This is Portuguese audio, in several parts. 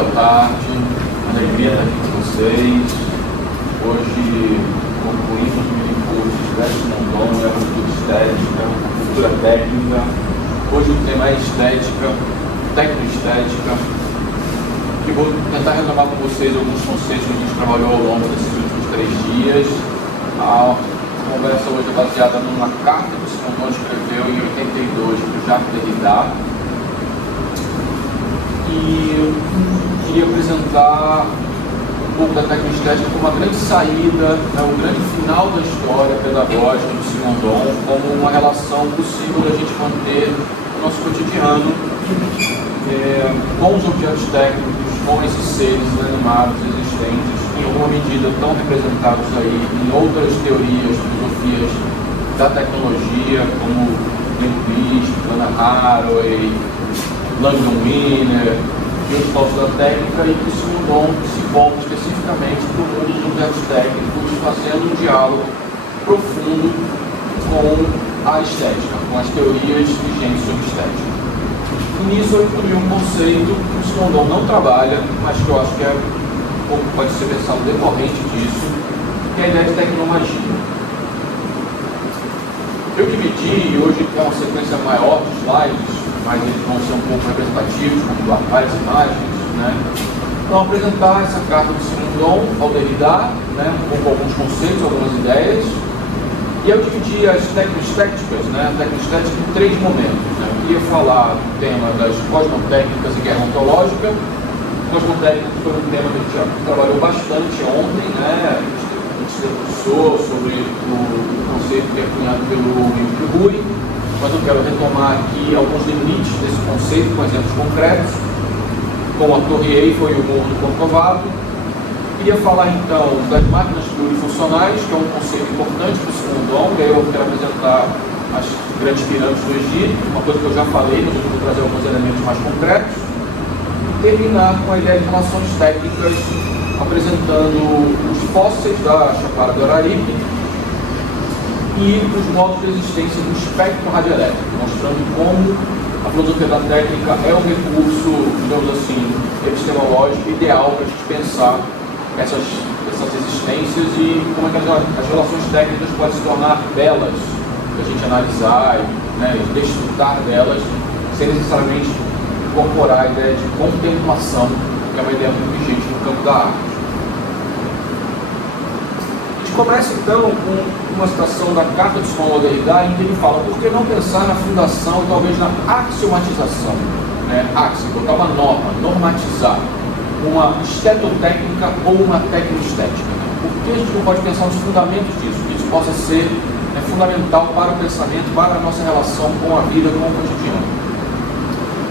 boa tarde, alegria estar aqui com vocês. Hoje concluímos o minicurso Estética Mondon, Cultura Estética, Cultura Técnica. Hoje o tema é Estética, Tecnoestética, que vou tentar retomar com vocês alguns conceitos que a gente trabalhou ao longo desses últimos 3 dias. A conversa hoje é baseada numa carta que o Mondon escreveu em 82 para o Jacques Derrida. E eu queria apresentar um pouco da tecnoestética como uma grande saída, o grande final da história pedagógica do Simondon, como uma relação possível da gente manter no nosso cotidiano com os objetos técnicos, com esses seres inanimados existentes, em alguma medida tão representados aí em outras teorias, filosofias da tecnologia, como Lindquist, Hannah Haraway, Langdon Winner e os povos da técnica, e que o Simondon se volta especificamente para o mundo dos objetos técnicos, fazendo um diálogo profundo com a estética, com as teorias vigentes sobre estética. E nisso eu incluí um conceito que o Simondon não trabalha, mas que eu acho que pode ser pensado decorrente disso, que é a ideia de tecnomagia. Eu dividi, e hoje é uma sequência maior de slides, mas eles vão ser um pouco representativos, como várias imagens, né? Então, apresentar essa carta do Simondon ao Derrida, né? Com alguns conceitos, algumas ideias, e eu dividi as tecnoestéticas, né? A tecnoestética em 3 momentos, né? Eu queria falar do tema das cosmotécnicas e guerra ontológica. Cosmotécnica foi um tema que a gente trabalhou bastante ontem, né? A gente se debruçou sobre o conceito que é cunhado pelo Rui, mas eu quero retomar aqui alguns limites desse conceito com exemplos concretos, como a Torre Eiffel e o Morro do Corcovado. Queria falar então das máquinas plurifuncionais, que é um conceito importante para o Simondon, e aí eu quero apresentar as grandes pirâmides do Egito, uma coisa que eu já falei, mas eu vou trazer alguns elementos mais concretos, e terminar com a ideia de relações técnicas, apresentando os fósseis da Chapada do Araripe e os modos de existência do espectro radioelétrico, mostrando como a filosofia da técnica é um recurso, digamos assim, epistemológico ideal para a gente pensar essas existências e como é que as relações técnicas podem se tornar belas para a gente analisar e desfrutar delas, sem necessariamente incorporar a ideia de contemplação, que é uma ideia muito vigente no campo da arte. Começa então com uma citação da carta de Simondon ao Derrida, em que ele fala: por que não pensar na fundação, talvez na axiomatização, botar uma norma, normatizar uma estetotécnica ou uma tecnoestética? Por que a gente não pode pensar nos fundamentos disso, que isso possa ser fundamental para o pensamento, para a nossa relação com a vida, com o cotidiano?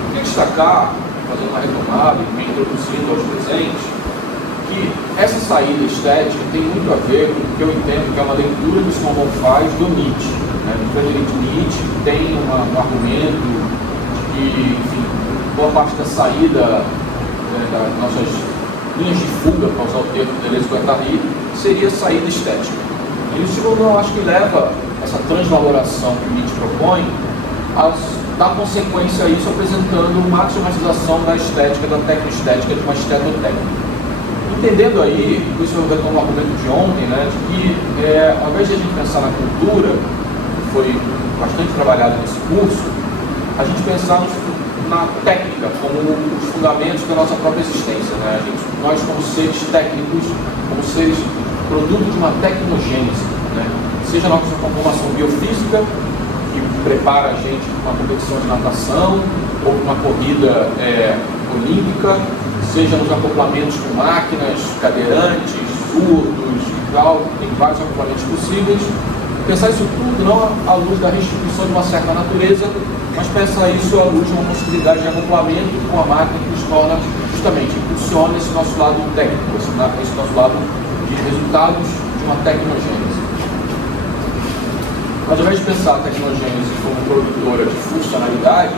Queria destacar, fazendo uma retomada e me introduzindo aos presentes, que essa saída estética tem muito a ver com o que eu entendo que é uma leitura que o Simondon faz do Nietzsche. No Friedrich Nietzsche tem um argumento de que, enfim, boa parte da saída das nossas linhas de fuga, para usar o termo de Deleuze-Guattari, seria a saída estética. E o Simondon, acho que leva essa transvaloração que o Nietzsche propõe a dar consequência a isso, apresentando uma axiomatização da estética, da tecnoestética, de uma estetotécnica. Entendendo aí, por isso eu retomo o argumento de ontem, de que ao invés de a gente pensar na cultura, que foi bastante trabalhado nesse curso, a gente pensar na técnica como os fundamentos da nossa própria existência. Nós como seres técnicos, como seres produto de uma tecnogênese, seja a nossa conformação biofísica, que prepara a gente para uma competição de natação ou para uma corrida olímpica, seja nos acoplamentos com máquinas, cadeirantes, surdos e tal, tem vários acoplamentos possíveis. Pensar isso tudo não à luz da restituição de uma certa natureza, mas pensar isso à luz de uma possibilidade de acoplamento com a máquina que nos torna, justamente, impulsiona esse nosso lado técnico, esse nosso lado de resultados de uma tecnogênese. Mas ao invés de pensar a tecnogênese como produtora de funcionalidades,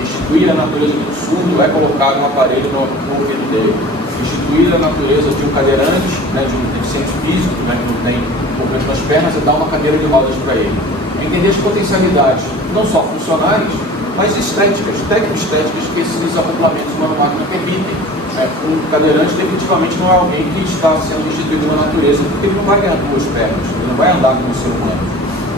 restituir a natureza do surdo é colocar um aparelho no ouvido dele. Restituir a natureza de um cadeirante, de um deficiente físico, que não tem movimento nas pernas, é dar uma cadeira de rodas para ele. Entender as potencialidades, não só funcionais, mas estéticas, tecnoestéticas que esses acoplamentos humano-máquina permitem. Um cadeirante definitivamente não é alguém que está sendo instituído na natureza, porque ele não vai ganhar duas pernas, ele não vai andar como um ser humano.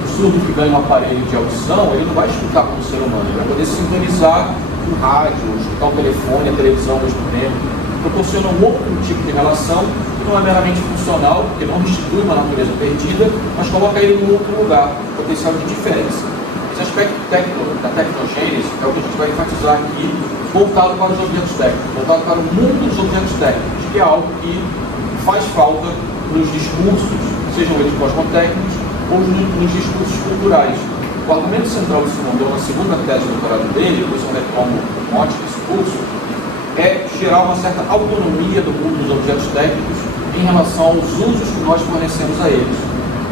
O surdo que ganha um aparelho de audição, ele não vai escutar como um ser humano, ele vai poder sintonizar o rádio, escutar o telefone, a televisão ao mesmo tempo. Proporciona um outro tipo de relação que não é meramente funcional, porque não restitui uma natureza perdida, mas coloca ele em outro lugar, potencial de diferença. Esse aspecto da tecnogênese é o que a gente vai enfatizar aqui, voltado para os objetos técnicos, voltado para o mundo dos objetos técnicos, que é algo que faz falta nos discursos, sejam eles cosmotécnicos ou nos discursos culturais. O argumento central do Simondon na segunda tese do doutorado dele, depois eu retomo o mote desse curso, é gerar uma certa autonomia do mundo dos objetos técnicos em relação aos usos que nós fornecemos a eles.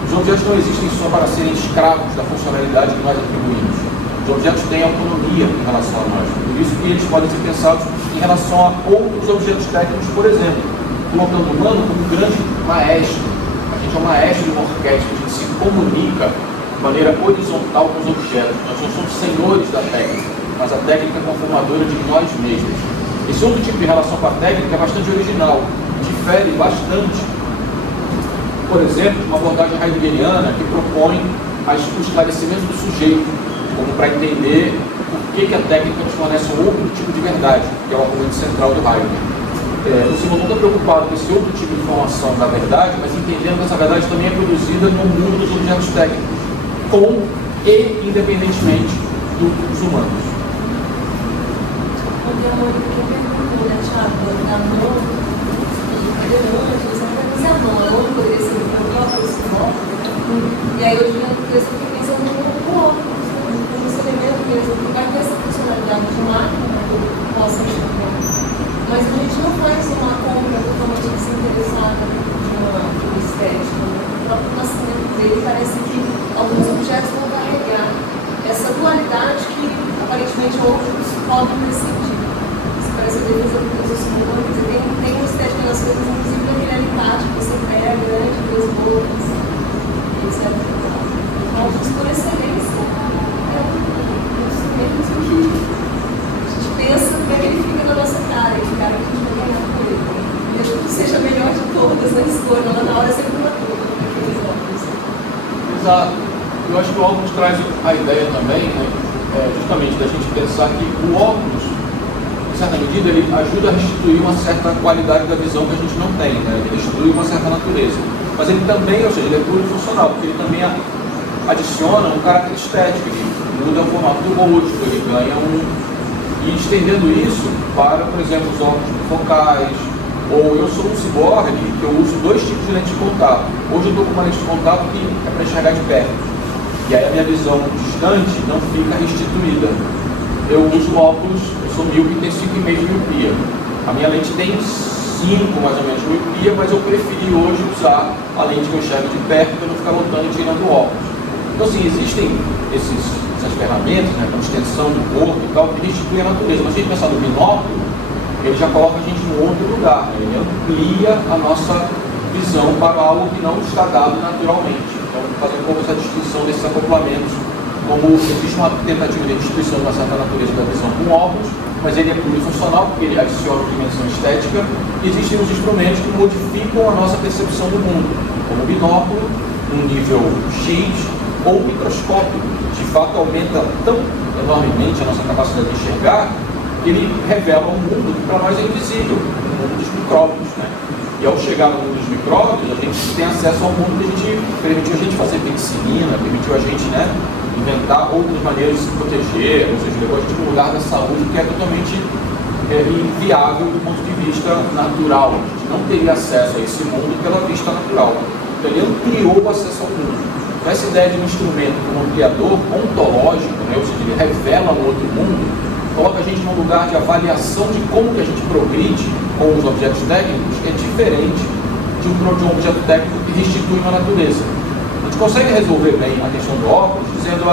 Os objetos não existem só para serem escravos da funcionalidade que nós atribuímos. Os objetos têm autonomia em relação a nós. Por isso que eles podem ser pensados em relação a outros objetos técnicos, por exemplo, colocando o humano como um grande maestro. A gente é um maestro de uma orquestra, a gente se comunica de maneira horizontal com os objetos. Nós não somos senhores da técnica, mas a técnica é conformadora de nós mesmos. Esse outro tipo de relação com a técnica é bastante original, difere bastante. Por exemplo, uma abordagem heideggeriana que propõe o esclarecimento do sujeito, como para entender por que a técnica nos fornece um outro tipo de verdade, que é o argumento central do Heidegger. O Simondon está preocupado com esse outro tipo de informação da verdade, mas entendendo que essa verdade também é produzida no mundo dos objetos técnicos, com e independentemente dos humanos. Tem uma outra que perguntou, né, Thiago, da mão, cadeirante, você não vai fazer a mão, a mão poderia ser o próprio suporte, e aí hoje eu fiquei pensando no óculos, como esse elemento mesmo, que vai ter essa funcionalidade de máquina, para que eu possa enxergar. Mas a gente não faz uma compra totalmente desinteressada de uma estética. O próprio nascimento dele parece que alguns objetos vão carregar essa dualidade que aparentemente outros podem prescindir. Parece a defesa dos humores, tem uma estética nas coisas, inclusive daquele alicate que você pega, grande, duas bocas, etc. Então, por excelência, é um instrumento que a gente pensa como é que ele fica na nossa cara, que cara que a gente vai ganhar com ele. Mesmo que seja a melhor de todas na escolha, lá na hora é sempre uma toda, naqueles óculos. Exato. Eu acho que o óculos traz a ideia também, né, justamente da gente pensar que o óculos, em certa medida, ele ajuda a restituir uma certa qualidade da visão que a gente não tem, né? Ele restitui uma certa natureza. Mas ele também, ou seja, ele é plurifuncional, porque ele também adiciona um caráter estético, ele muda o formato do rosto, ele ganha E estendendo isso para, por exemplo, os óculos bifocais, ou eu sou um ciborgue que eu uso dois tipos de lente de contato. Hoje eu estou com uma lente de contato que é para enxergar de perto. E aí a minha visão distante não fica restituída. Eu uso óculos, eu sou míope e tenho 5,5 de miopia. A minha lente tem 5 mais ou menos de miopia, mas eu preferi hoje usar a lente que eu enxergo de perto para não ficar botando e tirando o óculos. Então, assim, existem essas ferramentas, né, com extensão do corpo e tal, que restituem a natureza. Mas se a gente pensar no binóculo, ele já coloca a gente em outro lugar, né? Ele amplia a nossa visão para algo que não está dado naturalmente. Então, fazer um pouco essa distinção desses acoplamentos, como existe uma tentativa de restituição de uma certa natureza da visão com óculos, mas ele é plurifuncional, porque ele adiciona uma dimensão estética, e existem os instrumentos que modificam a nossa percepção do mundo, como o binóculo, num nível X, ou o microscópio, que de fato aumenta tão enormemente a nossa capacidade de enxergar, que ele revela um mundo que para nós é invisível, o mundo dos micróbios, né? E ao chegar no mundo dos micróbios, a gente tem acesso ao mundo que a gente permitiu a gente fazer penicilina, permitiu a gente, né, inventar outras maneiras de se proteger, ou seja, levou a gente para um lugar da saúde que é totalmente inviável do ponto de vista natural. A gente não teria acesso a esse mundo pela vista natural. Então ele ampliou o acesso ao mundo. Então essa ideia de um instrumento como ampliador ontológico, né, ou seja, ele revela um outro mundo, coloca a gente num lugar de avaliação de como que a gente progride com os objetos técnicos, que é diferente de um objeto técnico que restitui uma natureza. A gente consegue resolver bem a questão do óculos, dizendo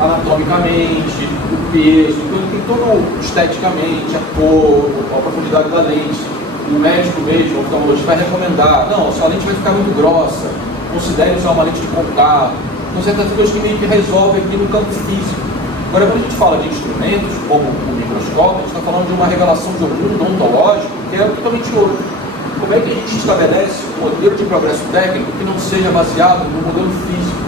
anatomicamente, o peso, tudo esteticamente, a cor, a profundidade da lente. O médico mesmo, o oftalmologista, vai recomendar, não, a sua lente vai ficar muito grossa, considere usar uma lente de contato. Então, certas coisas que meio que resolvem aqui no campo físico. Agora, quando a gente fala de instrumentos, como o microscópio, a gente está falando de uma revelação de um mundo ontológico que é totalmente outro. Como é que a gente estabelece um modelo de progresso técnico que não seja baseado no modelo físico,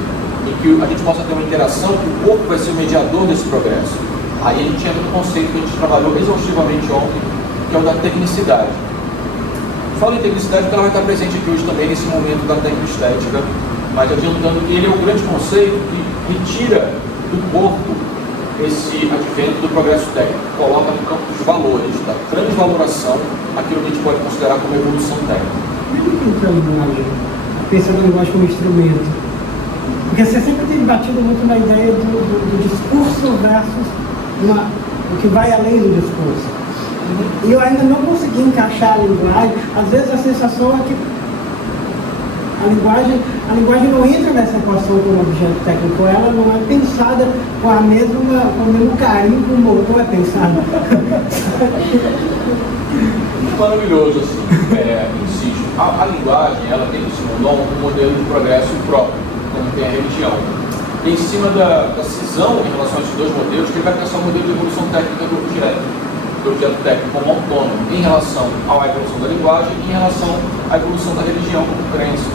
em que a gente possa ter uma interação, que o corpo vai ser o mediador desse progresso? Aí a gente entra no conceito que a gente trabalhou exaustivamente ontem, que é o da tecnicidade. Falo em tecnicidade porque ela vai estar presente aqui hoje também nesse momento da tecnoestética, mas adiantando que ele é o grande conceito que retira do corpo esse advento do progresso técnico, coloca no campo dos valores, da transvaloração, aquilo que a gente pode considerar como evolução técnica. Pensando na linguagem como instrumento, porque você sempre tem batido muito na ideia do discurso versus o que vai além do discurso. E eu ainda não consegui encaixar a linguagem. Às vezes a sensação é que a linguagem não entra nessa equação como objeto técnico, ela não é pensada com o mesmo carinho que o motor é pensado. Maravilhoso, assim, insisto, a linguagem, ela tem no Simondon um modelo de progresso próprio, como tem a religião. E em cima da cisão em relação a esses dois modelos, que ele vai pensar o modelo de evolução técnica do objeto técnico como autônomo, em relação à evolução da linguagem e em relação à evolução da religião como crença.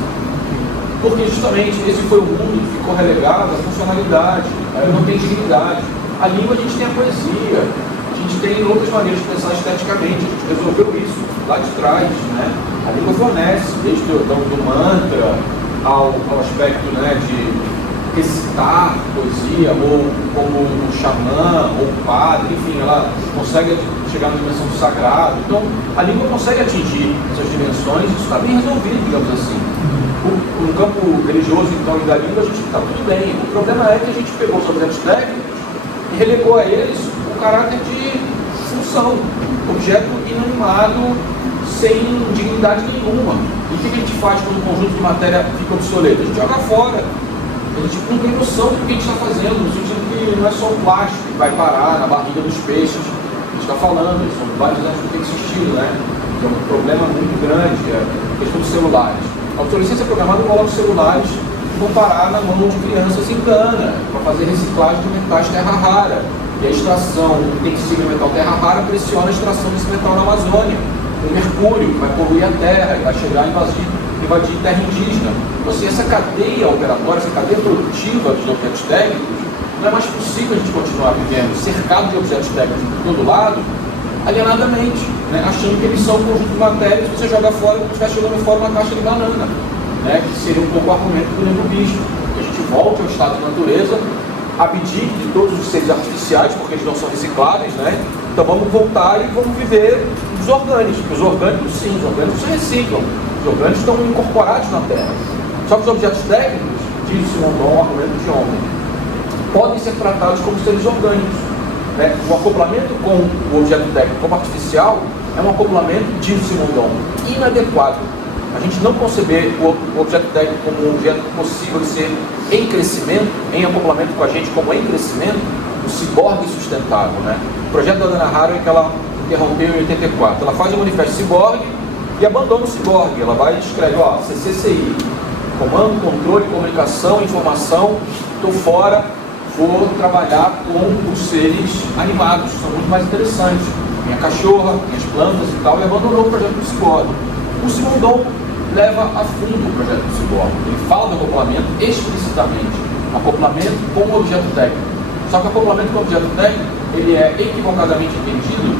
Porque justamente esse foi o mundo que ficou relegado à funcionalidade, não tem dignidade. A língua a gente tem a poesia, a gente tem outras maneiras de pensar esteticamente, a gente resolveu isso lá de trás, né? A língua fornece, desde do mantra ao aspecto, né, de recitar poesia, ou como um xamã, ou um padre, enfim, ela consegue chegar na dimensão do sagrado. Então, a língua consegue atingir essas dimensões, isso está bem resolvido, digamos assim. No campo religioso, então, e da língua, a gente está tudo bem. O problema é que a gente pegou os objetos técnicos e relegou a eles o caráter de função, objeto inanimado, sem dignidade nenhuma. E o que a gente faz quando o conjunto de matéria fica obsoleto? A gente joga fora. A gente não tem noção do que a gente está fazendo, no sentido que não é só o plástico que vai parar na barriga dos peixes. A gente está falando, são vários anos que tem insistido, né? Que é um problema muito grande, a questão dos celulares. A obsolescência programada coloca os celulares que vão parar na mão de crianças em Gana, para fazer reciclagem de metais terra rara. E a extração intensiva de metal terra rara pressiona a extração desse metal na Amazônia. O mercúrio, que vai poluir a terra e vai chegar a invadir terra indígena. Então, assim, essa cadeia operatória, essa cadeia produtiva dos objetos técnicos, não é mais possível a gente continuar vivendo cercado de objetos técnicos por todo lado, alienadamente, né? Achando que eles são um conjunto de matérias que você joga fora como se estivesse jogando fora uma caixa de banana, né? Que seria um pouco o argumento do livro bicho, que a gente volte ao estado de natureza, abdique de todos os seres artificiais, porque eles não são recicláveis, né? Então vamos voltar e vamos viver dos orgânicos. Os orgânicos, sim, os orgânicos se reciclam. Os orgânicos estão incorporados na Terra. Só que os objetos técnicos, diz Simondon, o argumento de ontem, podem ser tratados como seres orgânicos, né? O acoplamento com o objeto técnico como artificial é um acoplamento, diz Simondon, inadequado. A gente não conceber o objeto técnico como um objeto possível de ser em crescimento, em acoplamento com a gente como em crescimento, o ciborgue sustentável, né? O projeto da Dana Haraway que ela interrompeu em 84. Ela faz o manifesto ciborgue e abandona o ciborgue. Ela vai e escreve, CCCI, comando, controle, comunicação, informação, estou fora, vou trabalhar com os seres animados, são muito mais interessantes. Minha cachorra, minhas plantas e tal, e abandonou o projeto do ciborgue. O Simondon leva a fundo o projeto do ciborgue. Ele fala do acoplamento explicitamente. Acoplamento com o objeto técnico. Só que o acoplamento com o objeto técnico, ele é equivocadamente entendido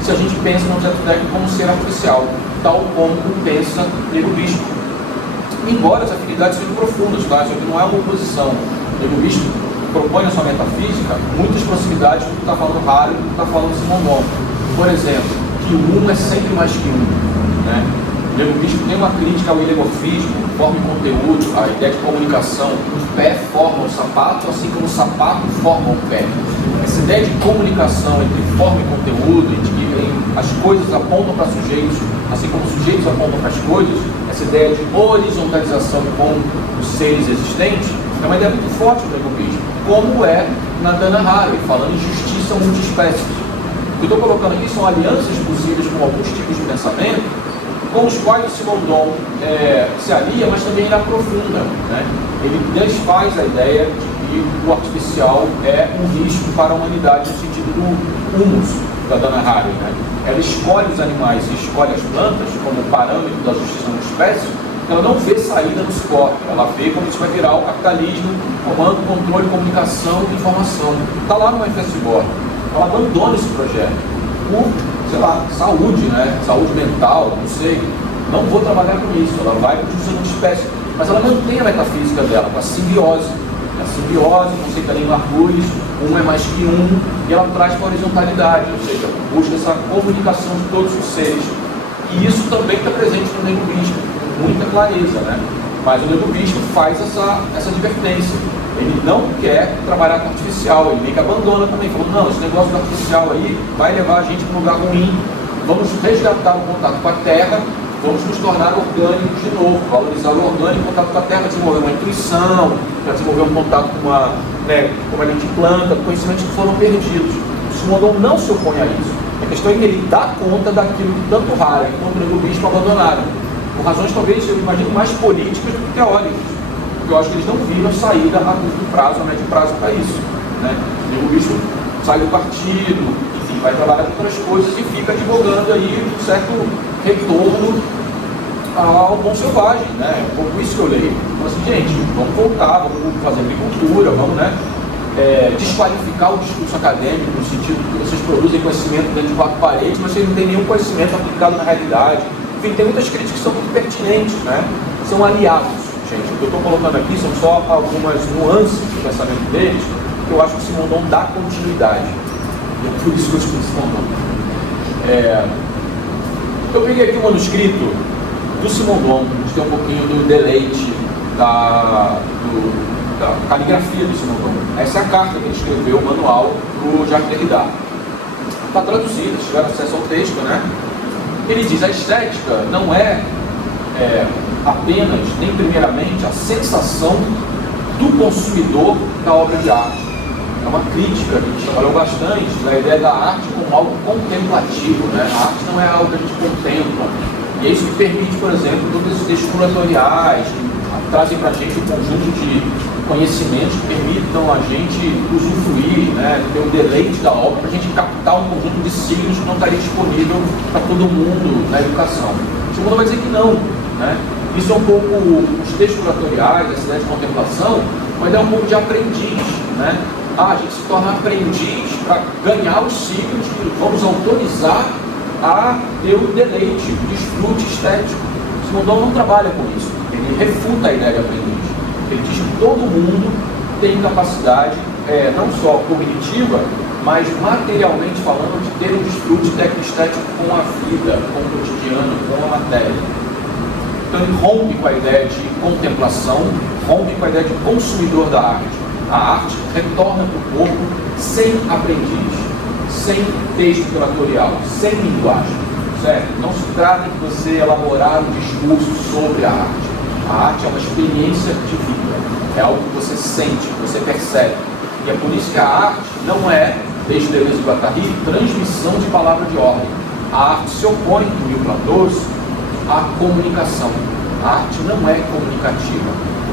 se a gente pensa no objeto técnico como um ser artificial, tal como pensa Nego Bispo. Embora as afinidades sejam profundas, tá? Isso aqui não é uma oposição. Nego Bispo propõe na sua metafísica muitas proximidades com o que está falando Haraway e o que está falando Simondon. Por exemplo, que o um é sempre mais que um, né? O Nego Bispo tem uma crítica ao ilemorfismo, forma e conteúdo, a ideia de comunicação. O pé forma o sapato, assim como o sapato forma o pé. Essa ideia de comunicação entre forma e conteúdo, de que as coisas apontam para sujeitos, assim como os sujeitos apontam para as coisas, essa ideia de horizontalização com os seres existentes, é uma ideia muito forte do Nego Bispo, como é na Dana Haraway, falando em justiça multiespécies. O que eu estou colocando aqui são alianças possíveis com alguns tipos de pensamento, com os quais o Simondon se alia, mas também ele aprofunda, né? Ele desfaz a ideia de que que o artificial é um risco para a humanidade no sentido do humus da Dana Haraway, né? Ela escolhe os animais e escolhe as plantas como parâmetro da justiça da espécie. Ela não vê saída no suporte, ela vê como isso vai virar o capitalismo, comando, controle, comunicação e informação. Está lá no Manifesto de Borges. Ela abandona esse projeto por, sei lá, saúde, né? Saúde mental, não sei. Não vou trabalhar com isso, ela vai para a justiça da espécie. Mas ela mantém a metafísica dela, com a simbiose. A simbiose, o conceito da língua arco-íris, um é mais que um, e ela traz para a horizontalidade, ou seja, busca essa comunicação de todos os seres. E isso também está presente no Nego Bispo, com muita clareza, né? Mas o Nego Bispo faz essa advertência. Ele não quer trabalhar com artificial, ele meio que abandona também, falando, não, esse negócio do artificial aí vai levar a gente para um lugar ruim, vamos resgatar o contato com a Terra, vamos nos tornar orgânicos de novo, valorizar o orgânico, o contato com a Terra, desenvolver uma intuição, para desenvolver um contato com uma, né, como a gente planta, conhecimentos que foram perdidos. O Simondon não se opõe a isso. A questão é que ele dá conta daquilo que tanto Haraway quanto o Nego Bispo abandonaram. Por razões, talvez, eu imagino, mais políticas do que teóricas. Porque eu acho que eles não viram saída a curto prazo, a médio prazo para isso. Né? O Nego Bispo sai do partido, enfim, vai trabalhar com outras coisas e fica advogando aí um certo retorno ao bom selvagem, né? É um pouco isso que eu leio. Então, assim, gente, vamos voltar, vamos fazer agricultura, vamos, né? Desqualificar o discurso acadêmico, no sentido que vocês produzem conhecimento dentro de quatro paredes, mas vocês não têm nenhum conhecimento aplicado na realidade. Enfim, tem muitas críticas que são muito pertinentes, né? São aliados, gente. O que eu estou colocando aqui são só algumas nuances do pensamento deles, que eu acho que o Simondon dá continuidade. E é por isso que eu escolhi Simondon. Eu peguei aqui um manuscrito do Simondon, a gente tem um pouquinho do deleite da caligrafia do Simondon. Essa é a carta que ele escreveu, o manual, para o Jacques Derrida. Está traduzida, tiveram acesso ao texto, né? Ele diz, a estética não é apenas, nem primeiramente, a sensação do consumidor da obra de arte. É uma crítica, a gente trabalhou bastante na ideia da arte como algo contemplativo, né? A arte não é algo que a gente contempla. E é isso que permite, por exemplo, todos esses textos curatoriais, que trazem para a gente um conjunto de conhecimentos que permitam a gente usufruir, né, ter o deleite da obra, para a gente captar um conjunto de signos que não estaria disponível para todo mundo na educação. O segundo vai dizer que não. Né? Isso é um pouco os textos curatoriais, essa ideia de contemplação, mas é um pouco de aprendiz. Né? A gente se torna aprendiz para ganhar os signos que vamos autorizar a ter o deleite, o desfrute estético. O Simondon não trabalha com isso. Ele refuta a ideia de aprendiz. Ele diz que todo mundo tem capacidade, não só cognitiva, mas materialmente falando, de ter um desfrute técnico-estético com a vida, com o cotidiano, com a matéria. Então ele rompe com a ideia de contemplação, rompe com a ideia de consumidor da arte. A arte retorna para o corpo sem aprendiz, sem texto curatorial, sem linguagem. Certo? Não se trata de você elaborar um discurso sobre a arte. A arte é uma experiência de vida, é algo que você sente, que você percebe. E é por isso que a arte não é, desde Deleuze e Guattari, transmissão de palavra de ordem. A arte se opõe, em 1014, à comunicação. A arte não é comunicativa.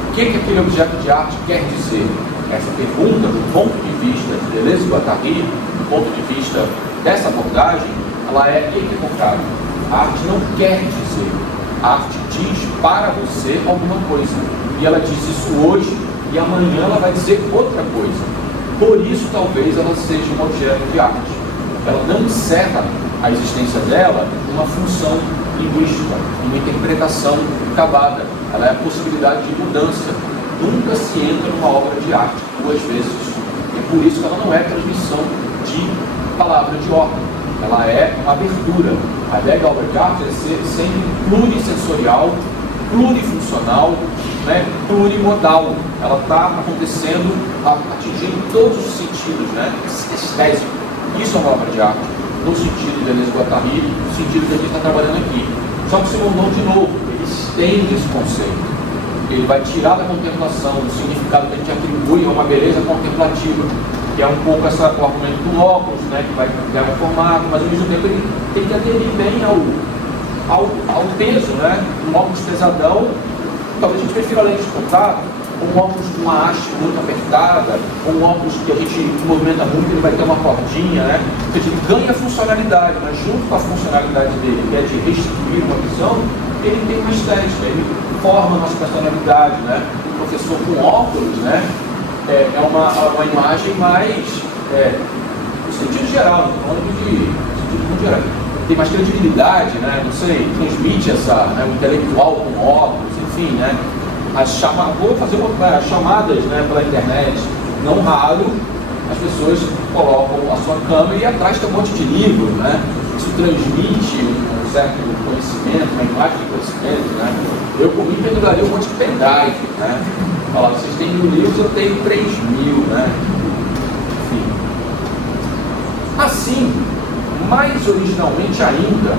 O que aquele objeto de arte quer dizer? Essa pergunta, do ponto de vista de Deleuze e Guattari, do ponto de vista dessa abordagem, ela é equivocada. A arte não quer dizer. A arte diz para você alguma coisa. E ela diz isso hoje e amanhã ela vai dizer outra coisa. Por isso, talvez, ela seja um objeto de arte. Ela não encerra a existência dela numa função linguística, numa interpretação acabada. Ela é a possibilidade de mudança. Nunca se entra numa obra de arte duas vezes. É por isso que ela não é transmissão de palavra de ordem. Ela é uma abertura. A ideia da obra de arte é ser sempre plurissensorial, plurifuncional, né, plurimodal. Ela está acontecendo, atingindo todos os sentidos, né, estésico. Isso é uma obra de arte, no sentido de Deleuze e Guattari, no sentido que a gente está trabalhando aqui. Só que o Simondon, de novo, ele estende esse conceito. Ele vai tirar da contemplação o significado que a gente atribui a uma beleza contemplativa, que é um pouco o argumento do óculos, né, que vai criar um formato, mas ao mesmo tempo ele tem que aderir bem ao peso, né? Um óculos pesadão, talvez a gente prefira lente de contato, um óculos com uma haste muito apertada, um óculos que a gente movimenta muito, ele vai ter uma cordinha, né? Ou seja, ele ganha funcionalidade, mas junto com a funcionalidade dele, que é de restituir uma visão, ele tem uma estética, ele forma a nossa personalidade, né? O professor com óculos, né? É uma imagem mais, no sentido geral, não falando de sentido muito geral. Tem mais credibilidade, né? Não sei, transmite o intelectual com óculos, enfim, né? Vou fazer as chamadas, né, pela internet, não raro, as pessoas colocam a sua câmera e atrás tem um monte de livro, né? Isso transmite um certo conhecimento, uma imagem de conhecimento, né? Eu, por mim, penduraria um monte de pendrive, né? Falar, vocês têm 1.000 livros, eu tenho 3.000, né? Enfim. Assim, mais originalmente ainda,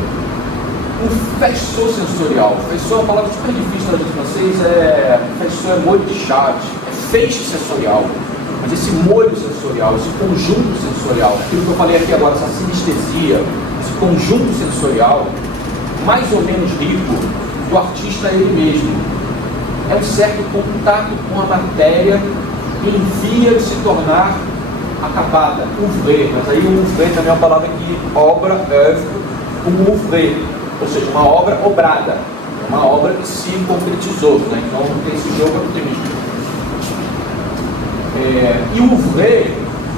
o faisceau sensorial. Faisceau é uma palavra super difícil na língua francesa, faisceau é molho de chaves, é feixe sensorial. Mas esse molho sensorial, esse conjunto sensorial, aquilo que eu falei aqui agora, essa sinestesia, esse conjunto sensorial, mais ou menos rico, do artista ele mesmo. É um certo contato com a matéria em via de se tornar acabada, ouvre, mas aí o ouvre também é uma palavra que obra, œuvre, como ouvre, ou seja, uma obra obrada, uma obra que se concretizou, né? Então tem esse jogo optimista. E o ouvre,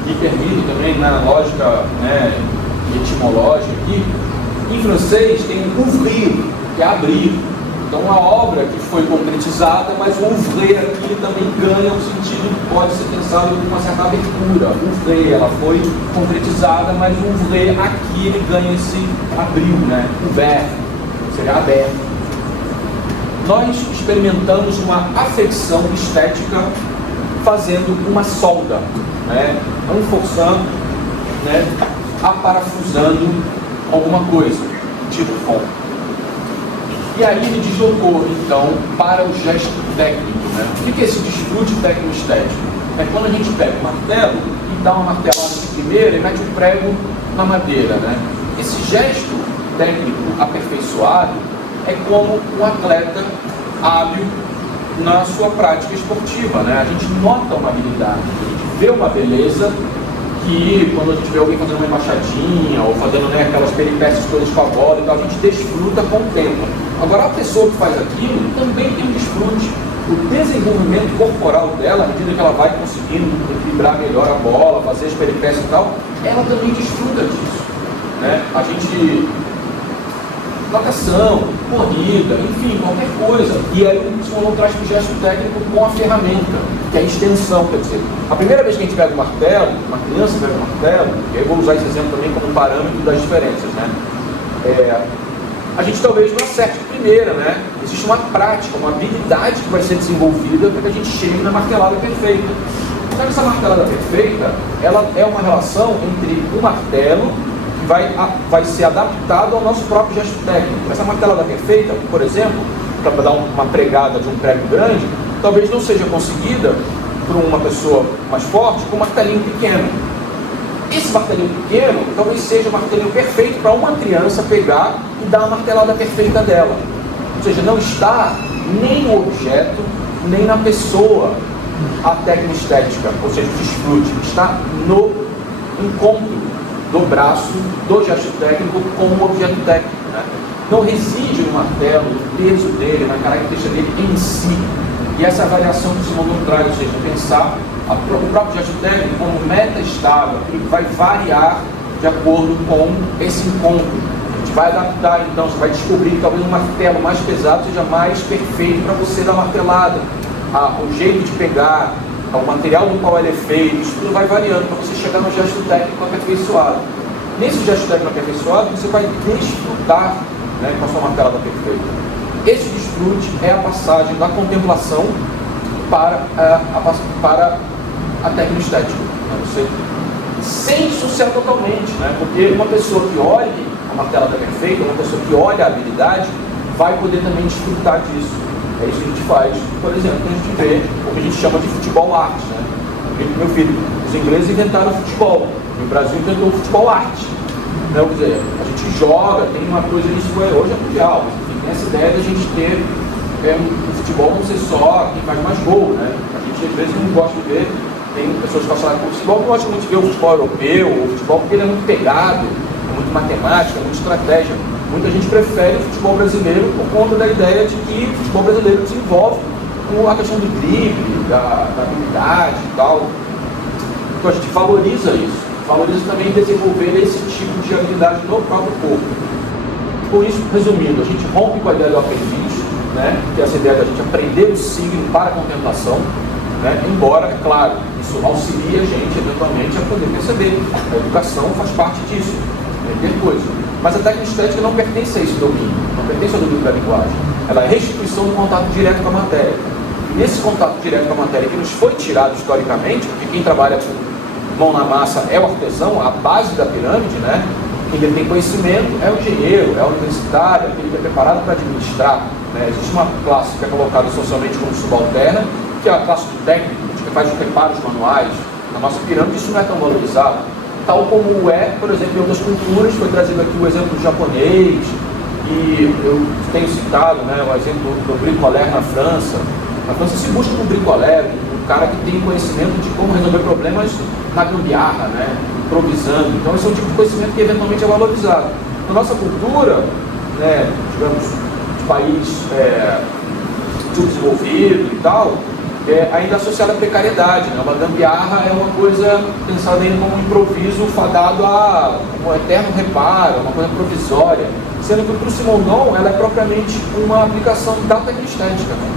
me permite também na lógica, né, etimológica aqui, em francês tem ouvrir, que é abrir. Então, uma obra que foi concretizada, mas o ouvrer aqui também ganha um sentido que pode ser pensado com uma certa abertura. Ouvrer, ela foi concretizada, mas o ouvrer aqui ele ganha esse abril, né? Ouvert, seria aberto. Nós experimentamos uma afecção estética fazendo uma solda, né? Enforçando, né? Aparafusando alguma coisa, tipo fome. E aí ele deslocou, então, para o gesto técnico, né? O que é esse desfrute técnico-estético? É quando a gente pega o martelo e dá uma martelada de primeira e mete um prego na madeira, né? Esse gesto técnico aperfeiçoado é como um atleta hábil na sua prática esportiva, né? A gente nota uma habilidade, a gente vê uma beleza que quando a gente vê alguém fazendo uma embaixadinha ou fazendo, né, aquelas peripécias todas com a bola e tal, a gente desfruta com o tempo. Agora a pessoa que faz aquilo também tem um desfrute. O desenvolvimento corporal dela, à medida que ela vai conseguindo equilibrar melhor a bola, fazer as peripécias e tal, ela também desfruta disso, né? A gente... natação, corrida, enfim, qualquer coisa. E aí o psicólogo traz para o gesto técnico com a ferramenta, que é a extensão. Quer dizer, a primeira vez que a gente pega o martelo, uma criança pega o martelo, e eu vou usar esse exemplo também como parâmetro das diferenças, né? A gente talvez não acerte de primeira, né? Existe uma prática, uma habilidade que vai ser desenvolvida para que a gente chegue na martelada perfeita. Só que essa martelada perfeita, ela é uma relação entre o martelo vai ser adaptado ao nosso próprio gesto técnico. Essa martelada perfeita, por exemplo, para dar uma pregada de um prego grande, talvez não seja conseguida por uma pessoa mais forte com um martelinho pequeno. Esse martelinho pequeno talvez seja o martelinho perfeito para uma criança pegar e dar a martelada perfeita dela. Ou seja, não está nem no objeto, nem na pessoa a técnica estética, ou seja, o desfrute, está no encontro do braço, do gesto técnico com o objeto técnico, né? Não reside no martelo, no peso dele, na característica dele em si. E essa avaliação que o Simondon traz, ou seja, pensar o próprio gesto técnico como meta estável, que vai variar de acordo com esse encontro. A gente vai adaptar, então, você vai descobrir que talvez um martelo mais pesado seja mais perfeito para você dar martelada. O jeito de pegar, o material no qual ele é feito, isso tudo vai variando para você chegar no gesto técnico aperfeiçoado. Nesse gesto técnico aperfeiçoado, você vai desfrutar, né, com a sua martelada perfeita. Esse desfrute é a passagem da contemplação para a técnica estética. Né? Você, sem dissociar totalmente, né? Porque uma pessoa que olhe a martelada perfeita, uma pessoa que olha a habilidade, vai poder também desfrutar disso. É isso que a gente faz, por exemplo, quando a gente vê o que a gente chama de futebol arte, né? Meu filho, os ingleses inventaram o futebol, e o Brasil inventou o futebol arte. Né? Quer dizer, a gente joga, tem uma coisa, isso hoje é mundial, mas enfim, tem essa ideia de a gente ter o futebol não ser só quem faz mais gol, né? A gente às vezes não gosta de ver, tem pessoas que passam por futebol que não gostam muito de ver o futebol europeu, o futebol porque ele é muito pegado, é muito matemática, é muito estratégia. Muita gente prefere o futebol brasileiro por conta da ideia de que o futebol brasileiro desenvolve a questão do drible, da habilidade e tal. Então a gente valoriza isso, valoriza também desenvolver esse tipo de habilidade no próprio corpo. Com isso, resumindo, a gente rompe com a ideia do aprendiz, né, que é essa ideia da gente aprender o signo para a contemplação, né, embora, é claro, isso auxilia a gente eventualmente a poder perceber. A educação faz parte disso, entender coisas. Mas a técnica estética não pertence a esse domínio, não pertence ao domínio da linguagem. Ela é restituição do contato direto com a matéria. E nesse contato direto com a matéria que nos foi tirado historicamente, porque quem trabalha com mão na massa é o artesão, a base da pirâmide, né? Quem tem conhecimento é o engenheiro, é o universitário, é aquele que é preparado para administrar. Né? Existe uma classe que é colocada socialmente como subalterna, que é a classe do técnico, que faz os reparos manuais. Na nossa pirâmide isso não é tão valorizado. Tal como é, por exemplo, em outras culturas, foi trazido aqui o exemplo do japonês, e eu tenho citado, né, o exemplo do bricoleur na França. Na França se busca um bricoleur, um cara que tem conhecimento de como resolver problemas na gambiarra, né, improvisando. Então esse é um tipo de conhecimento que eventualmente é valorizado. Na nossa cultura, né, digamos, de país subdesenvolvido e tal, ainda associada à precariedade, né? Uma gambiarra é uma coisa pensada ainda como um improviso fadado a um eterno reparo, uma coisa provisória, sendo que para o Simondon ela é propriamente uma aplicação da técnica estética. Né?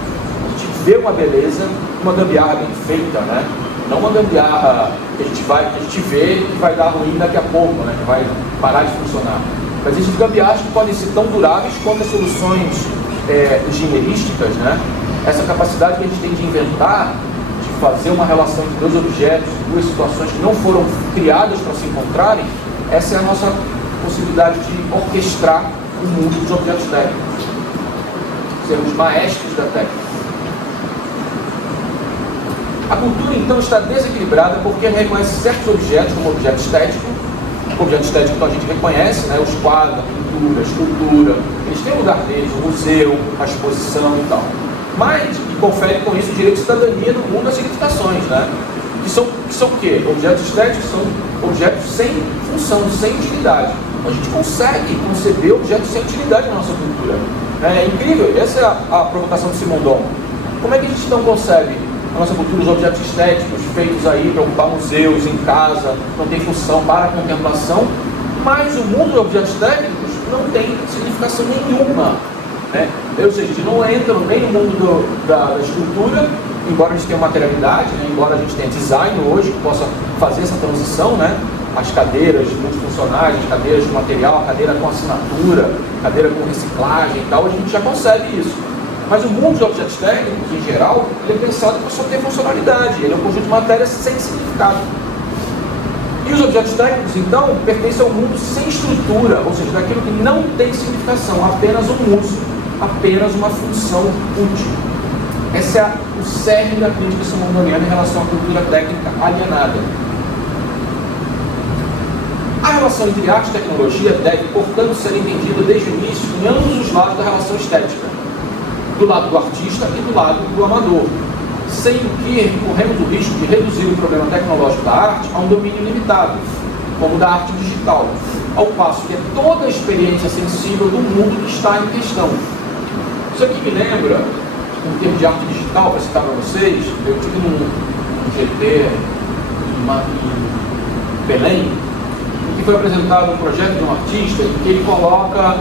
A gente vê uma beleza, uma gambiarra bem feita, né? Não uma gambiarra que a gente vê que vai dar ruim daqui a pouco, né? Que vai parar de funcionar. Mas existem gambiarras que podem ser tão duráveis quanto as soluções engenheirísticas, né? Essa capacidade que a gente tem de inventar, de fazer uma relação entre dois objetos, duas situações que não foram criadas para se encontrarem, essa é a nossa possibilidade de orquestrar o mundo dos objetos técnicos. Sermos maestros da técnica. A cultura, então, está desequilibrada porque reconhece certos objetos como objeto estético. O objeto estético que a gente reconhece, né, os quadros, a pintura, a escultura, eles têm o lugar deles, o museu, a exposição e tal. Mas confere com isso o direito de cidadania no mundo das significações, né? Que são o quê? Objetos estéticos são objetos sem função, sem utilidade. A gente consegue conceber objetos sem utilidade na nossa cultura. É incrível, essa é a provocação do Simondon. Como é que a gente não concebe na nossa cultura os objetos estéticos feitos aí para ocupar museus, em casa, não tem função para a contemplação, mas o mundo dos objetos técnicos não tem significação nenhuma. Né? Ou seja, a gente não entra nem no mundo da escultura, embora a gente tenha materialidade, né? Embora a gente tenha design hoje que possa fazer essa transição, né? As cadeiras multifuncionais, as cadeiras de material, a cadeira com assinatura, a cadeira com reciclagem e tal, a gente já consegue isso. Mas o mundo dos objetos técnicos, em geral, ele é pensado para só ter funcionalidade, ele é um conjunto de matérias sem significado. E os objetos técnicos, então, pertencem ao mundo sem estrutura, ou seja, daquilo que não tem significação, apenas um uso, apenas uma função útil. Esse é o cerne da crítica simondoniana em relação à cultura técnica alienada. A relação entre arte e tecnologia deve, portanto, ser entendida desde o início em ambos os lados da relação estética, do lado do artista e do lado do amador, sem que corremos o risco de reduzir o problema tecnológico da arte a um domínio limitado, como o da arte digital, ao passo que é toda a experiência sensível do mundo que está em questão. Isso aqui me lembra, um termo de arte digital, para citar para vocês, eu tive num GT em Belém, em que foi apresentado um projeto de um artista em que ele coloca,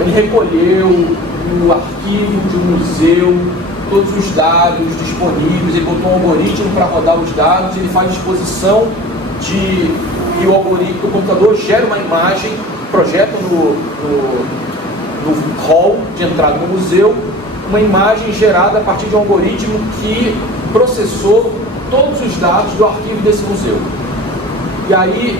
ele recolheu o arquivo de um museu, todos os dados disponíveis, ele botou um algoritmo para rodar os dados, ele faz disposição e o algoritmo do computador gera uma imagem, projeta no hall de entrada no museu, uma imagem gerada a partir de um algoritmo que processou todos os dados do arquivo desse museu. E aí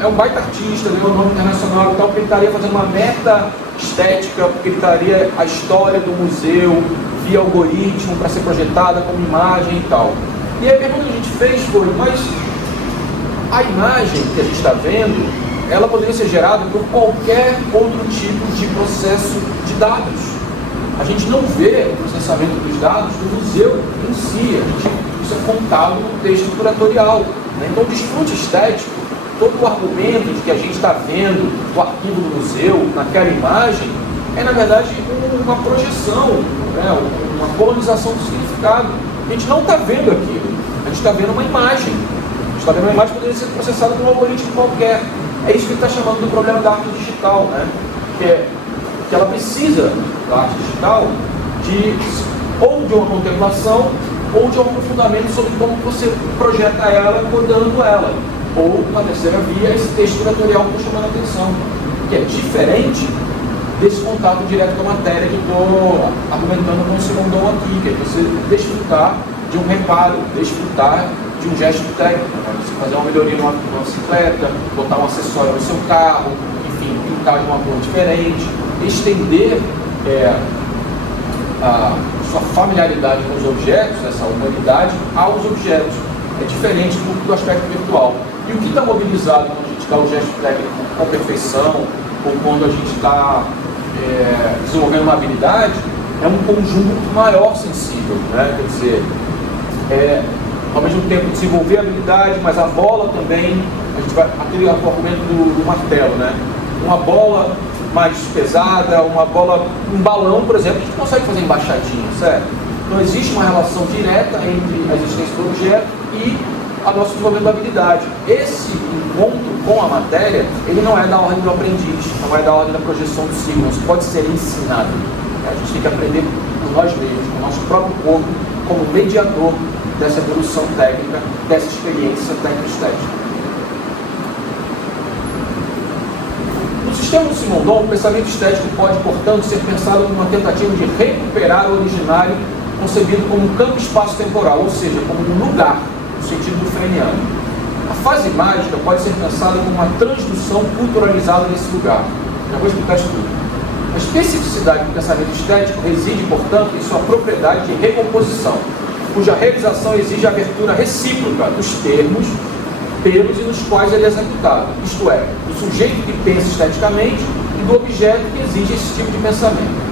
é um baita artista, ganhou o nome internacional e tal, porque ele estaria fazendo uma meta estética, porque ele estaria a história do museu via algoritmo para ser projetada como imagem e tal. E a pergunta que a gente fez foi, mas a imagem que a gente está vendo, ela poderia ser gerada por qualquer outro tipo de processo de dados. a gente não vê o processamento dos dados do museu em si, isso é contado no texto curatorial. Né? Então, o desfrute estético, todo o argumento de que a gente está vendo o arquivo do museu naquela imagem, é, na verdade, uma projeção, né? Uma colonização do significado. A gente não está vendo aquilo, a gente está vendo uma imagem. A gente está vendo uma imagem que poderia ser processada por um algoritmo qualquer. É isso que ele está chamando do problema da arte digital, né? Que ela precisa, da arte digital, ou de uma contemplação, ou de um aprofundamento sobre como você projeta ela, codando ela. Ou, na terceira via, esse texto curatorial que está chamando a atenção, que é diferente desse contato direto com a matéria que estou argumentando com o Simondon aqui, que é você desfrutar de um reparo, desfrutar de um gesto técnico, né? Você fazer uma melhoria numa bicicleta, botar um acessório no seu carro, enfim, pintar de uma cor diferente, estender a sua familiaridade com os objetos, essa humanidade, aos objetos. É diferente do aspecto virtual. E o que está mobilizado quando a gente dá o gesto técnico com perfeição, ou quando a gente está desenvolvendo uma habilidade, é um conjunto maior sensível, né? Quer dizer, ao mesmo tempo desenvolver a habilidade, mas a bola também, a gente vai, aquele argumento do martelo, né? Uma bola mais pesada, um balão, por exemplo, a gente consegue fazer embaixadinha, certo? Então existe uma relação direta entre a existência do objeto e a nosso desenvolvimento da habilidade. Esse encontro com a matéria, ele não é da ordem do aprendiz, não é da ordem da projeção do signo, isso pode ser ensinado. A gente tem que aprender por nós mesmos, com o nosso próprio corpo, como mediador dessa evolução técnica, dessa experiência técnico-estética. No sistema do Simondon, o pensamento estético pode, portanto, ser pensado como uma tentativa de recuperar o originário concebido como um campo espaço-temporal, ou seja, como um lugar, no sentido do freudiano. A fase mágica pode ser pensada como uma transdução culturalizada nesse lugar. Já vou explicar isso tudo. A especificidade do pensamento estético reside, portanto, em sua propriedade de recomposição, cuja realização exige a abertura recíproca dos termos, pelos e nos quais ele é executado, isto é, do sujeito que pensa esteticamente e do objeto que exige esse tipo de pensamento.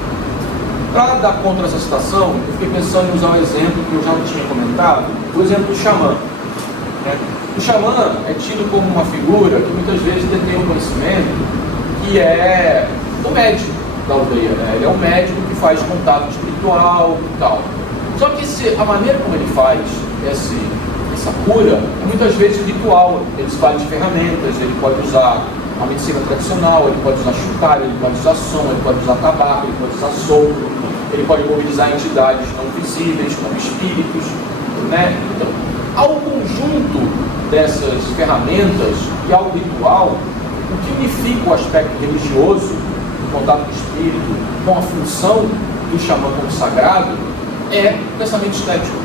Para dar conta dessa situação, eu fiquei pensando em usar um exemplo que eu já não tinha comentado, o exemplo do xamã. O xamã é tido como uma figura que muitas vezes detém um conhecimento que é do médico da aldeia, né? Ele é um médico que faz contato espiritual e tal. Só que a maneira como ele faz essa cura é muitas vezes ritual. Ele se faz de ferramentas, ele pode usar uma medicina tradicional, ele pode usar chutar, ele pode usar som, ele pode usar tabaco, ele pode usar sopro, ele pode mobilizar entidades não visíveis, como espíritos, né? Então, ao conjunto dessas ferramentas e ao ritual, o que unifica o aspecto religioso, do contato com o espírito, com a função do xamã como sagrado, é o pensamento estético,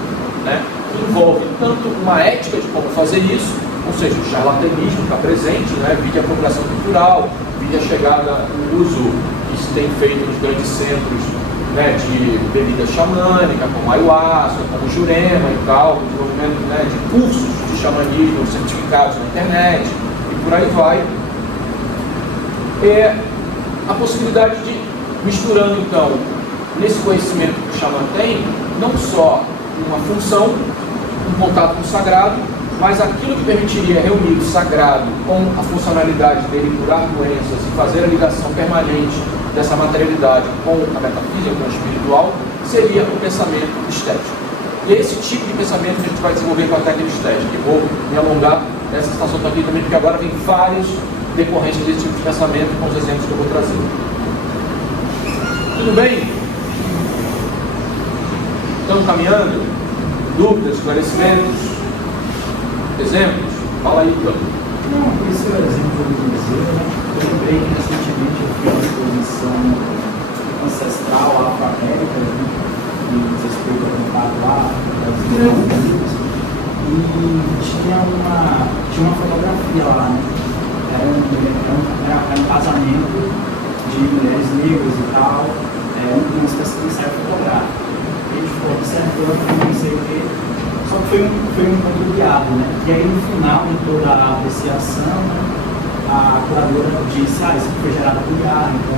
né? Que envolve tanto uma ética de como fazer isso, ou seja, o charlatanismo está presente, né? Vide a apropriação cultural, vide a chegada, o uso que se tem feito nos grandes centros, né, de bebida xamânica, como ayahuasca, como jurema e tal, desenvolvimento, né, de cursos de xamanismo certificados na internet e por aí vai. A possibilidade de, misturando então, nesse conhecimento que o xamã tem, não só uma função, um contato com o sagrado, mas aquilo que permitiria reunir o sagrado com a funcionalidade dele curar doenças e fazer a ligação permanente dessa materialidade com a metafísica, com o espiritual, seria o pensamento estético. E é esse tipo de pensamento que a gente vai desenvolver com a técnica estética. E vou me alongar nessa situação aqui também, porque agora vem várias decorrências desse tipo de pensamento com os exemplos que eu vou trazer. Tudo bem? Estamos caminhando? Dúvidas, esclarecimentos? Exemplos? Fala aí, Bruno. Não, esse é o exemplo do museu, né? Eu lembrei que recentemente eu fiz uma exposição ancestral afro-américa, né? E vocês foram contato lá, e tinha uma fotografia lá, né? Era um casamento de mulheres negras e tal, uma espécie de ensaio fotográfico. E a gente ficou observando, não sei o quê. Só que foi um encontro guiado, né? E aí no final de toda a apreciação, né, a curadora disse, isso foi gerado por IA, então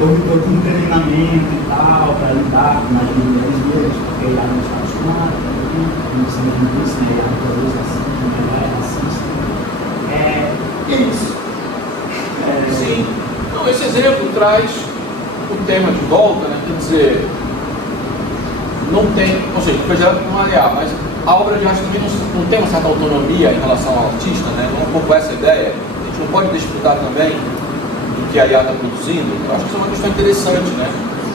houve todo um treinamento e tal, para lidar com as mulheres negras, porque ela não está acostumada, não sei disso, né? A natureza assim, ela é racista. É isso. Sim. Então, esse exemplo traz o tema de volta, né? Quer dizer, não tem, ou seja, foi gerado por um aliar, mas a obra de arte também não tem uma certa autonomia em relação ao artista, né? Não é um pouco essa ideia. A gente não pode disputar também do que a IA está produzindo. Eu acho que isso é uma questão interessante, né?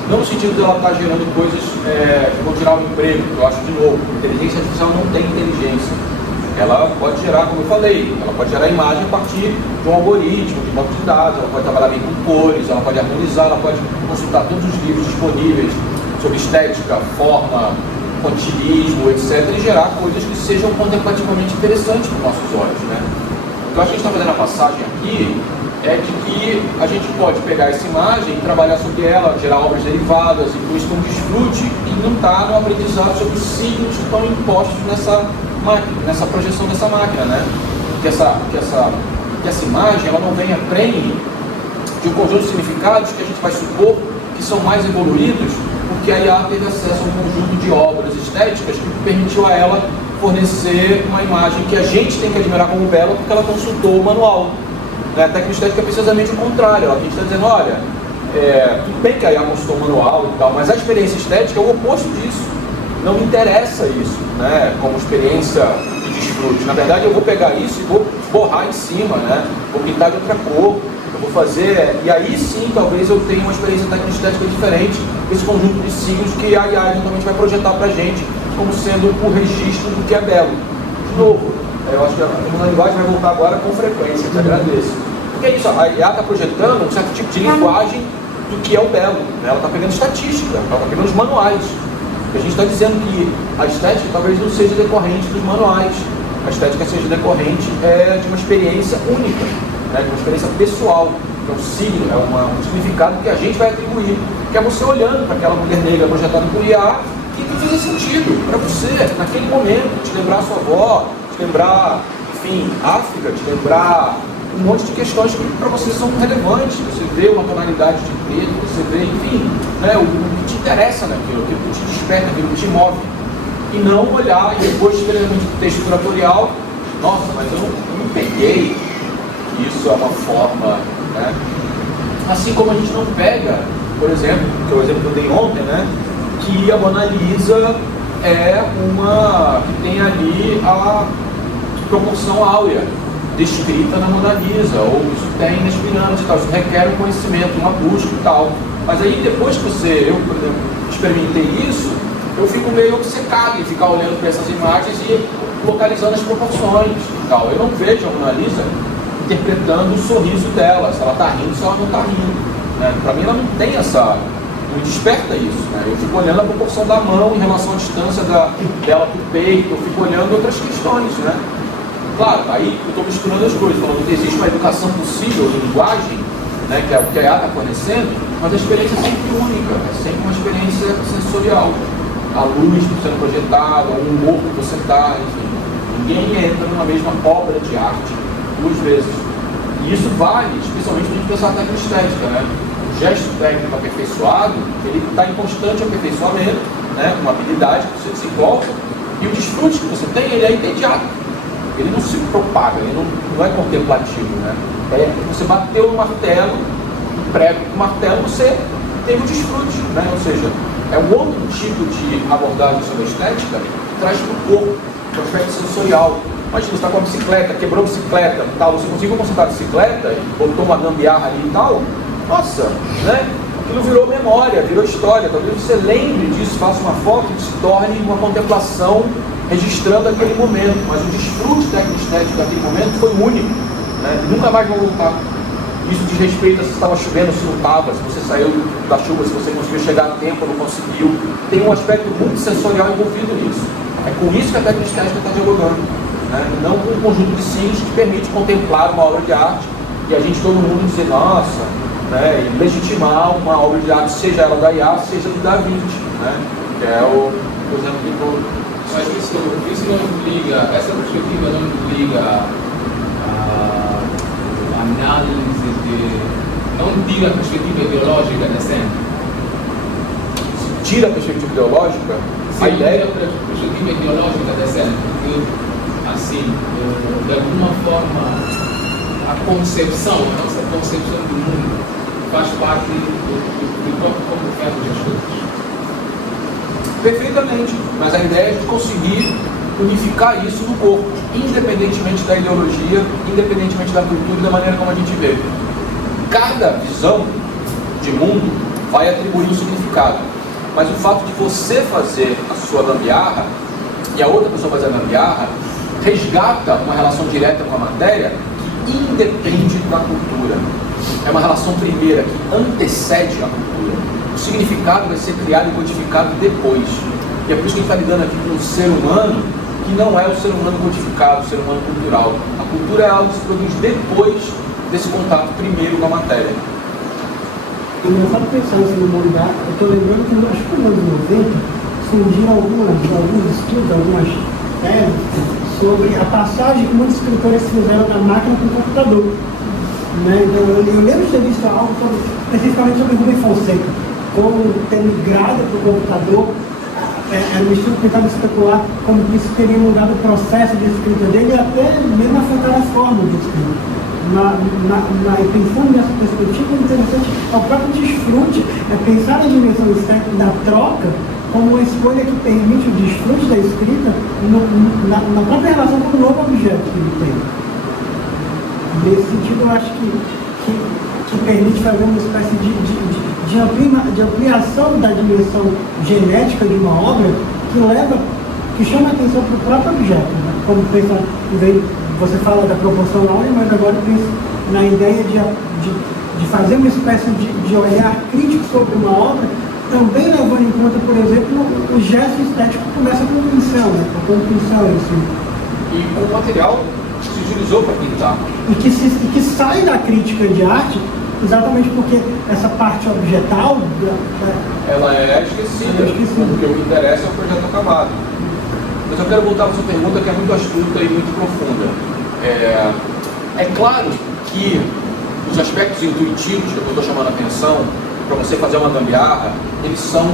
Não no sentido de ela estar gerando coisas que vão tirar o emprego, que eu acho, de novo, a inteligência artificial não tem inteligência. Ela pode gerar, como eu falei, ela pode gerar imagem a partir de um algoritmo, de banco de dados, ela pode trabalhar bem com cores, ela pode harmonizar, ela pode consultar todos os livros disponíveis sobre estética, forma, pontilhismo, etc., e gerar coisas que sejam contemplativamente interessantes para os nossos olhos, né? O que eu acho que a gente está fazendo na passagem aqui é de que a gente pode pegar essa imagem, trabalhar sobre ela, gerar obras derivadas, e com isso um desfrute, e não está no aprendizado sobre os signos que estão impostos nessa máquina, nessa projeção dessa máquina, né? Que essa imagem ela não venha prenhe de um conjunto de significados que a gente vai supor que são mais evoluídos, porque a IA teve acesso a um conjunto de obras estéticas que permitiu a ela fornecer uma imagem que a gente tem que admirar como bela, porque ela consultou o manual. A técnica estética é precisamente o contrário. Ela está dizendo, olha, tudo bem que a IA consultou o manual e tal, mas a experiência estética é o oposto disso. Não me interessa isso, né, como experiência de desfrute. Na verdade, eu vou pegar isso e vou borrar em cima, né, vou pintar de outra cor, eu vou fazer, e aí sim, talvez eu tenha uma experiência técnica estética diferente, esse conjunto de signos que a IA eventualmente vai projetar para a gente como sendo o registro do que é belo. De novo, eu acho que a linguagem vai voltar agora com frequência, te agradeço. Porque é isso, a IA está projetando um certo tipo de linguagem do que é o belo, né? Ela está pegando estatística, ela está pegando os manuais. A gente está dizendo que a estética talvez não seja decorrente dos manuais, a estética seja decorrente de uma experiência única, né, de uma experiência pessoal, que é um signo, um significado que a gente vai atribuir, que é você olhando para aquela mulher negra projetada por IA e que fazer sentido para você, naquele momento, te lembrar a sua avó, te lembrar, enfim, África, te lembrar um monte de questões que para você são relevantes. Você vê uma tonalidade de preto, você vê, enfim, né, o que te interessa naquilo, o que te desperta, aquilo que te move. E não olhar e depois escrever um texto curatorial, nossa, mas eu não peguei que isso é uma forma, né? Assim como a gente não pega, por exemplo, que é o exemplo que eu dei ontem, né, que a Mona Lisa é uma que tem ali a proporção áurea descrita na Mona Lisa, ou isso tem nas pirâmides e tal, isso requer um conhecimento, uma busca e tal. Mas aí depois que eu, por exemplo, experimentei isso, eu fico meio obcecado em ficar olhando para essas imagens e localizando as proporções e tal. Eu não vejo a Mona Lisa interpretando o sorriso dela, se ela está rindo, se ela não está rindo. Né? Para mim ela não tem não desperta isso. Né? Eu fico olhando a proporção da mão em relação à distância dela para o peito, eu fico olhando outras questões, né? Claro, aí eu estou misturando as coisas, falando que existe uma educação possível em linguagem, né, que é o que a IA está fornecendo, mas a experiência é sempre única, é sempre uma experiência sensorial. A luz sendo projetada, o humor que você está, enfim. Ninguém entra numa mesma obra de arte duas vezes. E isso vale, especialmente para a gente pensar na técnica estética, né? O gesto técnico aperfeiçoado, ele está em constante aperfeiçoamento, né, uma habilidade que você desenvolve, e o desfrute que você tem, ele é imediato. Ele não se propaga, ele não é contemplativo, né? Você bateu no martelo, um prego com martelo, você teve o desfrute, né? Ou seja, é um outro tipo de abordagem sobre a estética que traz para o corpo, para o aspecto sensorial. Imagina, você está com a bicicleta, quebrou a bicicleta, tal, você conseguiu consertar a bicicleta, botou uma gambiarra ali e tal, nossa, né? Aquilo virou memória, virou história. Talvez você lembre disso, faça uma foto e se torne uma contemplação registrando aquele momento, mas o desfrute técnico estético daquele momento foi único, né? Nunca mais vai voltar. Isso diz respeito a se estava chovendo, se não estava, se você saiu da chuva, se você conseguiu chegar a tempo ou não conseguiu. Tem um aspecto muito sensorial envolvido nisso. É com isso que a técnica estética está dialogando, né? Não com um conjunto de signos que permite contemplar uma obra de arte e a gente, todo mundo, dizer, nossa, né? E legitimar uma obra de arte, seja ela da IA, seja do Da Vinci, né? Que é o exemplo que eu... Mas isso não liga, essa perspectiva não liga a análise não tira a perspectiva ideológica da cena. Tira a perspectiva ideológica, a ideia... Tira a perspectiva ideológica da cena, porque, assim, de alguma forma, a nossa concepção do mundo faz parte do próprio corpo ferro das coisas. Perfeitamente, mas a ideia é de conseguir unificar isso no corpo, independentemente da ideologia, independentemente da cultura e da maneira como a gente vê. Cada visão de mundo vai atribuir um significado, mas o fato de você fazer a sua gambiarra e a outra pessoa fazer a gambiarra resgata uma relação direta com a matéria que independe da cultura. É uma relação primeira que antecede a cultura. O significado vai ser criado e codificado depois. E é por isso que a gente está lidando aqui com um ser humano que não é o ser humano codificado, o ser humano cultural. A cultura é algo que se produz depois desse contato primeiro com a matéria. Engraçado pensar assim no mangá, eu estou lembrando que acho que nos anos 90 surgiram alguns estudos, algumas teses sobre a passagem que muitos escritores fizeram da máquina para o computador. Né? Então, eu lembro de ter visto algo especificamente sobre Rubem Fonseca, como ter migrado para o computador. Era um estudo que tentava especular como isso teria mudado o processo de escrita dele e até mesmo afetar a forma de escrita. Pensando nessa perspectiva, é interessante, o próprio desfrute é pensar a dimensão estética da troca como uma escolha que permite o desfrute da escrita na própria relação com o novo objeto que ele tem. Nesse sentido, eu acho que permite fazer uma espécie de ampliação da dimensão genética de uma obra que chama a atenção para o próprio objeto. Né? Como pensa, você fala da proporção áurea, mas agora pensa na ideia de fazer uma espécie de olhar crítico sobre uma obra, também levando em conta, por exemplo, o gesto estético que começa com o pincel, né? Com o pincel em si. E com o material que se utilizou para pintar. E que sai da crítica de arte exatamente porque essa parte objetal ela é esquecida, porque o que interessa é o projeto acabado. Mas eu quero voltar para a sua pergunta, que é muito astuta e muito profunda. É claro que os aspectos intuitivos que eu estou chamando a atenção para você fazer uma gambiarra, eles são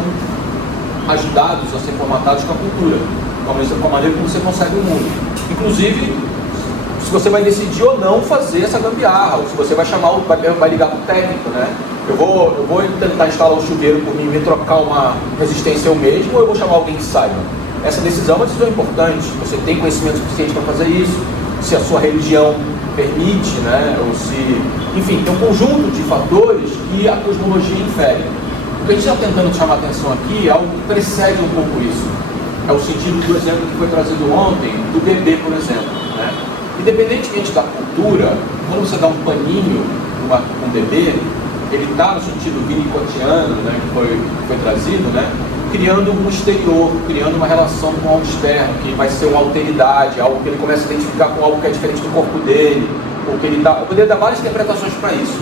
ajudados a ser formatados com a cultura, com a maneira como você consegue o mundo. Inclusive, se você vai decidir ou não fazer essa gambiarra, ou se você vai vai ligar para o técnico, né? Eu vou tentar instalar um chuveiro por mim e trocar uma resistência eu mesmo, ou eu vou chamar alguém que saiba? Essa decisão é uma decisão importante. Você tem conhecimento suficiente para fazer isso, se a sua religião permite, né? Ou se... Enfim, tem um conjunto de fatores que a cosmologia infere. O que a gente está tentando chamar a atenção aqui é algo que precede um pouco isso. É o sentido do exemplo que foi trazido ontem, do bebê, por exemplo, né? Independentemente da cultura, quando você dá um paninho para um bebê, ele está no sentido winnicottiano, né, que foi trazido, né, criando um exterior, criando uma relação com algo externo, que vai ser uma alteridade, algo que ele começa a identificar com algo que é diferente do corpo dele, ou que ele dá. Eu poderia dar várias interpretações para isso,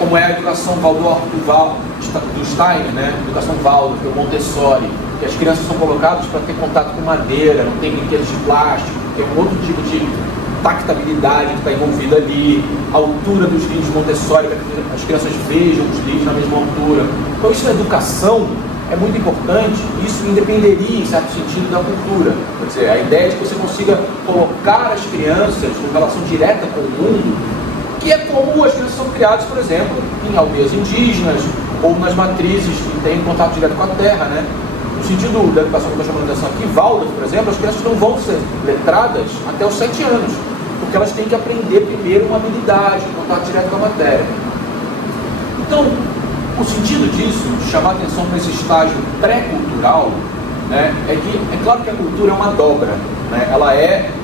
como é a educação do Steiner, né, educação Waldorf, do Montessori, que as crianças são colocadas para ter contato com madeira, não tem brinquedos de plástico, tem um outro tipo de tactabilidade que está envolvida ali, a altura dos livros Montessori, para que as crianças vejam os livros na mesma altura. Então isso na educação é muito importante, isso independeria, em certo sentido, da cultura. Quer dizer, a ideia é de que você consiga colocar as crianças em relação direta com o mundo, que é como as crianças são criadas, por exemplo, em aldeias indígenas, ou nas matrizes que têm contato direto com a terra, né? No sentido da educação que eu estou chamando de atenção aqui, Waldorf, por exemplo, as crianças não vão ser letradas até os 7 anos, porque elas têm que aprender primeiro uma habilidade, contato direto com a matéria. Então, o sentido disso, de chamar a atenção para esse estágio pré-cultural, né, é que, é claro que a cultura é uma dobra, né,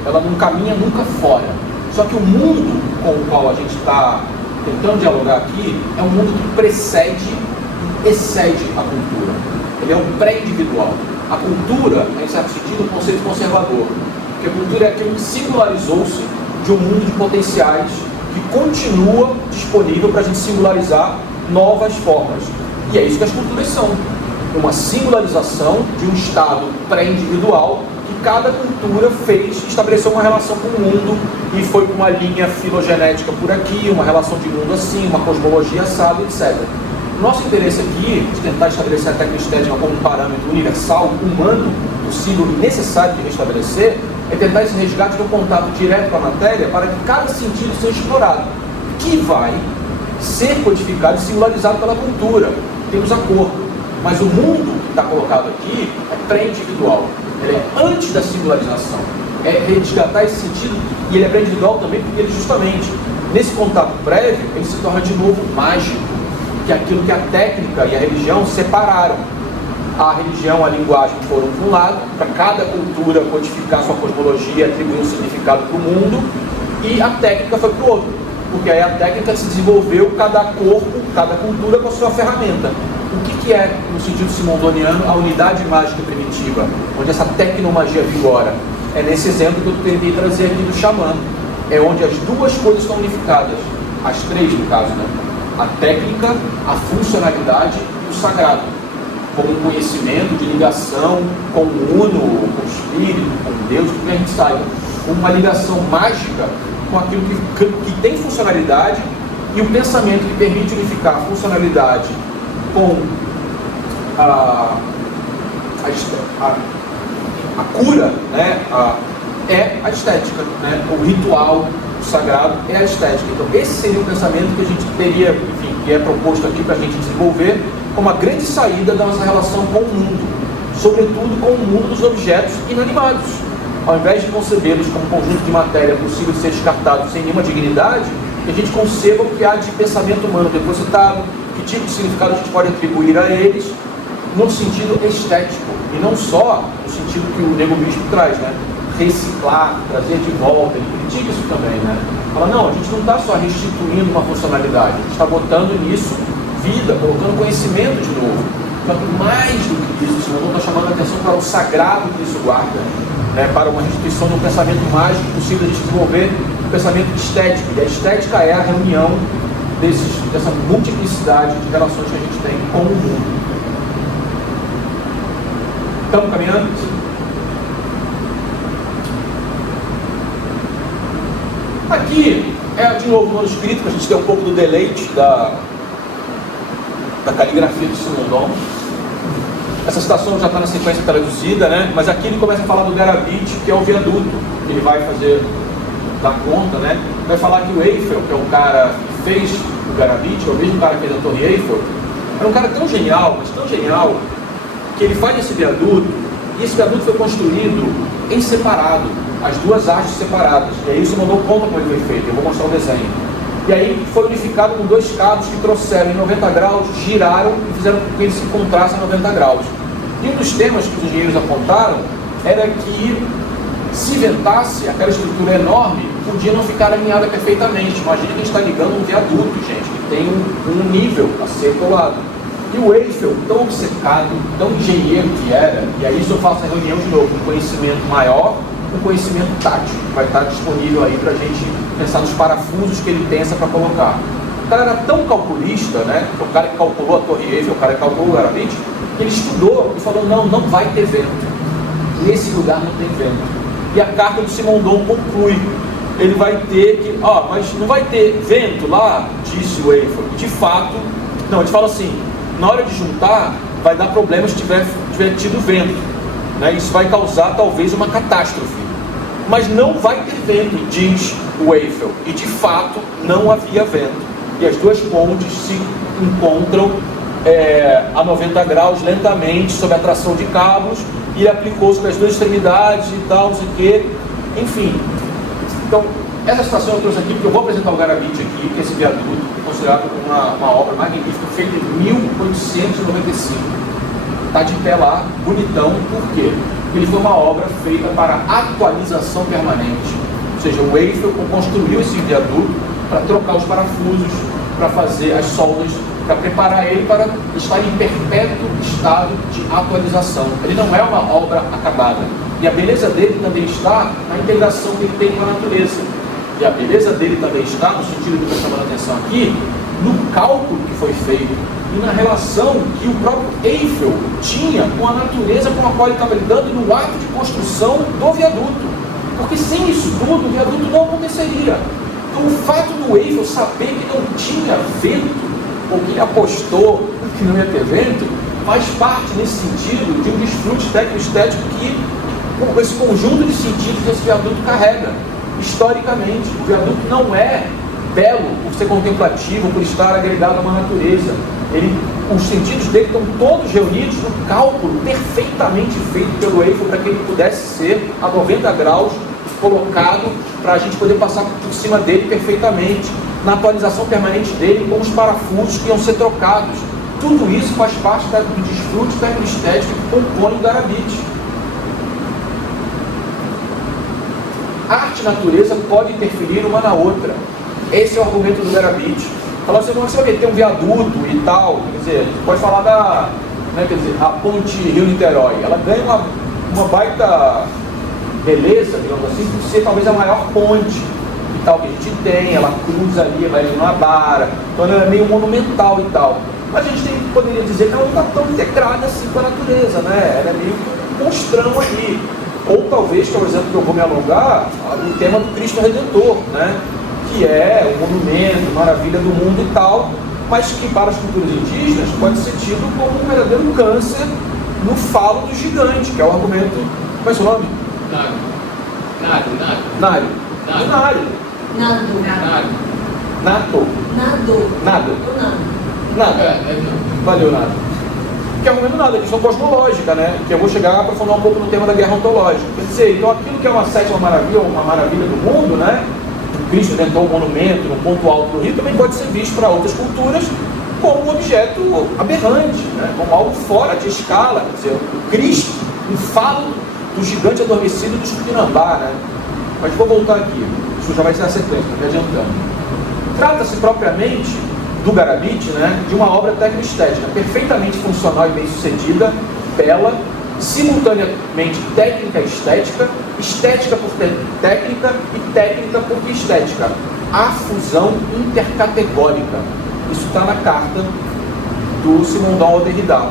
ela não caminha nunca fora. Só que o mundo com o qual a gente está tentando dialogar aqui é um mundo que precede e excede a cultura. Ele é um pré-individual. A cultura é, em certo sentido, um conceito conservador, porque a cultura é aquilo que singularizou-se de um mundo de potenciais que continua disponível para a gente singularizar novas formas. E é isso que as culturas são. Uma singularização de um estado pré-individual que cada cultura estabeleceu uma relação com o mundo e foi com uma linha filogenética por aqui, uma relação de mundo assim, uma cosmologia assada, etc. Nosso interesse aqui, de tentar estabelecer a técnica estética como um parâmetro universal, humano, possível e necessário de restabelecer, é tentar esse resgate do contato direto com a matéria para que cada sentido seja explorado, que vai ser codificado e singularizado pela cultura. Temos a cor, mas o mundo que está colocado aqui é pré-individual, ele é antes da singularização, é resgatar esse sentido, e ele é pré-individual também porque ele justamente, nesse contato prévio, ele se torna de novo mágico, que é aquilo que a técnica e a religião separaram. A religião, a linguagem foram para um lado, para cada cultura codificar sua cosmologia, atribuir um significado para o mundo, e a técnica foi para o outro, porque aí a técnica se desenvolveu, cada corpo, cada cultura com a sua ferramenta. O que é, no sentido simondoniano, a unidade mágica primitiva, onde essa tecnomagia vigora? É nesse exemplo que eu tentei trazer aqui do xamã, é onde as duas coisas estão unificadas, as três no caso, né? A técnica, a funcionalidade e o sagrado, como um conhecimento de ligação com o uno, com o espírito, com Deus, que a gente saiba, como uma ligação mágica com aquilo que tem funcionalidade, e o pensamento que permite unificar a funcionalidade com a cura, né? É a estética, né? O ritual, o sagrado é a estética. Então esse seria o pensamento que a gente teria, enfim, que é proposto aqui para a gente desenvolver como uma grande saída da nossa relação com o mundo, sobretudo com o mundo dos objetos inanimados. Ao invés de concebê-los como conjunto de matéria possível de ser descartado sem nenhuma dignidade, que a gente conceba o que há de pensamento humano depositado, que tipo de significado a gente pode atribuir a eles, no sentido estético, e não só no sentido que o Nego Bispo traz, né? Reciclar, trazer de volta, ele critica isso também, né? Fala, não, a gente não está só restituindo uma funcionalidade, a gente está botando nisso vida, colocando conhecimento de novo. Então, mais do que isso, o Senhor está chamando a atenção para o sagrado que isso guarda, né? Para uma restituição de um pensamento mágico possível de desenvolver um pensamento estético. E a estética é a reunião dessa multiplicidade de relações que a gente tem com o mundo. Estamos caminhando? Aqui é de novo o manuscrito, para a gente ter um pouco do deleite da caligrafia de Simondon. Essa citação já está na sequência traduzida, né? Mas aqui ele começa a falar do Garabit, que é o viaduto que ele vai fazer dar conta, né? Vai falar que o Eiffel, que é o cara que fez o Garabit, é o mesmo cara que fez a Torre Eiffel, era um cara tão genial, mas tão genial, que ele faz esse viaduto, e esse viaduto foi construído em separado, as duas hastes separadas. E aí você mandou conta como ele foi feito, eu vou mostrar o desenho. E aí foi unificado com dois cabos que trouxeram em 90 graus, giraram e fizeram com que eles se encontrassem a 90 graus. E um dos temas que os engenheiros apontaram era que, se ventasse, aquela estrutura enorme podia não ficar alinhada perfeitamente. Imagina que a gente está ligando um viaduto, gente, que tem um nível a ser colado. E o Eiffel, tão obcecado, tão engenheiro que era, e aí isso eu faço a reunião de novo, um conhecimento maior, um conhecimento tático, que vai estar disponível aí para a gente pensar nos parafusos que ele pensa para colocar. O cara era tão calculista, né? O cara que calculou a Torre Eiffel, o cara que calculou o Garabit, que ele estudou e falou, não vai ter vento. Nesse lugar não tem vento. E a carta do Simondon conclui, ele vai ter que, mas não vai ter vento lá, disse o Eiffel. De fato, não, ele fala assim, na hora de juntar, vai dar problema se tiver tido vento, né? Isso vai causar talvez uma catástrofe, mas não vai ter vento, diz o Eiffel, e de fato não havia vento, e as duas pontes se encontram a 90 graus lentamente, sob a tração de cabos, e ele aplicou sobre as duas extremidades e tal, não sei o quê, enfim. Então, essa situação eu trouxe aqui porque eu vou apresentar o Garabit aqui, que é esse viaduto, considerado uma obra magnífica, feita em 1895. Está de pé lá, bonitão, por quê? Porque ele foi uma obra feita para atualização permanente. Ou seja, o Eiffel construiu esse viaduto para trocar os parafusos, para fazer as soldas, para preparar ele para estar em perpétuo estado de atualização. Ele não é uma obra acabada. E a beleza dele também está na integração que ele tem com a natureza. E a beleza dele também está, no sentido que eu estou chamando a atenção aqui, no cálculo que foi feito e na relação que o próprio Eiffel tinha com a natureza com a qual ele estava lidando no ato de construção do viaduto. Porque sem isso tudo, o viaduto não aconteceria. Então, o fato do Eiffel saber que não tinha vento, ou que ele apostou que não ia ter vento, faz parte, nesse sentido, de um desfrute técnico-estético que esse conjunto de sentidos esse viaduto carrega. Historicamente, o viaduto não é belo por ser contemplativo, por estar agregado a uma natureza. Os sentidos dele estão todos reunidos no cálculo perfeitamente feito pelo Eiffel para que ele pudesse ser a 90 graus colocado para a gente poder passar por cima dele perfeitamente, na atualização permanente dele, com os parafusos que iam ser trocados. Tudo isso faz parte do desfrute técnico-estético que compõe o Garabite. Arte e natureza podem interferir uma na outra. Esse é o argumento do Garabite. Falar assim, você vai ver, tem um viaduto e tal, quer dizer, você pode falar da, né, quer dizer, a ponte Rio-Niterói, ela ganha uma baita beleza, digamos assim, por ser talvez a maior ponte e tal que a gente tem, ela cruza ali, vai ali no Abara, então ela é meio monumental e tal. Mas a gente poderia dizer que ela não está tão integrada assim com a natureza, né? Ela é meio que um monstrão ali. Ou talvez, que é o exemplo que eu vou me alongar, o tema do Cristo Redentor, né? Que é o monumento, maravilha do mundo e tal, mas que para as culturas indígenas pode ser tido como um verdadeiro câncer no falo do gigante, que é o argumento. Como é seu nome? Nário. Nário. Nada. Valeu, nada. Que é argumento nada, questão cosmológica, né? Que eu vou chegar a aprofundar um pouco no tema da guerra ontológica. Quer dizer, então aquilo que é uma sétima maravilha, uma maravilha do mundo, né? O Cristo inventou um monumento no ponto alto do Rio, também pode ser visto para outras culturas como um objeto aberrante, né? Como algo fora de escala. Quer dizer, o Cristo, um falo do gigante adormecido do Tupinambá, né? Mas vou voltar aqui, isso já vai ser a sequência, estou me adiantando. Trata-se propriamente do Garabite, né, de uma obra técnico-estética perfeitamente funcional e bem-sucedida, bela, simultaneamente técnica e estética, estética por técnica e técnica por estética. A fusão intercategórica. Isso está na carta do Simondon ao Derrida.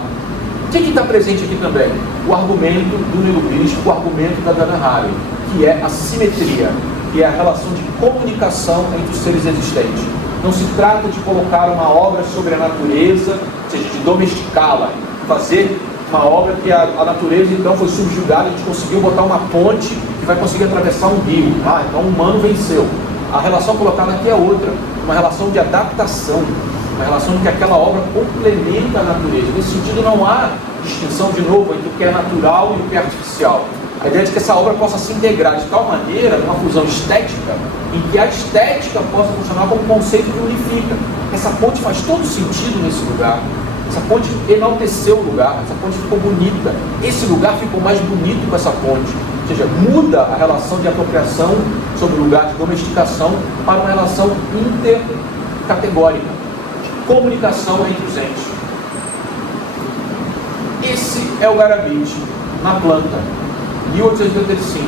O que está presente aqui também? O argumento do Nelubiris, o argumento da Dana Haraway, que é a simetria, que é a relação de comunicação entre os seres existentes. Não se trata de colocar uma obra sobre a natureza, ou seja, de domesticá-la, fazer uma obra que a natureza então foi subjugada, a gente conseguiu botar uma ponte que vai conseguir atravessar um rio. Então o humano venceu. A relação colocada aqui é outra, uma relação de adaptação, uma relação de que aquela obra complementa a natureza. Nesse sentido não há distinção, de novo, entre o que é natural e o que é artificial. A ideia é de que essa obra possa se integrar de tal maneira, numa fusão estética, em que a estética possa funcionar como conceito que unifica. Essa ponte faz todo sentido nesse lugar. Essa ponte enalteceu o lugar, essa ponte ficou bonita. Esse lugar ficou mais bonito com essa ponte. Ou seja, muda a relação de apropriação sobre o lugar de domesticação para uma relação intercategórica, de comunicação entre os entes. Esse é o Garabite na planta. 1885,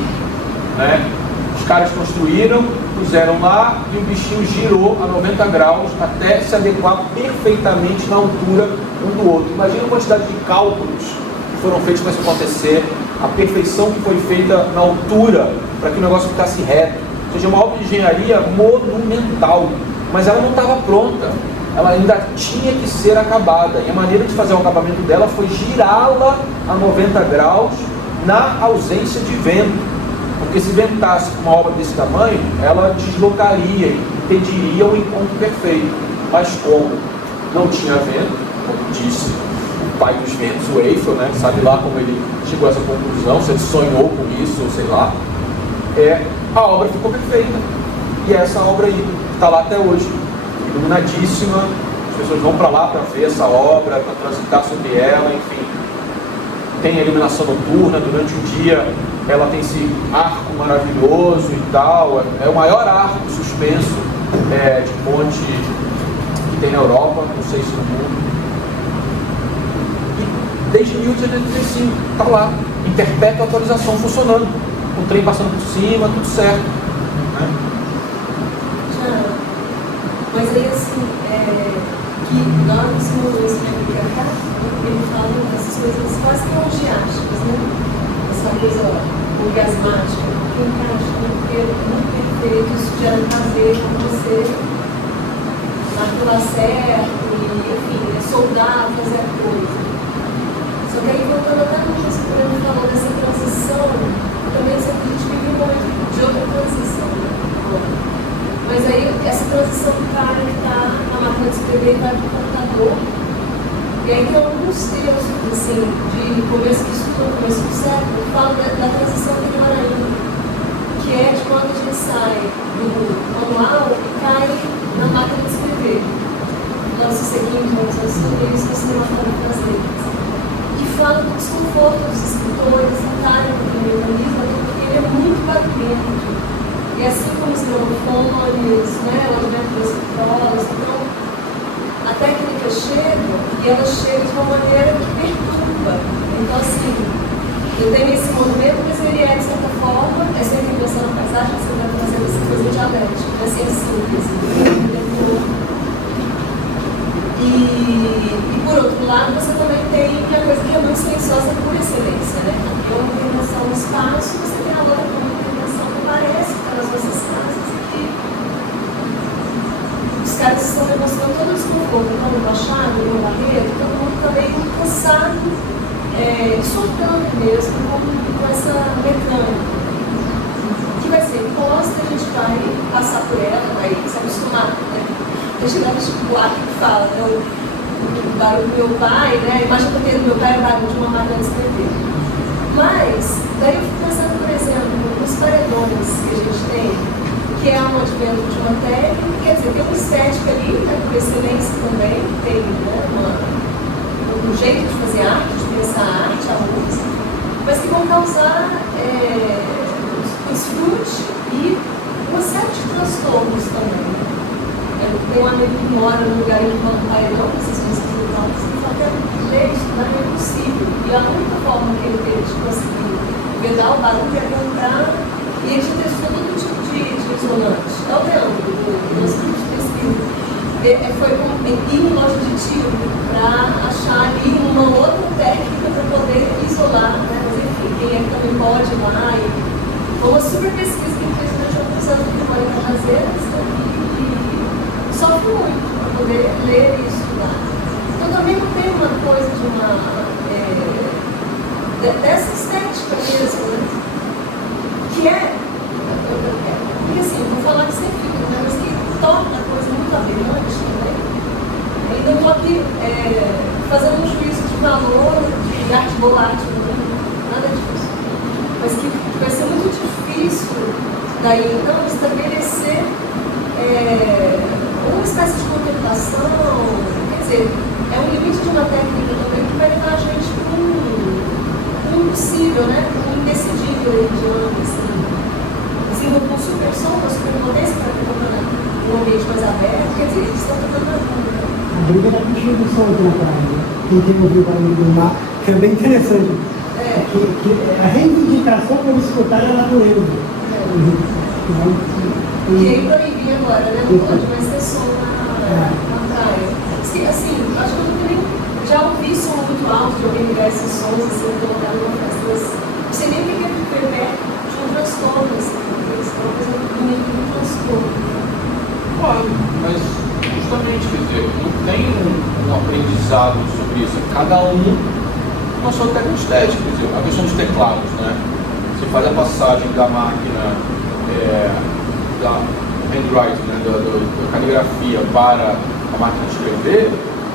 né? Os caras construíram, puseram lá e o bichinho girou a 90 graus até se adequar perfeitamente na altura um do outro. Imagina a quantidade de cálculos que foram feitos para isso acontecer, a perfeição que foi feita na altura para que o negócio ficasse reto. Ou seja, uma obra de engenharia monumental, mas ela não estava pronta, ela ainda tinha que ser acabada. E a maneira de fazer o acabamento dela foi girá-la a 90 graus na ausência de vento, porque se ventasse com uma obra desse tamanho, ela deslocaria e impediria o encontro perfeito. Mas como não tinha vento, como disse o pai dos ventos, o Eiffel, né? Sabe lá como ele chegou a essa conclusão, se ele sonhou com isso, ou sei lá, a obra ficou perfeita. E essa obra aí está lá até hoje, iluminadíssima, as pessoas vão para lá para ver essa obra, para transitar sobre ela, enfim. Tem a iluminação noturna, durante o dia ela tem esse arco maravilhoso e tal, é o maior arco suspenso de ponte que tem na Europa, não sei se no mundo. E desde 1885, está lá, em perpétua atualização, funcionando, com o trem passando por cima, tudo certo. Né? Mas aí assim, que nós esse livro cá, ele fala dessas coisas quase que orgiásticas, né? Essa coisa orgasmática, que encaixa muito perfeito, isso gera prazer com você, macular certo, enfim, soldar, fazer a coisa. Só que aí, voltando até no que o Bruno falou dessa transição, também a gente vive um momento de outra transição, né? Mas aí, essa transição do cara que está na máquina de escrever vai para o computador. E aí tem alguns textos, assim, de começo do século, que falam da transição contemporânea, que é de quando a gente sai do manual e cai na máquina de escrever. Lança o seguinte, lança o seguinte, isso é o cinematográfico das letras. E fala do desconforto dos escritores entrarem no mecanismo, porque ele é muito barulhento. E assim como os gramofones, né, o advento das vitrolas, então a técnica chega e ela chega de uma maneira que perturba. Então, assim, eu tenho esse movimento, mas ele é, de certa forma, é sempre invenção na paisagem, você vai fazer essa coisa dialética, é sempre simples. E por outro lado, você também tem a coisa que é muito silenciosa por excelência, né? É uma intervenção no espaço, você tem a outra como uma intervenção que parece que está nas nossas casas, que os caras estão demonstrando todo o desconforto, então no Machado, no Barreto, todo mundo também cansado, soltando mesmo com essa mecânica, que vai ser imposta, a gente vai passar por ela, vai se acostumar, né? A gente dá vestibular que fala, né? O barulho do meu pai, né? A imagem que eu tenho do meu pai é o barulho de uma máquina de escrever. Mas, daí eu fico pensando, por exemplo, nos paredões que a gente tem, que é um advento de uma técnica, quer dizer, tem uma estética ali, né, por excelência também, tem, né, um jeito de fazer arte, de pensar a arte, a música, mas que vão causar desfrute e uma série de transtornos também. Tem um amigo que mora no lugar em que o paredão, essas coisas que fala até jeito, não é possível. E a única forma que ele teve de conseguir vedar o barulho é comprar, e ele já testou todo tipo de isolante. É o Leandro, do nosso grupo de pesquisa. Foi ir em loja de tiro para achar ali uma outra técnica para poder isolar, né? Mas enfim, quem é que também pode ir lá. Foi uma super pesquisa que ele fez durante alguns anos que mora em Cajazeiras, sofre muito para poder ler e estudar. Então também não tem uma coisa de dessa estética mesmo, né? Que é, porque assim, vou falar que sempre fica, né? Mas que torna a coisa muito aberrante, né? Ainda estou aqui fazendo um juízo de valor de arte volátil, né? Nada disso. Mas que vai ser muito difícil daí então estabelecer uma espécie de contemplação, quer dizer, é um limite de uma técnica também que vai levar a gente para um impossível, né? Um indecidível digamos assim. Desenvolver um super som, uma super potência para tocar num ambiente mais aberto, quer dizer, eles estão tocando na rua. A briga da bicha do som aqui na praia, né? Quem tem ouvido o barulho do mar, que é bem interessante. Que a reivindicação para escutar é a natureza. Que aí proibir agora, né? Não pode mais ter som na praia. Assim, acho que eu nunca nem já ouvi som muito alto de alguém ligar esses sons assim, colocar numa festa, mas não sei nem o que é viver perto de um transtorno, assim, porque eles estão fazendo um transtorno. Pode, mas justamente, quer dizer, não tem um aprendizado sobre isso. Cada um com a sua técnica estética, quer dizer, a questão dos teclados, né? Você faz a passagem da máquina da handwriting, né, da caligrafia para a máquina de escrever,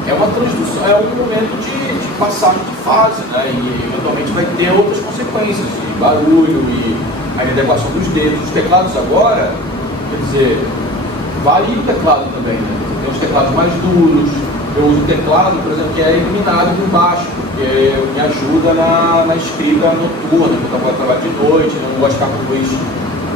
é uma transdução, é um momento de passagem de fase, né, e eventualmente vai ter outras consequências, de barulho e a inadequação dos dedos. Os teclados agora, quer dizer, varia o teclado também, né? Tem os teclados mais duros. Eu uso o teclado, por exemplo, que é iluminado por baixo, porque me ajuda na escrita noturna, quando eu vou trabalhar de noite, não gosto de ficar com luz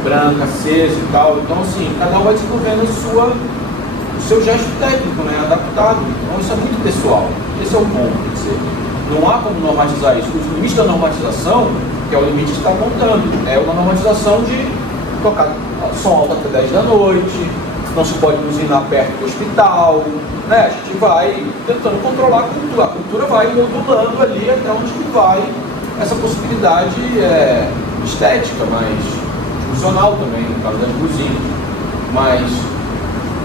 branca, acesa e tal. Então, assim, cada um vai desenvolvendo o seu gesto técnico, né, adaptado. Então, isso é muito pessoal. Esse é o ponto. Quer dizer, não há como normatizar isso. O limite da normatização, que é o limite que está apontando, é uma normatização de tocar som alto até 10 da noite, não se pode buzinar perto do hospital, né, a gente vai tentando controlar a cultura vai modulando ali até onde que vai essa possibilidade estética, mas funcional também, no caso das buzinas. Mas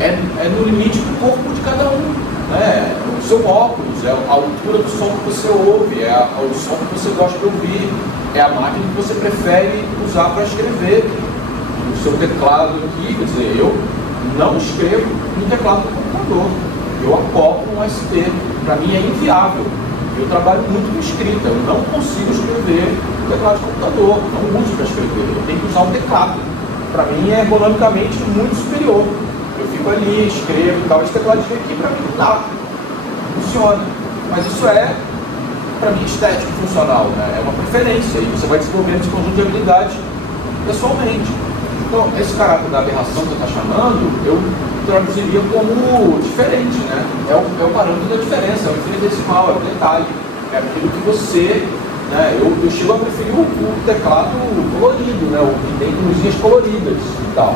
é no limite do corpo de cada um, né? O seu óculos, é a altura do som que você ouve, é o som que você gosta de ouvir, é a máquina que você prefere usar para escrever. O seu teclado aqui, quer dizer, eu não escrevo no teclado do computador, eu acoplo um USB, para mim é inviável. Eu trabalho muito com escrita, eu não consigo escrever no teclado de computador, não uso para escrever, eu tenho que usar um teclado. Para mim é ergonomicamente muito superior. Eu fico ali, escrevo e tal, esse teclado aqui para mim não dá, funciona. Mas isso é, para mim, estético e funcional, né? É uma preferência, e você vai desenvolvendo esse conjunto de habilidades pessoalmente. Então, esse caráter da aberração que você está chamando, eu traduziria como diferente, né? É o parâmetro da diferença, é o infinitesimal, é o detalhe, é aquilo que você, né? Eu chego a preferir o teclado colorido, né? O que tem luzinhas coloridas e tal,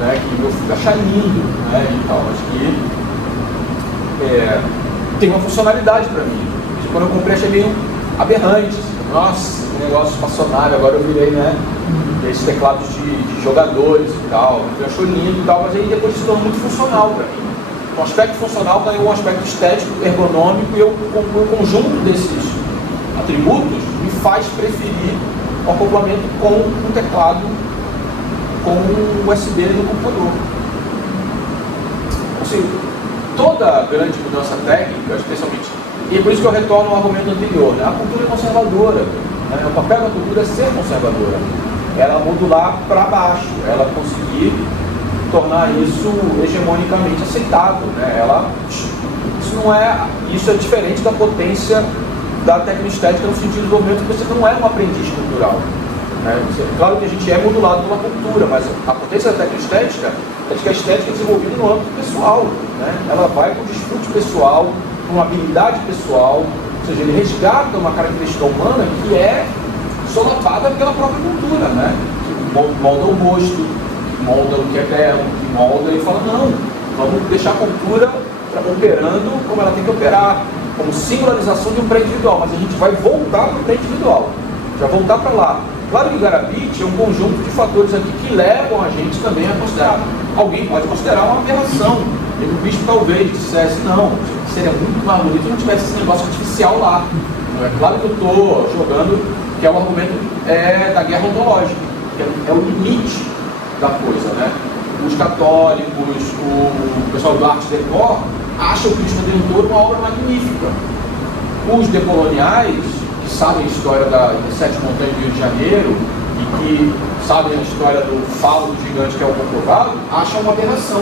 né? Que eu fico achar lindo, né? E tal, acho que tem uma funcionalidade para mim. Quando eu comprei achei meio aberrante, nossa, um negócio espaçonário, agora eu virei, né? Esses teclados de jogadores e tal, eu achei lindo e tal, mas aí depois se tornou muito funcional para mim. O aspecto funcional ganhou um aspecto estético, ergonômico, e o conjunto desses atributos me faz preferir o acoplamento com um teclado com USB no computador. Ou seja, toda grande mudança técnica, especialmente, e é por isso que eu retorno ao argumento anterior, né? A cultura é conservadora, né? O papel da cultura é ser conservadora, ela modular para baixo, ela conseguir tornar isso hegemonicamente aceitável, né? Isso é diferente da potência da tecnoestética no sentido do momento que você não é um aprendiz cultural, né? Claro que a gente é modulado pela cultura, mas a potência da tecnoestética é de que a estética é desenvolvida no âmbito pessoal, né? Ela vai para o desfrute pessoal, para uma habilidade pessoal, ou seja, ele resgata uma característica humana que é solapada pela própria cultura, né? Que molda o rosto, que molda o que é belo, que molda e fala, não, vamos deixar a cultura operando como ela tem que operar, como singularização de um pré-individual, mas a gente vai voltar para o pré-individual, vai voltar para lá. Claro que o Garabit é um conjunto de fatores aqui que levam a gente também a considerar. Alguém pode considerar uma aberração. E o bispo talvez dissesse, não, seria muito mais bonito se não tivesse esse negócio artificial lá. É claro que eu estou jogando, que é o argumento da guerra ontológica, que é o limite da coisa, né? Os católicos, o pessoal do Arte Deco acham o Cristo Redentor uma obra magnífica. Os decoloniais, que sabem a história das 7 montanhas do Rio de Janeiro e que sabem a história do falo do gigante que é o comprovado, acham uma aberração.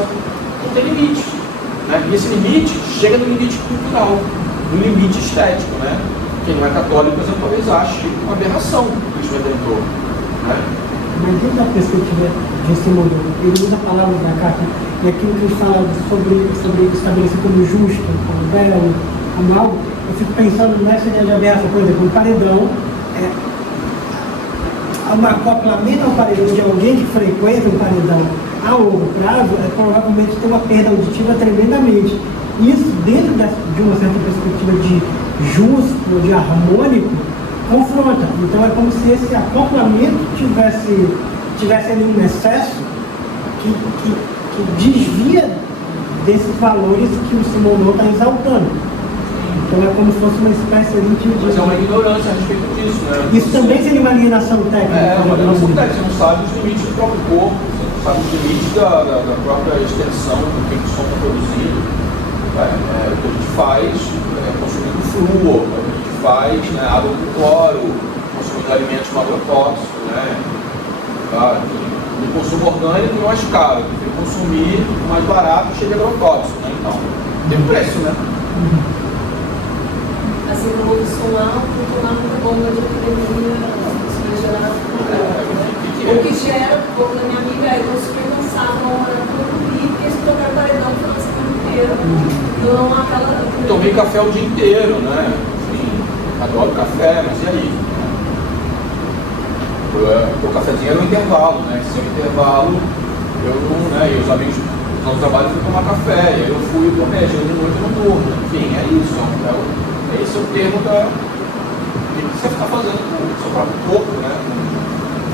Não tem limite, né? E esse limite chega no limite cultural, no limite estético, né? Quem não é católico, por exemplo, talvez ache uma aberração do Cristo Redentor, né? Mas dentro da perspectiva de Simondon, ele usa palavras da carta, e aquilo que ele fala sobre estabelecer como justo, como belo, como algo, eu fico pensando nessa ideia de aberração, por exemplo, um paredão, um acoplamento ao paredão de alguém que frequenta um paredão a longo prazo, provavelmente tem uma perda auditiva tremendamente. Isso, dentro de uma certa perspectiva de justo, de harmônico, confronta. Então é como se esse acoplamento tivesse ali um excesso que desvia desses valores que o Simondon está exaltando. Então é como se fosse uma espécie ali de... Mas é uma ignorância a respeito disso, né? Isso também seria uma alienação técnica. É, uma alienação técnica. Você não sabe os limites do próprio corpo, você não sabe os limites da própria extensão do que o som está produzindo. O que a gente faz consumindo flúor, o que a gente faz água com cloro, consumindo alimentos com agrotóxico, né? No consumo orgânico é mais caro, tem que consumir mais barato, cheio de agrotóxico, né? Então, tem preço, né? Assim como o som alto, tomar muita bomba de epidemia, isso vai gerar o que gera, um pouco da minha amiga, eu estou super cansada, uma hora para dormir, porque eles tocaram paredão o final de semana inteiro. Então, aquela... Tomei café o dia inteiro, né? Enfim, adoro café, mas e aí? O cafezinho era um intervalo, né? Sem intervalo, eu não, né? E os amigos no trabalho fui tomar café, e aí eu fui comer, de noite eu não durmo. Enfim, é isso. Esse é o termo da. O que você está fazendo com o seu próprio corpo, né?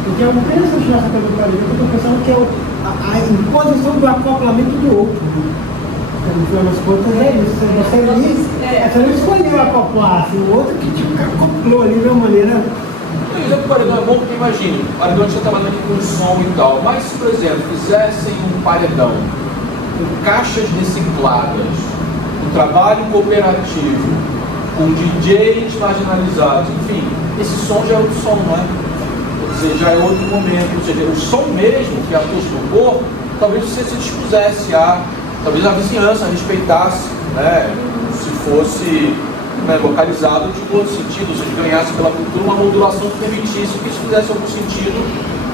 Porque é uma interessante nessa coisa do planeta, eu estou pensando que é a imposição do acoplamento do outro. No final das contas é isso. Você não escolheu acoplar, assim, o outro que te acoplou ali de uma maneira. Por exemplo, o paredão é bom porque imagine, o paredão a gente está trabalhando aqui com som e tal, mas se, por exemplo, fizessem um paredão com caixas recicladas, um trabalho cooperativo, com DJs marginalizados, enfim, esse som já é outro som, não é? Ou seja, já é outro momento, ou seja, o som mesmo que atua no corpo, talvez você se dispusesse a, talvez a vizinhança respeitasse, né, se fosse localizado de outro sentido, ou seja, ganhasse pela cultura uma modulação que permitisse que isso fizesse algum sentido,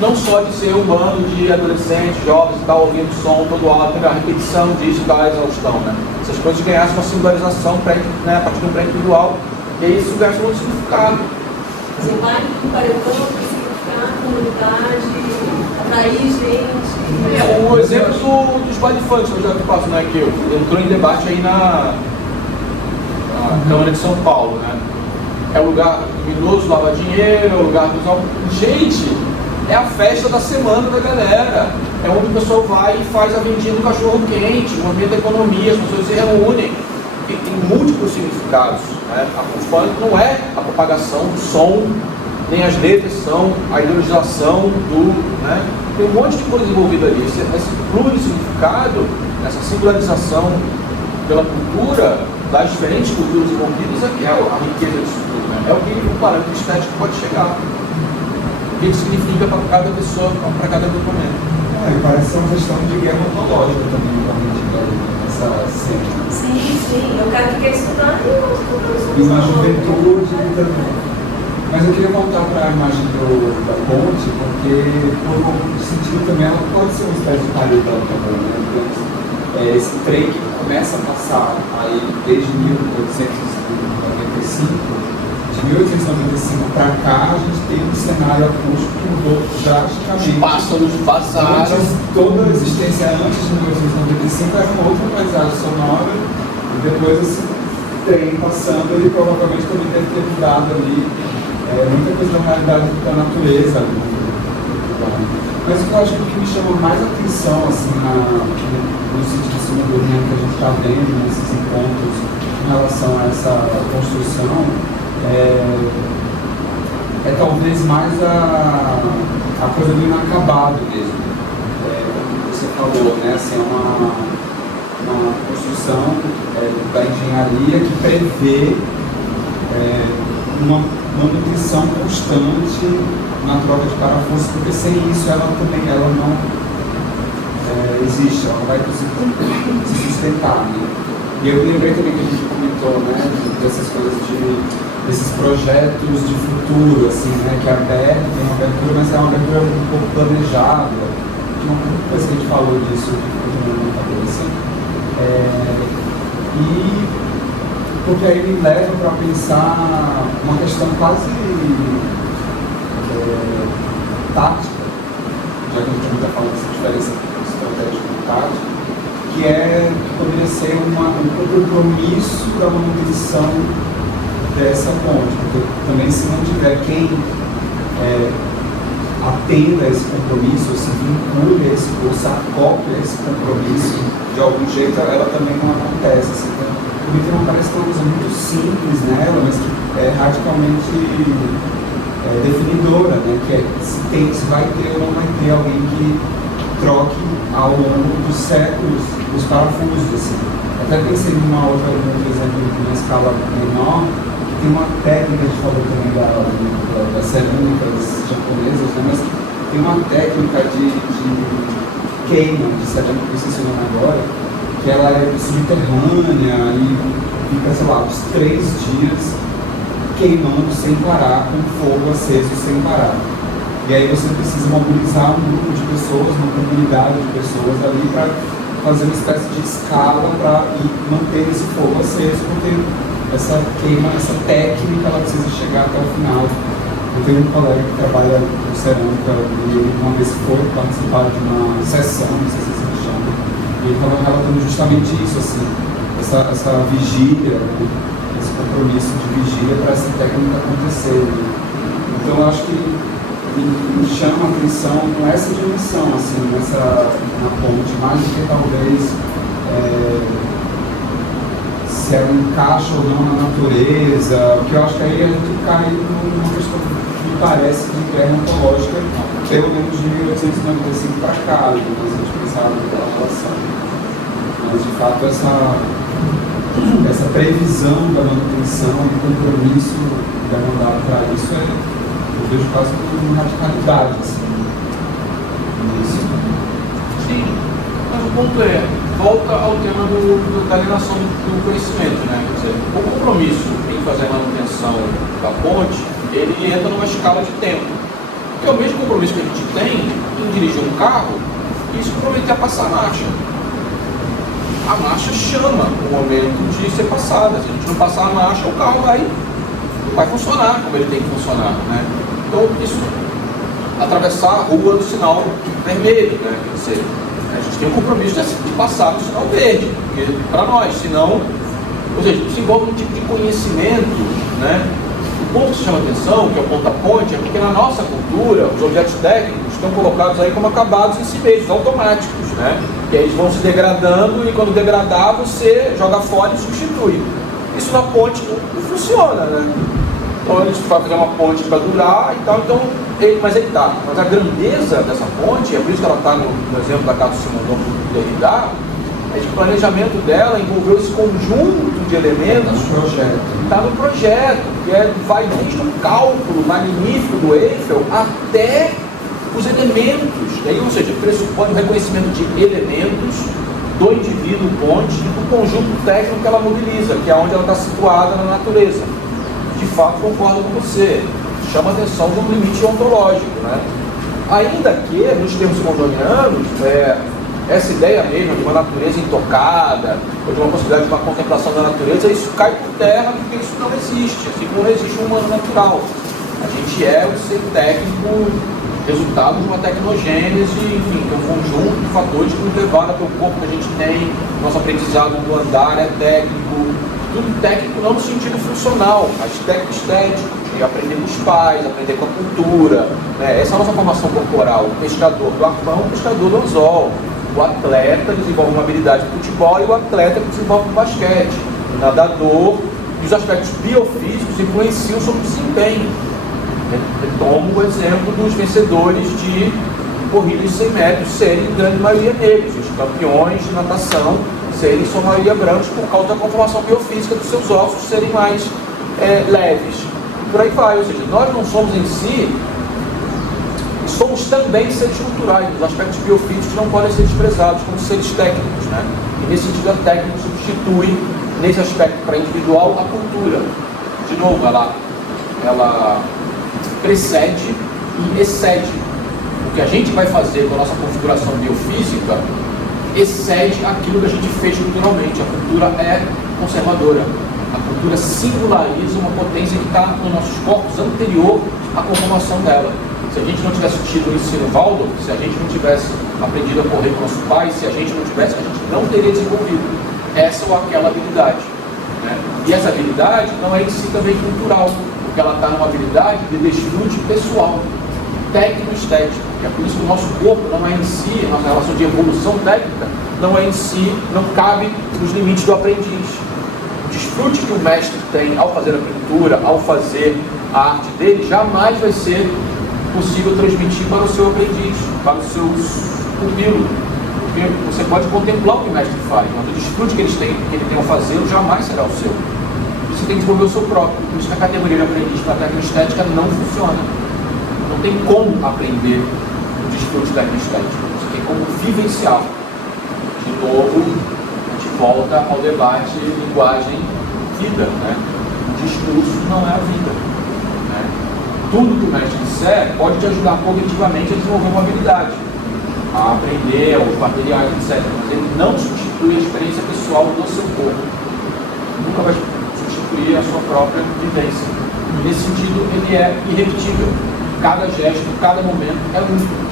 não só de ser um bando de adolescentes, jovens e tal, ouvindo som todo alto, a repetição disso da exaustão, né? Essas coisas ganhassem uma singularização né, a partir do pré-individual, e aí isso ganha um outro significado. Você vai para o paredão para significar a comunidade, atrair gente. O exemplo dos baile funk, que eu já passo, né, que entrou em debate aí na Câmara de São Paulo, né? É o lugar luminoso, lava dinheiro, é o lugar dos alvos. Gente, é a festa da semana da galera. É onde o pessoal vai e faz a vendinha do cachorro quente, o ambiente da economia, as pessoas se reúnem. Tem múltiplos significados, né? O funk não é a propagação do som, nem as letras são a ideologização do. Né? Tem um monte de coisa envolvida ali. Esse plurissignificado, essa singularização pela cultura, das diferentes culturas envolvidas, é que é a riqueza disso tudo, né? É o que o parâmetro estético pode chegar. O que significa para cada pessoa, para cada documento. E parece ser uma questão de guerra ontológica também, quando a gente vê essa cena. Sim. O cara que quer estudar e eu estou E uma juventude também. Mas eu queria voltar para a imagem da ponte, porque, por algum sentido também, ela pode ser uma espécie de paredão também, né? Esse trem que começa a passar aí desde 1895, de 1895 para cá, a gente tem um cenário acústico que mudou drasticamente. Pássaros passaram. Toda a existência antes de 1895 era uma outra paisagem sonora, e depois esse trem passando, ele provavelmente também deve ter mudado ali muita coisa da realidade da natureza. Mas o que eu acho que o que me chama mais atenção, assim, no sentido de modernismo que a gente está vendo nesses encontros em relação a essa construção, é talvez mais a coisa do inacabado mesmo. Como você falou, né? Assim, é uma construção da engenharia que prevê uma manutenção constante na troca de parafusos, porque sem isso ela não existe, ela não vai conseguir se sustentar, né? E eu lembrei também que a gente comentou, né, dessas coisas desses projetos de futuro, assim, né, que é aberto, tem uma abertura, mas é uma abertura um pouco planejada, depois que a gente falou disso, na cabeça. E porque aí me leva para pensar uma questão quase tática, já que a gente está falando dessa diferença estratégica e tática, que poderia ser um compromisso da manutenção dessa ponte, porque também se não tiver quem atenda a esse compromisso, ou se vincule ou se acople a esse compromisso, de algum jeito ela também não acontece. Assim, então, me parece que é uma coisa muito simples nela, mas que é radicalmente definidora, né? Que é se vai ter ou não vai ter alguém que troque ao longo dos séculos os parafusos. Assim. Até pensei num outro exemplo de uma escala menor, que tem uma técnica, a gente falou também das cerâmicas japonesas, né? Mas tem uma técnica de queima de cerâmica que eu esqueci o nome agora, que ela é subterrânea e fica, sei lá, uns 3 dias queimando sem parar, com fogo aceso sem parar. E aí você precisa mobilizar um grupo de pessoas, uma comunidade de pessoas ali para fazer uma espécie de escala para manter esse fogo aceso, porque essa queima, essa técnica, ela precisa chegar até o final. Eu tenho um colega que trabalha com cerâmica e ele uma vez foi participar de uma sessão, não sei se vocês chamam, E ele estava relatando justamente isso, assim, essa vigília, né? Esse compromisso de vigília para essa técnica acontecer. Então eu acho que me chama a atenção com essa dimensão, assim, na ponte, mais do que talvez se ela encaixa ou não na natureza, porque eu acho que aí a gente cai numa questão que me parece de guerra ontológica, pelo menos de 1895 para cá, né, mas a gente pensava naquela relação. Mas de fato essa previsão da manutenção e compromisso demandado para isso eu vejo quase como uma radicalidade, assim, nisso. Sim, mas o ponto volta ao tema da alienação do conhecimento, né? Quer dizer, o compromisso em fazer a manutenção da ponte, ele entra numa escala de tempo. Porque é o mesmo compromisso que a gente tem em dirigir um carro e se comprometer a passar a marcha. A marcha chama o momento de ser passada. Se a gente não passar a marcha, o carro vai funcionar como ele tem que funcionar, né? Então, isso, atravessar a rua do sinal vermelho, né? Quer dizer, a gente tem o compromisso de passar no sinal verde, porque para nós, senão, ou seja, isso envolve um tipo de conhecimento, né? O ponto que chama atenção, que é o ponto da ponte, é porque na nossa cultura, os objetos técnicos estão colocados aí como acabados em si mesmos, automáticos, né? Que aí eles vão se degradando e quando degradar, você joga fora e substitui. Isso na ponte não funciona, né? Então eles vão fazer uma ponte para durar e tal, mas aí tá. Mas a grandeza dessa ponte, é por isso que ela está no exemplo da Cato Simondon do Derrida, é que o planejamento dela envolveu esse conjunto de elementos. Está no projeto, que vai desde o cálculo magnífico do Eiffel até os elementos. E aí, ou seja, pressupõe o reconhecimento de elementos do indivíduo ponte e do conjunto técnico que ela mobiliza, que é onde ela está situada na natureza. De fato, concordo com você, chama a atenção de um limite ontológico, né? Ainda que, nos termos simondonianos, essa ideia mesmo de uma natureza intocada, ou de uma possibilidade de uma contemplação da natureza, isso cai por terra porque isso não existe, assim como não existe um humano natural. A gente é o ser técnico, resultado de uma tecnogênese, enfim, de um conjunto de fatores que nos levaram até o corpo que a gente tem, nosso aprendizado do andar é técnico, tudo técnico não no sentido funcional, mas técnico estético, de aprender com os pais, aprender com a cultura, né? Essa é a nossa formação corporal, o pescador do arpão, o pescador do anzol, o atleta desenvolve uma habilidade de futebol e o atleta que desenvolve no basquete, o nadador, e os aspectos biofísicos influenciam sobre o desempenho. Eu tomo o exemplo dos vencedores de corridas de 100 metros serem, em grande maioria, negros, os campeões de natação serem, em sua maioria, brancos por causa da conformação biofísica dos seus ossos serem mais leves. E por aí vai, ou seja, nós não somos em si, somos também seres culturais, os aspectos biofísicos não podem ser desprezados como seres técnicos, né? E nesse sentido a técnica substitui, nesse aspecto para individual, a cultura. De novo, ela precede e excede. O que a gente vai fazer com a nossa configuração biofísica excede aquilo que a gente fez culturalmente. A cultura é conservadora. A cultura singulariza uma potência que está nos nossos corpos anterior à conformação dela. Se a gente não tivesse tido o ensino Waldorf, se a gente não tivesse aprendido a correr com nosso pai, se a gente não tivesse, a gente não teria desenvolvido essa ou aquela habilidade, né? E essa habilidade não é em si também cultural, porque ela está numa habilidade de desfrute pessoal, técnico-estético. É por isso que o nosso corpo não é em si, a nossa relação de evolução técnica não é em si, não cabe nos limites do aprendiz. O desfrute que o mestre tem ao fazer a pintura, ao fazer a arte dele, jamais vai ser possível transmitir para o seu aprendiz, para o seu pupilo. Porque você pode contemplar o que o mestre faz, mas o desfrute que ele tem ao fazê-lo jamais será o seu. Você tem que desenvolver o seu próprio. Por isso que a categoria de aprendiz para a técnica estética não funciona. Não tem como aprender o desfrute técnico-estético. Você tem como vivenciar. De novo, a gente volta ao debate linguagem-vida, né? O discurso não é a vida, né? Tudo que o mestre disser pode te ajudar cognitivamente a desenvolver uma habilidade, a aprender os materiais, etc. Mas ele não substitui a experiência pessoal do seu corpo. Nunca vai substituir a sua própria vivência. E nesse sentido, ele é irrepetível. Cada gesto, cada momento é único.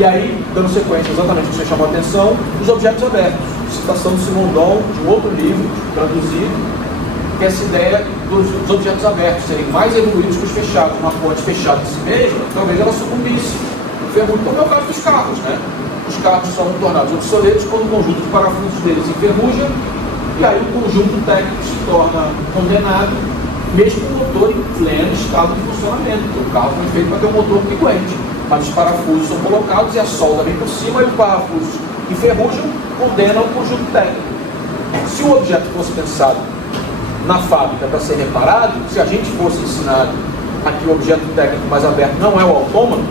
E aí, dando sequência exatamente o que você chamou a atenção, os objetos abertos. Citação do Simon Don, de um outro livro, traduzido, que é essa ideia dos objetos abertos serem mais evoluídos que os fechados. Uma fonte fechada de si mesma, talvez ela sucumbisse. Enferruja, como é o caso dos carros, né? Os carros são tornados obsoletos quando o conjunto de parafusos deles enferruja, e aí o conjunto técnico se torna condenado, mesmo com o motor em pleno estado de funcionamento. O carro foi feito para ter um motor que aguente, mas os parafusos são colocados e a solda vem por cima e os parafusos enferrujam, condenam o conjunto técnico. Se o objeto fosse pensado na fábrica para ser reparado, se a gente fosse ensinado aqui o objeto técnico mais aberto não é o autômato,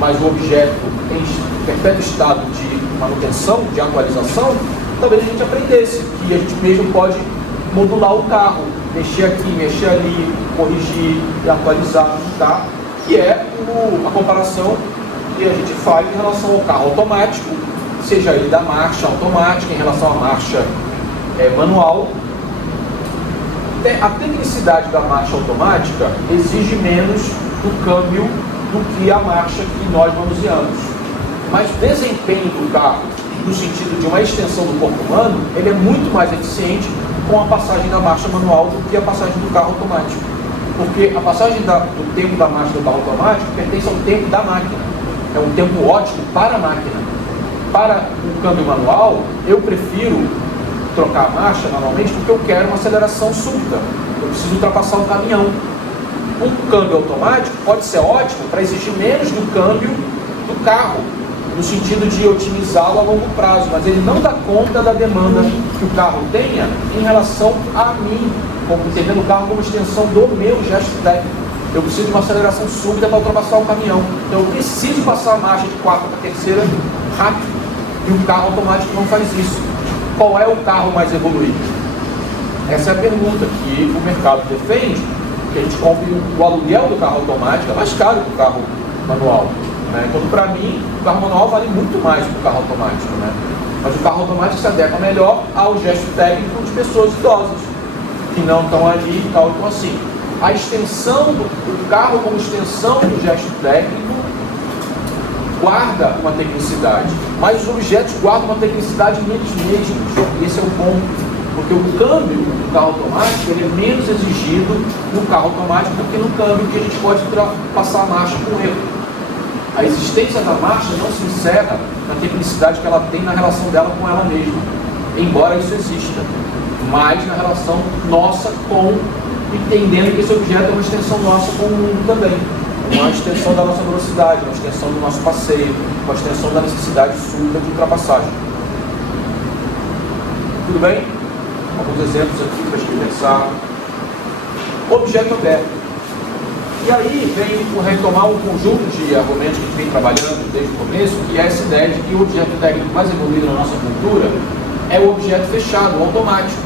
mas o objeto em perpétuo estado de manutenção, de atualização, talvez a gente aprendesse que a gente mesmo pode modular o carro, mexer aqui, mexer ali, corrigir e atualizar, tá? Que é a comparação que a gente faz em relação ao carro automático, seja ele da marcha automática, em relação à marcha manual. A tecnicidade da marcha automática exige menos do câmbio do que a marcha que nós manuseamos. Mas o desempenho do carro, no sentido de uma extensão do corpo humano, ele é muito mais eficiente com a passagem da marcha manual do que a passagem do carro automático. Porque a passagem do tempo da marcha do carro automático pertence ao tempo da máquina. É um tempo ótimo para a máquina. Para o câmbio manual, eu prefiro trocar a marcha normalmente porque eu quero uma aceleração súbita. Eu preciso ultrapassar um caminhão. Um câmbio automático pode ser ótimo para exigir menos do câmbio do carro, no sentido de otimizá-lo a longo prazo, mas ele não dá conta da demanda que o carro tenha em relação a mim, como entendendo o carro como extensão do meu gesto técnico. Eu preciso de uma aceleração súbita para ultrapassar o caminhão. Então eu preciso passar a marcha de quarta para terceira rápido. E um carro automático não faz isso. Qual é o carro mais evoluído? Essa é a pergunta que o mercado defende, que a gente compre o aluguel do carro automático é mais caro que o carro manual. Né? Então, para mim, o carro manual vale muito mais que o carro automático. Né? Mas o carro automático se adequa melhor ao gesto técnico de pessoas idosas, que não estão ali e tal. Então, assim, a extensão do carro como extensão do gesto técnico guarda uma tecnicidade, mas os objetos guardam uma tecnicidade neles mesmos. Esse é o ponto, porque o câmbio do carro automático ele é menos exigido no carro automático do que no câmbio que a gente pode passar a marcha com erro. A existência da marcha não se encerra na tecnicidade que ela tem na relação dela com ela mesma, embora isso exista, mas na relação nossa com, entendendo que esse objeto é uma extensão nossa com o mundo também. Uma extensão da nossa velocidade, uma extensão do nosso passeio, uma extensão da necessidade súbita de ultrapassagem. Tudo bem? Alguns exemplos aqui para a gente pensar. Objeto aberto. E aí vem retomar um conjunto de argumentos que a gente vem trabalhando desde o começo, que é essa ideia de que o objeto técnico mais evoluído na nossa cultura é o objeto fechado, o automático.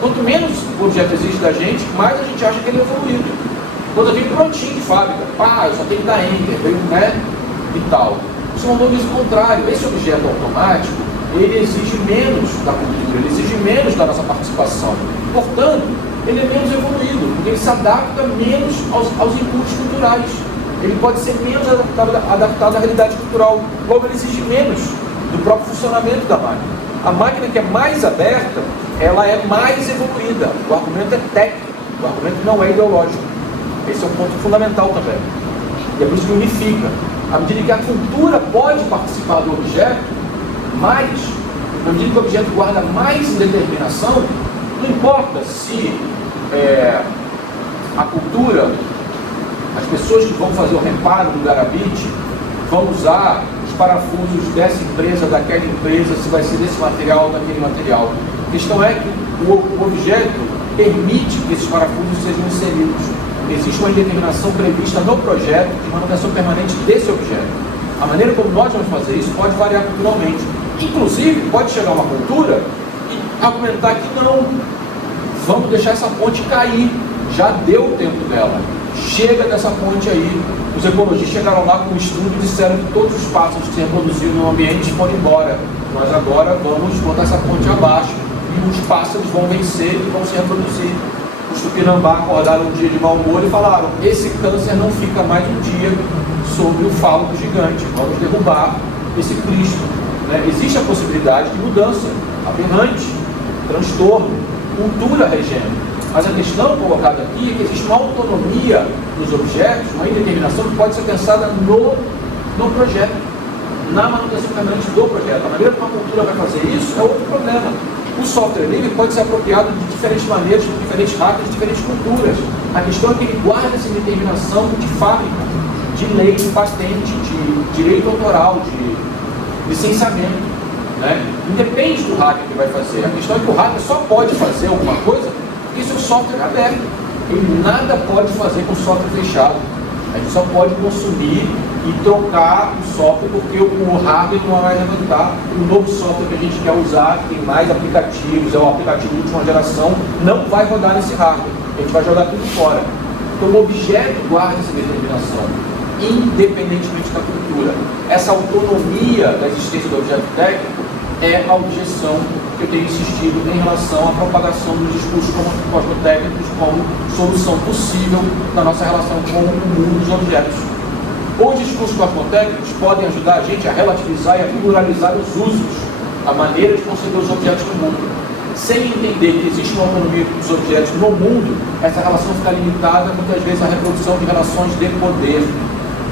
Quanto menos o objeto existe da gente, mais a gente acha que ele é evoluído. Quando vem prontinho de fábrica, pá, eu só tenho que dar enter, veio, né, e tal. O Simon Don diz o contrário. Esse objeto automático, ele exige menos da cultura, ele exige menos da nossa participação. Portanto, ele é menos evoluído, porque ele se adapta menos aos inputs culturais. Ele pode ser menos adaptado à realidade cultural. Logo, ele exige menos do próprio funcionamento da máquina. A máquina que é mais aberta, ela é mais evoluída. O argumento é técnico, o argumento não é ideológico. Esse é um ponto fundamental também. E é por isso que unifica. À medida que a cultura pode participar do objeto, mais, à medida que o objeto guarda mais indeterminação, não importa se a cultura, as pessoas que vão fazer o reparo do garabite, vão usar os parafusos dessa empresa, daquela empresa, se vai ser desse material ou daquele material. A questão é que o objeto permite que esses parafusos sejam inseridos. Existe uma indeterminação prevista no projeto de manutenção permanente desse objeto. A maneira como nós vamos fazer isso pode variar culturalmente. Inclusive, pode chegar uma cultura e argumentar que não, vamos deixar essa ponte cair, já deu o tempo dela, chega dessa ponte aí. Os ecologistas chegaram lá com um estudo e disseram que todos os pássaros que se reproduziram no ambiente foram embora. Nós agora vamos botar essa ponte abaixo e os pássaros vão vencer e vão se reproduzir. Os Tupinambá acordaram um dia de mau humor e falaram: esse câncer não fica mais um dia sobre o falo do gigante, vamos derrubar esse Cristo. Né? Existe a possibilidade de mudança aberrante, transtorno, cultura regendo. Mas a questão colocada aqui é que existe uma autonomia dos objetos, uma indeterminação que pode ser pensada no projeto, na manutenção permanente do projeto. A maneira como a cultura vai fazer isso é outro problema. O software livre pode ser apropriado de diferentes maneiras, por diferentes hackers, de diferentes culturas. A questão é que ele guarda essa indeterminação de fábrica, de lei, de patente, de direito autoral, de licenciamento. Né? Independe do hacker que vai fazer. A questão é que o hacker só pode fazer alguma coisa porque seu software é aberto. Ele nada pode fazer com software fechado. A gente só pode consumir e trocar o software porque o hardware não vai levantar. O novo software que a gente quer usar, que tem mais aplicativos, é o aplicativo de última geração, não vai rodar nesse hardware. A gente vai jogar tudo fora. Então o objeto guarda essa determinação, independentemente da cultura. Essa autonomia da existência do objeto técnico é a objeção que eu tenho insistido em relação à propagação dos discursos cosmotécnicos como solução possível da nossa relação com o mundo dos objetos. Os discursos cosmotécnicos podem ajudar a gente a relativizar e a pluralizar os usos, a maneira de conceber os objetos no mundo. Sem entender que existe uma autonomia dos objetos no mundo, essa relação fica limitada muitas vezes à reprodução de relações de poder.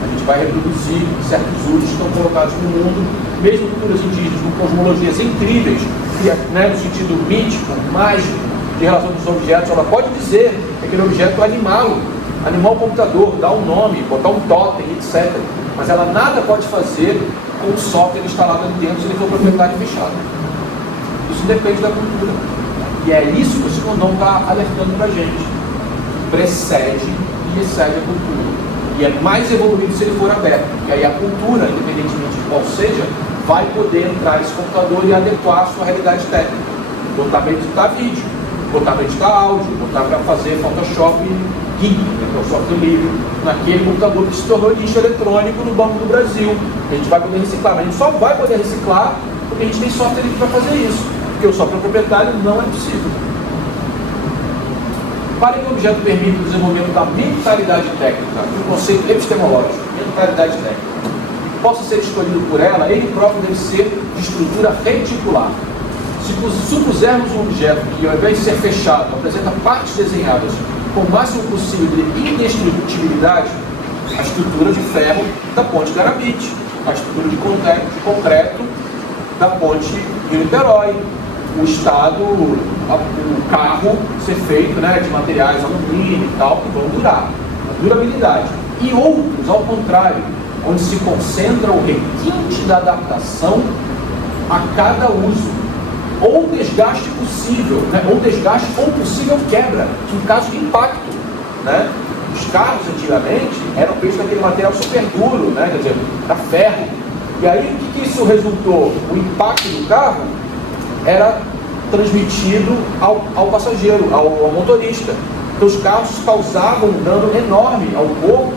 A gente vai reproduzir certos usos que estão colocados no mundo, mesmo culturas indígenas com cosmologias incríveis, que, né, no sentido mítico, mágico, de relação dos objetos. Ela pode dizer que aquele objeto é animar o computador, dar um nome, botar um totem, etc. Mas ela nada pode fazer com o software instalado ali dentro se ele for proprietário fechado. Isso depende da cultura. E é isso que o Simondon está alertando para a gente. Precede e excede a cultura. E é mais evoluído se ele for aberto. E aí a cultura, independentemente de qual seja, vai poder entrar nesse computador e adequar a sua realidade técnica. Botar para editar vídeo, botar para editar áudio, botar para fazer Photoshop GIMP, que é o software livre, naquele computador que se tornou lixo eletrônico no Banco do Brasil. A gente vai poder reciclar, mas a gente só vai poder reciclar porque a gente tem software livre para fazer isso. Porque o software proprietário não é possível. Para que o objeto permita o desenvolvimento da mentalidade técnica, um conceito epistemológico, mentalidade técnica, possa ser escolhido por ela, ele próprio deve ser de estrutura reticular. Se supusermos um objeto que, ao invés de ser fechado, apresenta partes desenhadas com o máximo possível de indestrutibilidade, a estrutura de ferro da ponte Garabite, a estrutura de concreto da ponte Rio Niterói, o estado, o carro ser feito, né, de materiais alumínio e tal, que vão durar, a durabilidade. E outros, ao contrário, onde se concentra o requinte da adaptação a cada uso, ou desgaste possível, né, ou desgaste ou possível quebra, em caso de impacto. Né? Os carros, antigamente, eram feitos daquele material super duro, né, quer dizer, da ferro. E aí, o que isso resultou? O impacto do carro era transmitido ao passageiro, ao motorista. Então, os carros causavam um dano enorme ao corpo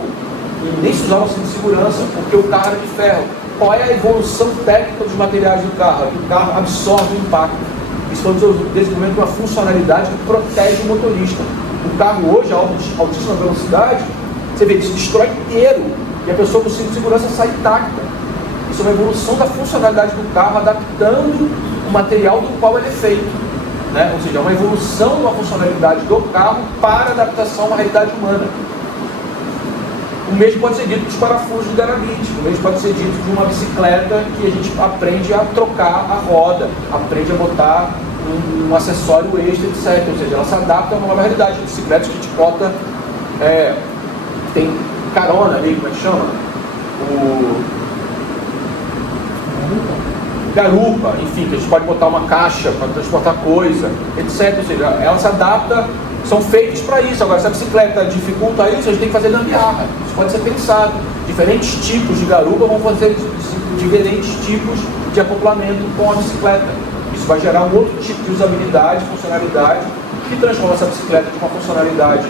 e nem se usava cinto de segurança, porque o carro era de ferro. Qual é a evolução técnica dos materiais do carro? O carro absorve o impacto. Isso foi o desenvolvimento de uma funcionalidade que protege o motorista. O carro hoje, a altíssima velocidade, você vê, ele se destrói inteiro e a pessoa com o cinto de segurança sai intacta. Isso é uma evolução da funcionalidade do carro, adaptando o material do qual ele é feito. Né? Ou seja, é uma evolução de uma funcionalidade do carro para adaptação a uma realidade humana. O mesmo pode ser dito dos parafusos do Garabite, o mesmo pode ser dito de uma bicicleta que a gente aprende a trocar a roda, aprende a botar um acessório extra, etc. Ou seja, ela se adapta a uma nova realidade. Bicicletas que a gente bota, tem carona ali, como é que chama? Garupa, enfim, que a gente pode botar uma caixa para transportar coisa, etc. Ou seja, ela se adapta, são feitos para isso. Agora, se a bicicleta dificulta isso, a gente tem que fazer gambiarra. Isso pode ser pensado. Diferentes tipos de garupa vão fazer diferentes tipos de acoplamento com a bicicleta. Isso vai gerar um outro tipo de usabilidade, funcionalidade, que transforma essa bicicleta de uma funcionalidade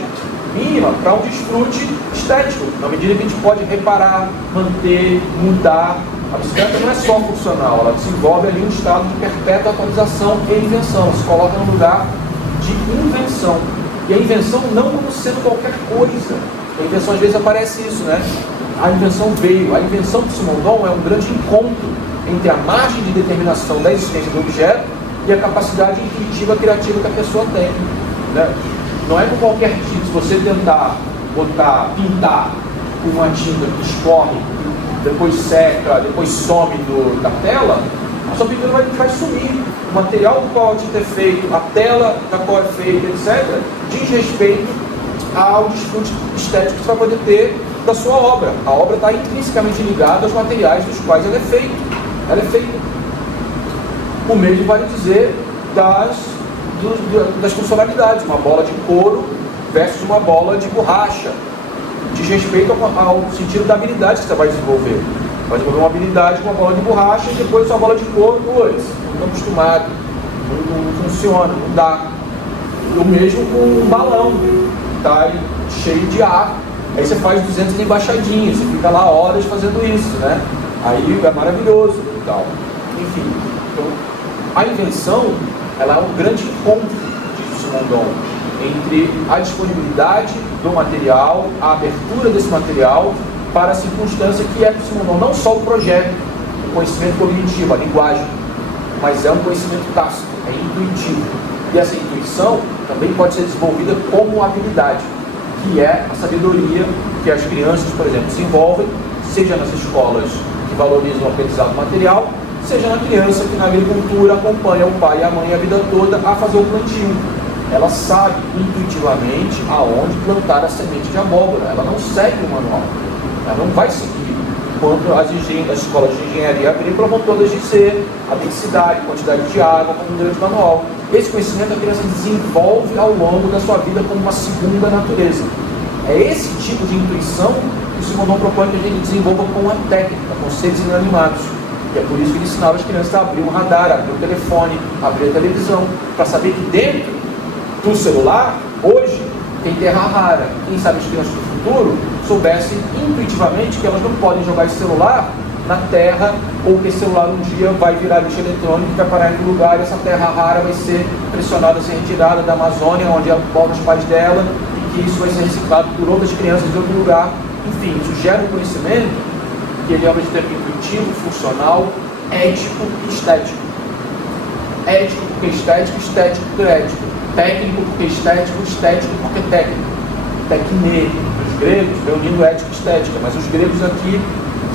mínima para um desfrute estético, na medida que a gente pode reparar, manter, mudar. A bicicleta não é só funcional, ela desenvolve ali um estado de perpétua atualização e invenção, se coloca no lugar de invenção. E a invenção não como sendo qualquer coisa. A invenção às vezes aparece isso, né? A invenção veio. A invenção de Simondon é um grande encontro entre a margem de determinação da existência do objeto e a capacidade intuitiva criativa que a pessoa tem, né? Não é com qualquer tipo. Se você tentar pintar com uma tinta que escorre, depois seca, depois some da tela, a sua pintura vai sumir. O material do qual a tinta é feito, a tela da qual é feita, etc., diz respeito ao desfrute estético que você vai poder ter da sua obra. A obra está intrinsecamente ligada aos materiais dos quais ela é feita. Ela é feita. O mesmo vale dizer das funcionalidades. Uma bola de couro versus uma bola de borracha. Diz respeito ao sentido da habilidade que você vai desenvolver. Vai desenvolver uma habilidade com uma bola de borracha e depois sua bola de couro, não estou acostumado, não funciona, não dá. O mesmo com um balão, tá cheio de ar. Aí você faz 200 embaixadinhas, você fica lá horas fazendo isso, né? Aí é maravilhoso e tal. Enfim, então, a invenção, ela é um grande encontro, diz Simondon, entre a disponibilidade do material, a abertura desse material para a circunstância que é, para Simondon, não só o projeto, o conhecimento cognitivo, a linguagem, mas é um conhecimento tácito, é intuitivo. E essa intuição também pode ser desenvolvida como uma habilidade, que é a sabedoria que as crianças, por exemplo, desenvolvem, seja nas escolas que valorizam o aprendizado material, seja na criança que na agricultura acompanha o pai e a mãe a vida toda a fazer o plantio. Ela sabe intuitivamente aonde plantar a semente de abóbora, ela não segue o manual, ela não vai seguir quanto as escolas de engenharia agrícola vão todas dizer a densidade, quantidade de água, como um grande manual. Esse conhecimento a criança desenvolve ao longo da sua vida como uma segunda natureza. É esse tipo de intuição que o Simondon propõe que a gente desenvolva com a técnica, com seres inanimados. E é por isso que ele ensinava as crianças a abrir um radar, abrir o telefone, abrir a televisão, para saber que dentro do celular, hoje, tem terra rara. Quem sabe as crianças do futuro soubessem intuitivamente que elas não podem jogar esse celular na terra, ou que esse celular um dia vai virar lixo eletrônico e vai parar em algum lugar e essa terra rara vai ser pressionada a ser retirada da Amazônia, onde é o polo dos pais dela, e que isso vai ser reciclado por outras crianças de outro lugar. Enfim, isso gera um conhecimento que ele é ao mesmo tempo intuitivo, funcional, ético e estético. Ético porque estético, estético porque ético. Técnico porque estético, estético porque técnico. Tecne, os gregos, reunindo ética e estética, mas os gregos aqui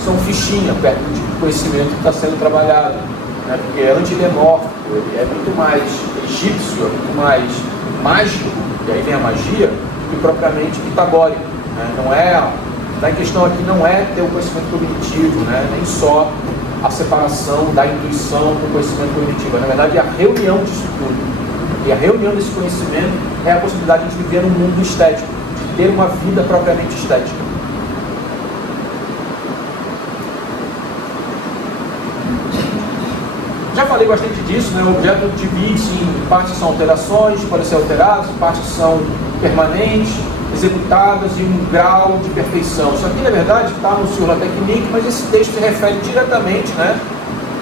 são fichinha perto do tipo de conhecimento que está sendo trabalhado, né? Porque é antidemórfico, ele é muito mais egípcio, é muito mais mágico, e aí vem a magia, do que propriamente pitagórico, né? Não é, a questão aqui não é ter o conhecimento cognitivo, né? Nem só a separação da intuição do conhecimento cognitivo, na verdade é a reunião disso tudo. E a reunião desse conhecimento é a possibilidade de viver num mundo estético, de ter uma vida propriamente estética. Já falei bastante disso, né? O objeto divide-se em partes são alterações, podem ser alteradas, partes são permanentes, executadas em um grau de perfeição. Isso aqui, na verdade, está no Sur la Technique, mas esse texto se refere diretamente, né,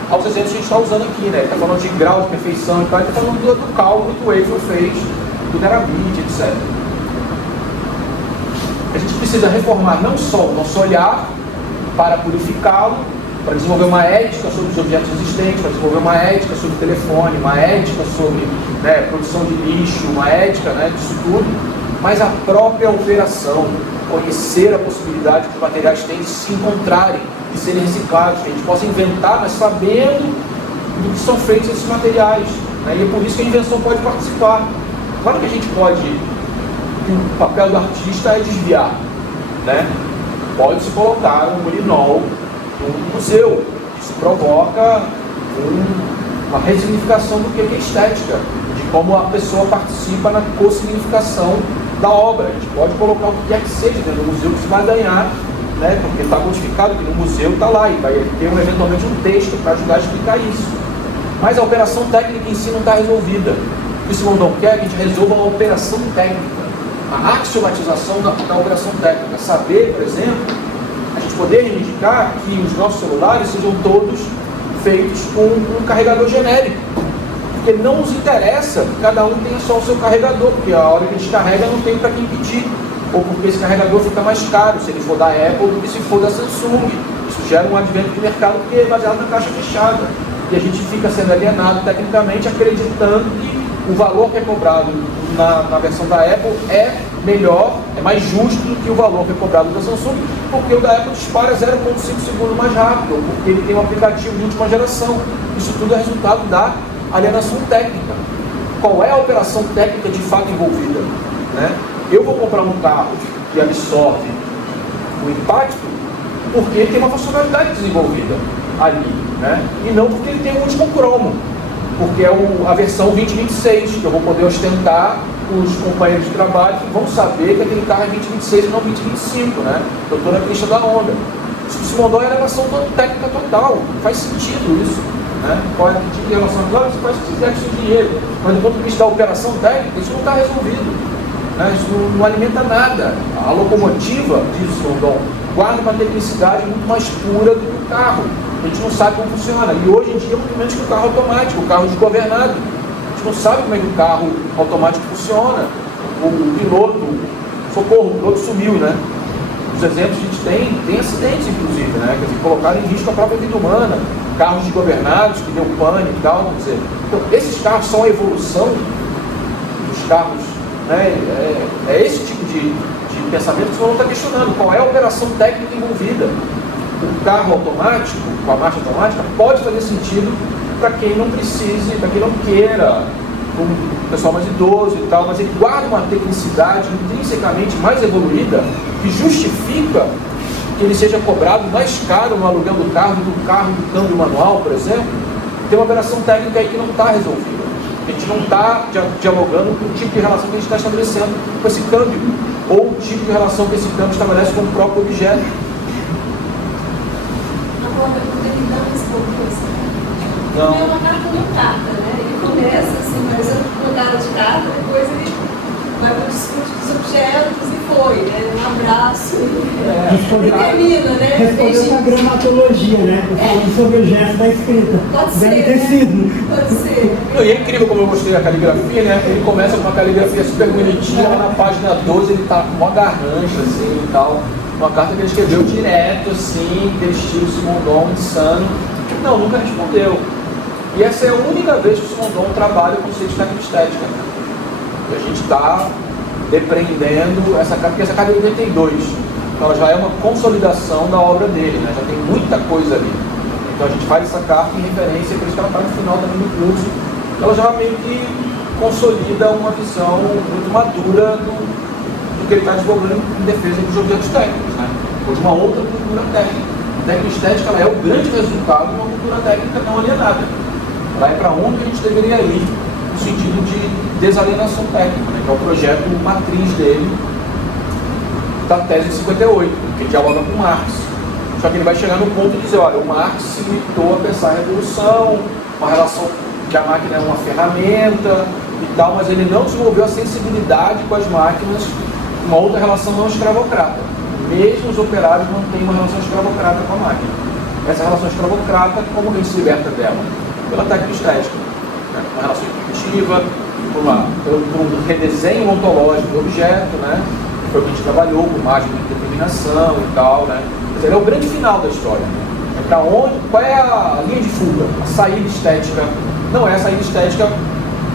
aos exemplos que a gente está usando aqui, né? Ele está falando de grau de perfeição e tal, ele está falando do cálculo que o Eiffel fez, do Nerabit, etc. A gente precisa reformar não só o nosso olhar para purificá-lo, para desenvolver uma ética sobre os objetos existentes, para desenvolver uma ética sobre o telefone, uma ética sobre, né, produção de lixo, uma ética, né, disso tudo, mas a própria operação, conhecer a possibilidade que os materiais têm de se encontrarem, de serem reciclados, que a gente possa inventar, mas sabendo do que são feitos esses materiais, né? E é por isso que a invenção pode participar. Claro que a gente pode, o papel do artista é desviar, né? Pode-se colocar um urinol no museu, isso provoca uma ressignificação do que é estética, de como a pessoa participa na co-significação da obra. A gente pode colocar o que quer que seja dentro do museu que você vai ganhar, né? Porque está codificado que no museu está lá e vai ter eventualmente um texto para ajudar a explicar isso. Mas a operação técnica em si não está resolvida. O que o Simondon quer é que a gente resolva a operação técnica, a axiomatização da operação técnica. Saber, por exemplo, a gente poder reivindicar que os nossos celulares sejam todos feitos com um carregador genérico. porque não nos interessa que cada um tenha só o seu carregador, porque a hora que descarrega não tem para quem pedir, ou porque esse carregador fica mais caro se ele for da Apple do que se for da Samsung. Isso gera um advento de mercado que é baseado na caixa fechada, e a gente fica sendo alienado tecnicamente, acreditando que o valor que é cobrado na versão da Apple é melhor, é mais justo do que o valor que é cobrado da Samsung, porque o da Apple dispara 0,5 segundos mais rápido, porque ele tem um aplicativo de última geração. Isso tudo é resultado da alienação técnica. Qual é a operação técnica de fato envolvida? Né? Eu vou comprar um carro que absorve o impacto porque ele tem uma funcionalidade desenvolvida ali, né? E não porque ele tem o último cromo, porque é a versão 2026, que eu vou poder ostentar os companheiros de trabalho que vão saber que aquele carro é 2026 e não 2025, né? Eu estou na pista da Honda. Isso mandou a elevação técnica total, não faz sentido isso, né? Pode pedir em relação a claro, você faz o que quiser com o seu dinheiro, mas do ponto de vista da operação técnica, isso não está resolvido, né? Isso não alimenta nada. A locomotiva, diz o Rondon, guarda uma tecnicidade muito mais pura do que o carro. A gente não sabe como funciona. E hoje em dia, muito menos que o carro automático, o carro desgovernado. A gente não sabe como é que o carro automático funciona. O piloto, socorro, o piloto sumiu, né? Os exemplos que a gente tem acidentes, inclusive, né? Quer dizer, colocaram em risco a própria vida humana. Carros desgovernados, que deu pane e tal. Quer dizer, então, esses carros são a evolução dos carros, né? É esse tipo de pensamento que o senhor não está questionando. Qual é a operação técnica envolvida? O carro automático, com a marcha automática, pode fazer sentido para quem não precise, para quem não queira, como o pessoal mais idoso e tal, mas ele guarda uma tecnicidade intrinsecamente mais evoluída que justifica que ele seja cobrado mais caro no aluguel do carro do que o carro do câmbio manual, por exemplo. Tem uma operação técnica aí que não está resolvida. A gente não está dialogando com o tipo de relação que a gente está estabelecendo com esse câmbio, ou o tipo de relação que esse câmbio estabelece com o próprio objeto. Agora, quando ele não respondeu assim, Não. é uma carta não carta, né? Ele começa assim, parecendo uma carta de carta, depois ele vai para o discurso dos objetos e foi, né? Um abraço e termina, né? Respondeu com a gramatologia, né? Falando sobre o gesto da escrita. Pode Deve ser, ter né? sido. Pode ser. E é incrível como eu mostrei a caligrafia, né? Ele começa com uma caligrafia super bonitinha, lá na página 12 ele tá com uma garrancha assim e tal. Uma carta que ele escreveu direto, assim, aquele estilo Simondon, insano. Não, nunca respondeu. E essa é a única vez que o Simondon trabalha com o conceito de tecnoestética. Né? E a gente está depreendendo essa carta, porque essa carta é de 82. Então ela já é uma consolidação da obra dele, né? Já tem muita coisa ali. Então a gente faz essa carta em referência, por isso que ela está no final também do curso. Ela já meio que consolida uma visão muito madura do que ele está desenvolvendo em defesa dos objetos técnicos, né? Ou de uma outra cultura técnica. A tecnoestética ela é o grande resultado de uma cultura técnica não alienada. Ela é para onde a gente deveria ir, no sentido de desalienação técnica, né? Que é o projeto matriz dele, da tese 58, que dialoga com Marx. Só que ele vai chegar no ponto de dizer, olha, o Marx se limitou a pensar a revolução, uma relação que a máquina é uma ferramenta e tal, mas ele não desenvolveu a sensibilidade com as máquinas, uma outra relação não escravocrata. Mesmo os operários mantêm uma relação escravocrata com a máquina. Essa relação escravocrata, como que a gente se liberta dela? Pela tecnoestética. Né? Uma relação intuitiva, por um redesenho ontológico do objeto, né? Que foi o que a gente trabalhou, com margem de determinação e tal. Né? Quer dizer, é o grande final da história. É para onde, qual é a linha de fuga? A saída estética. Não é a saída estética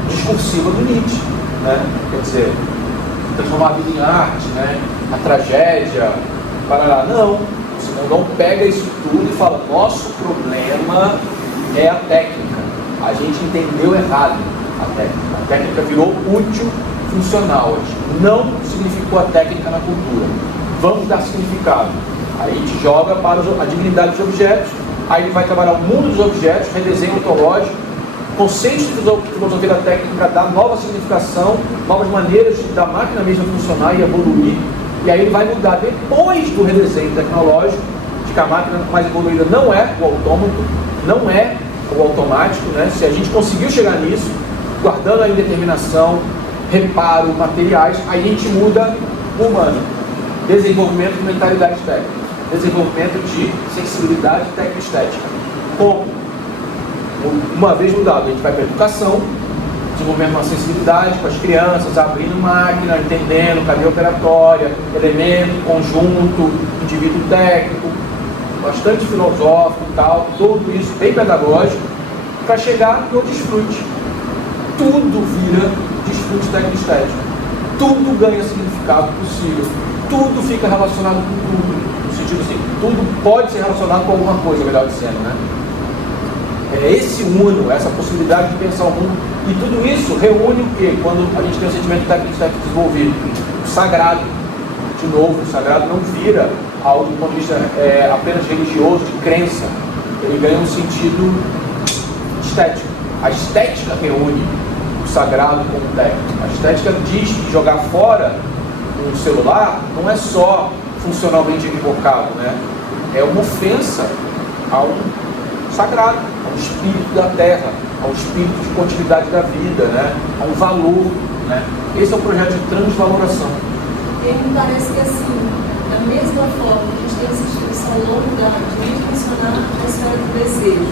discursiva do Nietzsche. Né? Quer dizer, transformar a vida em arte, né? A tragédia, parará. Não, o Simondon pega isso tudo e fala, nosso problema é a técnica. A gente entendeu errado a técnica. A técnica virou útil, funcional. Não significou a técnica na cultura. Vamos dar significado. Aí a gente joga para a dignidade dos objetos, aí ele vai trabalhar o mundo dos objetos, redesenho ontológico, conceitos de filosofia da técnica para dar nova significação, novas maneiras da máquina mesmo funcionar e evoluir. E aí ele vai mudar depois do redesenho tecnológico, de que a máquina mais evoluída não é o autômato, não é o automático, né? Se a gente conseguiu chegar nisso, guardando a indeterminação, reparo, materiais, aí a gente muda o humano. Desenvolvimento de mentalidade técnica, desenvolvimento de sensibilidade tecnoestética. Como? Uma vez mudado, a gente vai para a educação, desenvolvendo uma sensibilidade com as crianças, abrindo máquina, entendendo cadeia operatória, elemento, conjunto, indivíduo técnico, bastante filosófico e tal, tudo isso bem pedagógico, para chegar no desfrute. Tudo vira desfrute técnico-estético. Tudo ganha significado possível. Tudo fica relacionado com tudo. No sentido assim, tudo pode ser relacionado com alguma coisa, melhor dizendo, né? É esse uno, essa possibilidade de pensar o mundo. E tudo isso reúne o quê? Quando a gente tem o sentimento técnico-estético desenvolvido. O sagrado. De novo, o sagrado não vira algo do ponto de vista apenas religioso, de crença. Ele ganha um sentido estético. A estética reúne o sagrado com o técnico. A estética diz que jogar fora um celular não é só funcionalmente equivocado, né? É uma ofensa ao sagrado, ao espírito da terra, ao espírito de continuidade da vida, né? A um valor, né? Esse é um projeto de transvaloração. E me parece que assim, da mesma forma que a gente tem assistido isso ao longo de mencionar a esfera do desejo,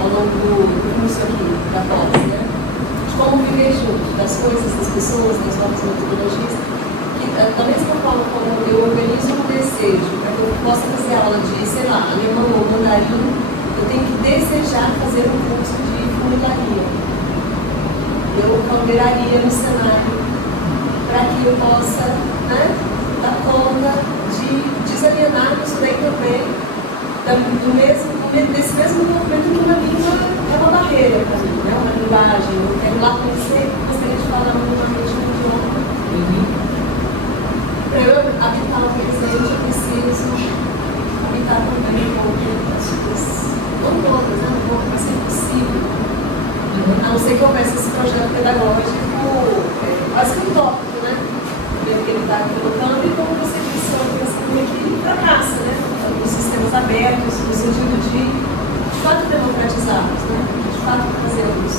ao longo do curso aqui, da pós, né? De como viver junto, das coisas, das pessoas, das novas metodologias, que da mesma forma como eu organizo um desejo, para que eu possa fazer aula de, sei lá, alemão ou mandarim, eu tenho que desejar fazer um curso de funilaria. Eu calderaria no cenário, para que eu possa, né, dar conta de desalienar isso daí também, desse mesmo movimento que uma língua é uma barreira para mim, né? Uma linguagem. Eu quero lá conhecer, gostaria de falar minimamente um idioma. Para eu habitar o presente, eu preciso habitar também outras coisas. Não todas, né? Não vai ser possível. A não ser que houvesse esse projeto pedagógico, quase que utópico, né? Que ele está colocando, e como você disse, pensando aqui, fracassa, né? Os sistemas abertos, no sentido de fato, democratizarmos, né? De fato, fazermos.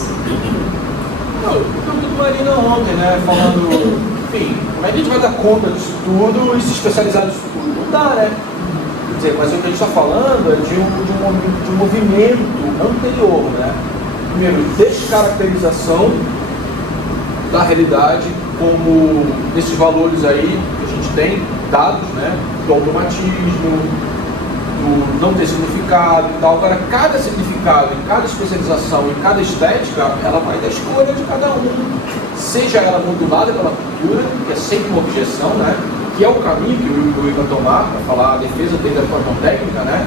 Eu Marina ontem, né? Falando, enfim, como é que a gente vai dar conta disso tudo e se especializar nisso tudo? Não dá, né? Quer dizer, mas o que a gente está falando é de um movimento anterior, né? Primeiro, descaracterização da realidade como esses valores aí que a gente tem dados, né? Do automatismo, do não ter significado e tal. Agora, cada significado, em cada especialização, em cada estética, ela vai da escolha de cada um. Seja ela modulada pela cultura, que é sempre uma objeção, né? Que é o caminho que o Igor vai tomar para falar a defesa dele da forma técnica, né?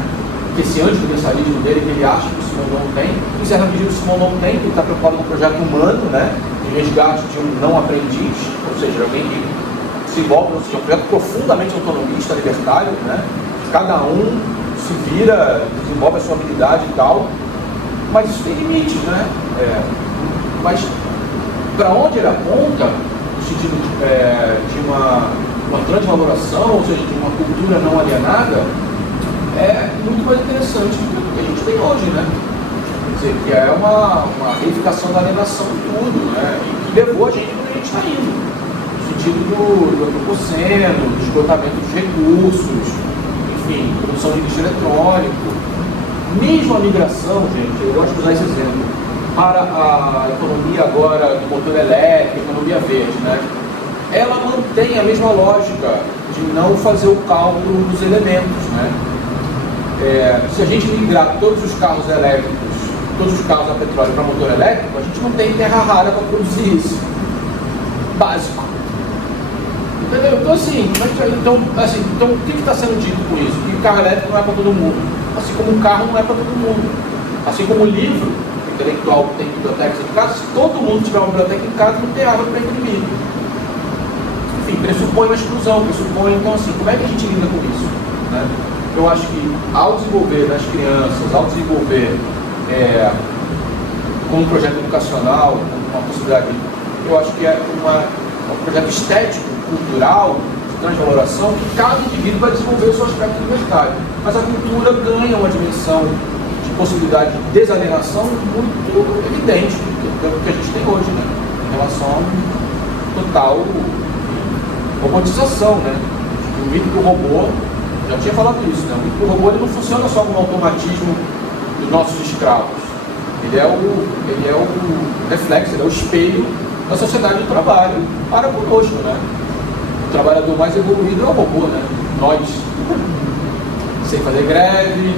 Que esse anti-universalismo dele, que ele acha que o Simon não tem, em certa medida o Simon não tem, ele está preocupado com o projeto humano, né? De resgate de um não aprendiz, ou seja, alguém que se envolve, ou seja, um projeto profundamente autonomista, libertário, né? Cada um se vira, desenvolve a sua habilidade e tal, mas isso tem limites, né? Mas para onde ele aponta, no sentido de uma transvaloração, ou seja, de uma cultura não alienada, é muito mais interessante do que a gente tem hoje, né? Quer dizer, que é uma reificação da alienação de tudo, né? E que levou a gente para onde a gente está indo, no sentido do antropoceno, do esgotamento dos recursos, enfim, produção de lixo eletrônico. Mesmo a migração, gente, eu gosto de usar esse exemplo, para a economia agora do motor elétrico, economia verde, né? Ela mantém a mesma lógica de não fazer o cálculo dos elementos, né? Se a gente migrar todos os carros elétricos, todos os carros a petróleo para motor elétrico, a gente não tem terra rara para produzir isso. Básico. Entendeu? Então, então o que está sendo dito com isso? Que o carro elétrico não é para todo mundo. Assim como um carro não é para todo mundo. Assim como o livro intelectual tem bibliotecas em casa, se todo mundo tiver uma biblioteca em casa, não tem água para imprimir. Enfim, pressupõe uma exclusão, pressupõe, então assim, como é que a gente lida com isso? Né? Eu acho que ao desenvolver nas crianças, ao desenvolver como um projeto educacional, como uma possibilidade, eu acho que é um projeto estético, cultural, de transvaloração, que cada indivíduo vai desenvolver o seu aspecto universitário. Mas a cultura ganha uma dimensão de possibilidade de desalienação muito evidente do que a gente tem hoje, né? Em relação à total robotização, né? O mito do robô, já tinha falado isso, né? O mito do robô ele não funciona só como automatismo dos nossos escravos. Ele é o reflexo, ele é o espelho da sociedade do trabalho para conosco, né? O trabalhador mais evoluído é o robô, né? Nós, sem fazer greve,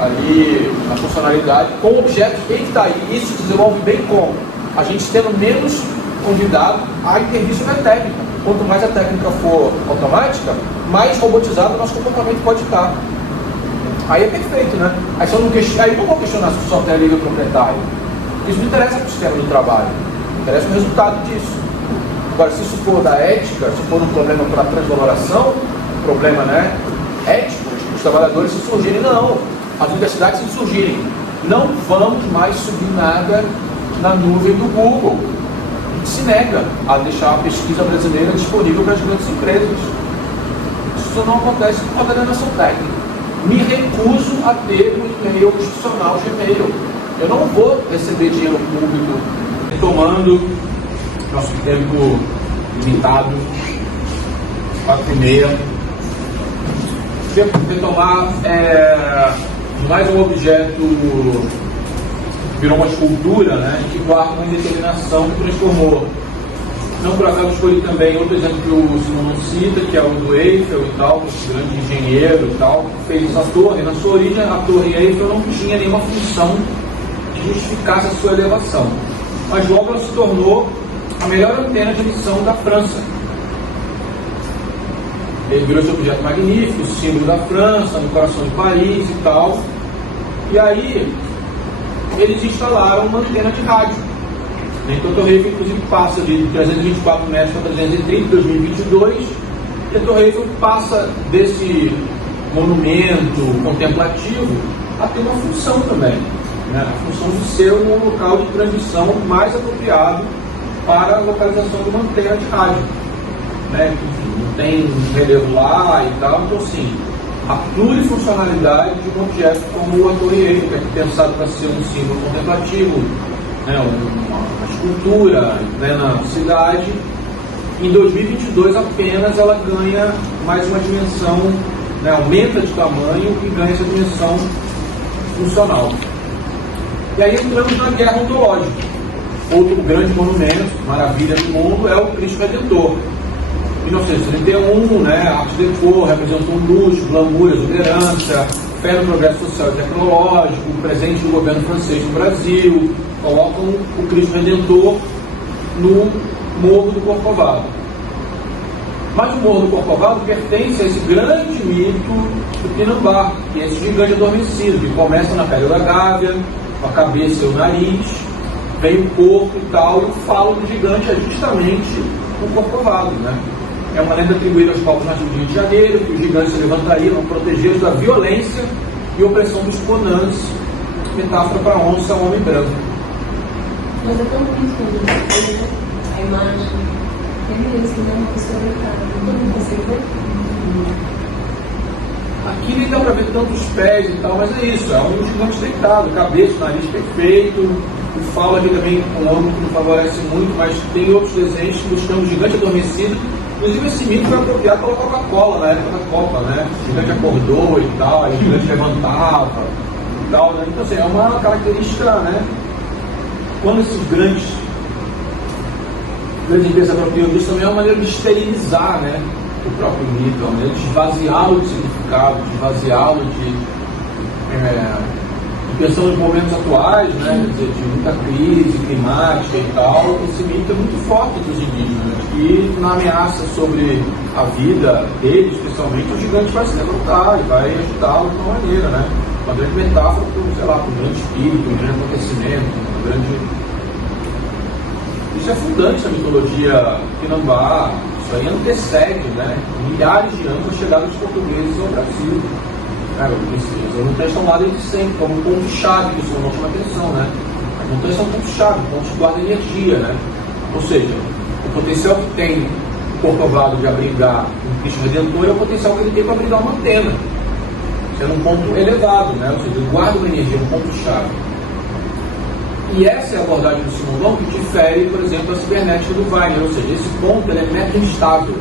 ali na funcionalidade, com objetos bem que está aí. Isso se desenvolve bem como? A gente tendo menos convidado a intervir na técnica. Quanto mais a técnica for automática, mais robotizado o nosso comportamento pode estar. Aí é perfeito, né? Aí não vou questionar se só tem a lei do proprietário. Isso não interessa para o sistema do trabalho. Interessa o resultado disso. Agora, se isso for da ética, se for um problema para a transvaloração, um problema, né, ético, os trabalhadores se surgirem, não. As universidades se surgirem. Não vamos mais subir nada na nuvem do Google. A gente se nega a deixar a pesquisa brasileira disponível para as grandes empresas. Isso não acontece com a coordenação técnica. Me recuso a ter um e-mail institucional Gmail. Eu não vou receber dinheiro público. Retomando nosso tempo limitado, 4h30. Retomar mais um objeto que virou uma escultura, né, que guarda uma indeterminação que transformou. Não por acaso escolhi também outro exemplo que o Simon não cita, que é o do Eiffel e tal, esse grande engenheiro e tal, que fez essa torre. Na sua origem, a torre Eiffel não tinha nenhuma função que justificasse a sua elevação. Mas logo ela se tornou a melhor antena de emissão da França. Ele virou esse objeto magnífico, símbolo da França, no coração de Paris e tal. E aí, eles instalaram uma antena de rádio. Então a Torre Eiffel, inclusive, passa de 324 metros para 330 em 2022. E a Torre Eiffel passa desse monumento contemplativo a ter uma função também, né? A função de ser um local de transmissão mais apropriado para a localização de uma antena de rádio, né? Enfim, não tem relevo lá e tal. Então, assim, a plurifuncionalidade de um objeto como a Torre Eiffel, que é pensado para ser um símbolo contemplativo, né, uma escultura em plena cidade. Em 2022 apenas ela ganha mais uma dimensão, né, aumenta de tamanho e ganha essa dimensão funcional. E aí entramos na guerra ontológica. Outro grande monumento, maravilha do mundo, é o Cristo Redentor. Em 1931, né, Art Deco representou um luxo, glamour, exuberância, fé no progresso social e tecnológico, presente do governo francês no Brasil, colocam o Cristo Redentor no Morro do Corcovado. Mas o Morro do Corcovado pertence a esse grande mito do Pinambá, que é esse gigante adormecido, que começa na pele da Gávea, com a cabeça e o nariz, vem o corpo e tal, e o falo do gigante é justamente o Corcovado, né? É uma lenda atribuída aos povos nativos do Rio de Janeiro, que os gigantes se levantariam para protegê-los da violência e opressão dos conãs, metáfora para a onça, homem branco. Mas é tão bonito, né? A imagem. É mesmo, né? Uma pessoa deitada. Todo mundo consegue ver? Aqui nem dá para ver tantos pés e tal, mas é isso, é um gigante deitado, cabeça, nariz perfeito. O falo aqui também com um ângulo que não favorece muito, mas tem outros desenhos que buscamos gigante adormecido. Inclusive esse mito foi apropriado pela Coca-Cola na época da Copa, né? O gigante acordou e tal, aí o gigante levantava e tal, né? Então assim, é uma característica, né? Quando esses grandes empresas apropriam disso, também é uma maneira de esterilizar, né, o próprio mito, é uma maneira de esvaziá-lo de significado, de esvaziá-lo pensando nos momentos atuais, né, de muita crise climática e tal. Esse mito é muito forte dos indígenas e na ameaça sobre a vida deles, especialmente, o gigante vai se levantar e vai ajudá-los de uma maneira, né? Uma grande metáfora para um grande espírito, um grande acontecimento, um grande... Isso é fundante na mitologia Pinambá. Isso aí antecede, né, milhares de anos a chegada dos portugueses ao Brasil. As montanhas estão lá desde sempre, como um ponto-chave, que isso não chama atenção, né? As montanhas são pontos-chave, pontos que guardam energia, né? Ou seja, o potencial que tem o Corcovado de abrigar um Cristo Redentor é o potencial que ele tem para abrigar uma antena, sendo um ponto elevado, né? Ou seja, ele guarda uma energia, um ponto-chave. E essa é a abordagem do Simondon que difere, por exemplo, da cibernética do Weiner, ou seja, esse ponto ele é meta-instável.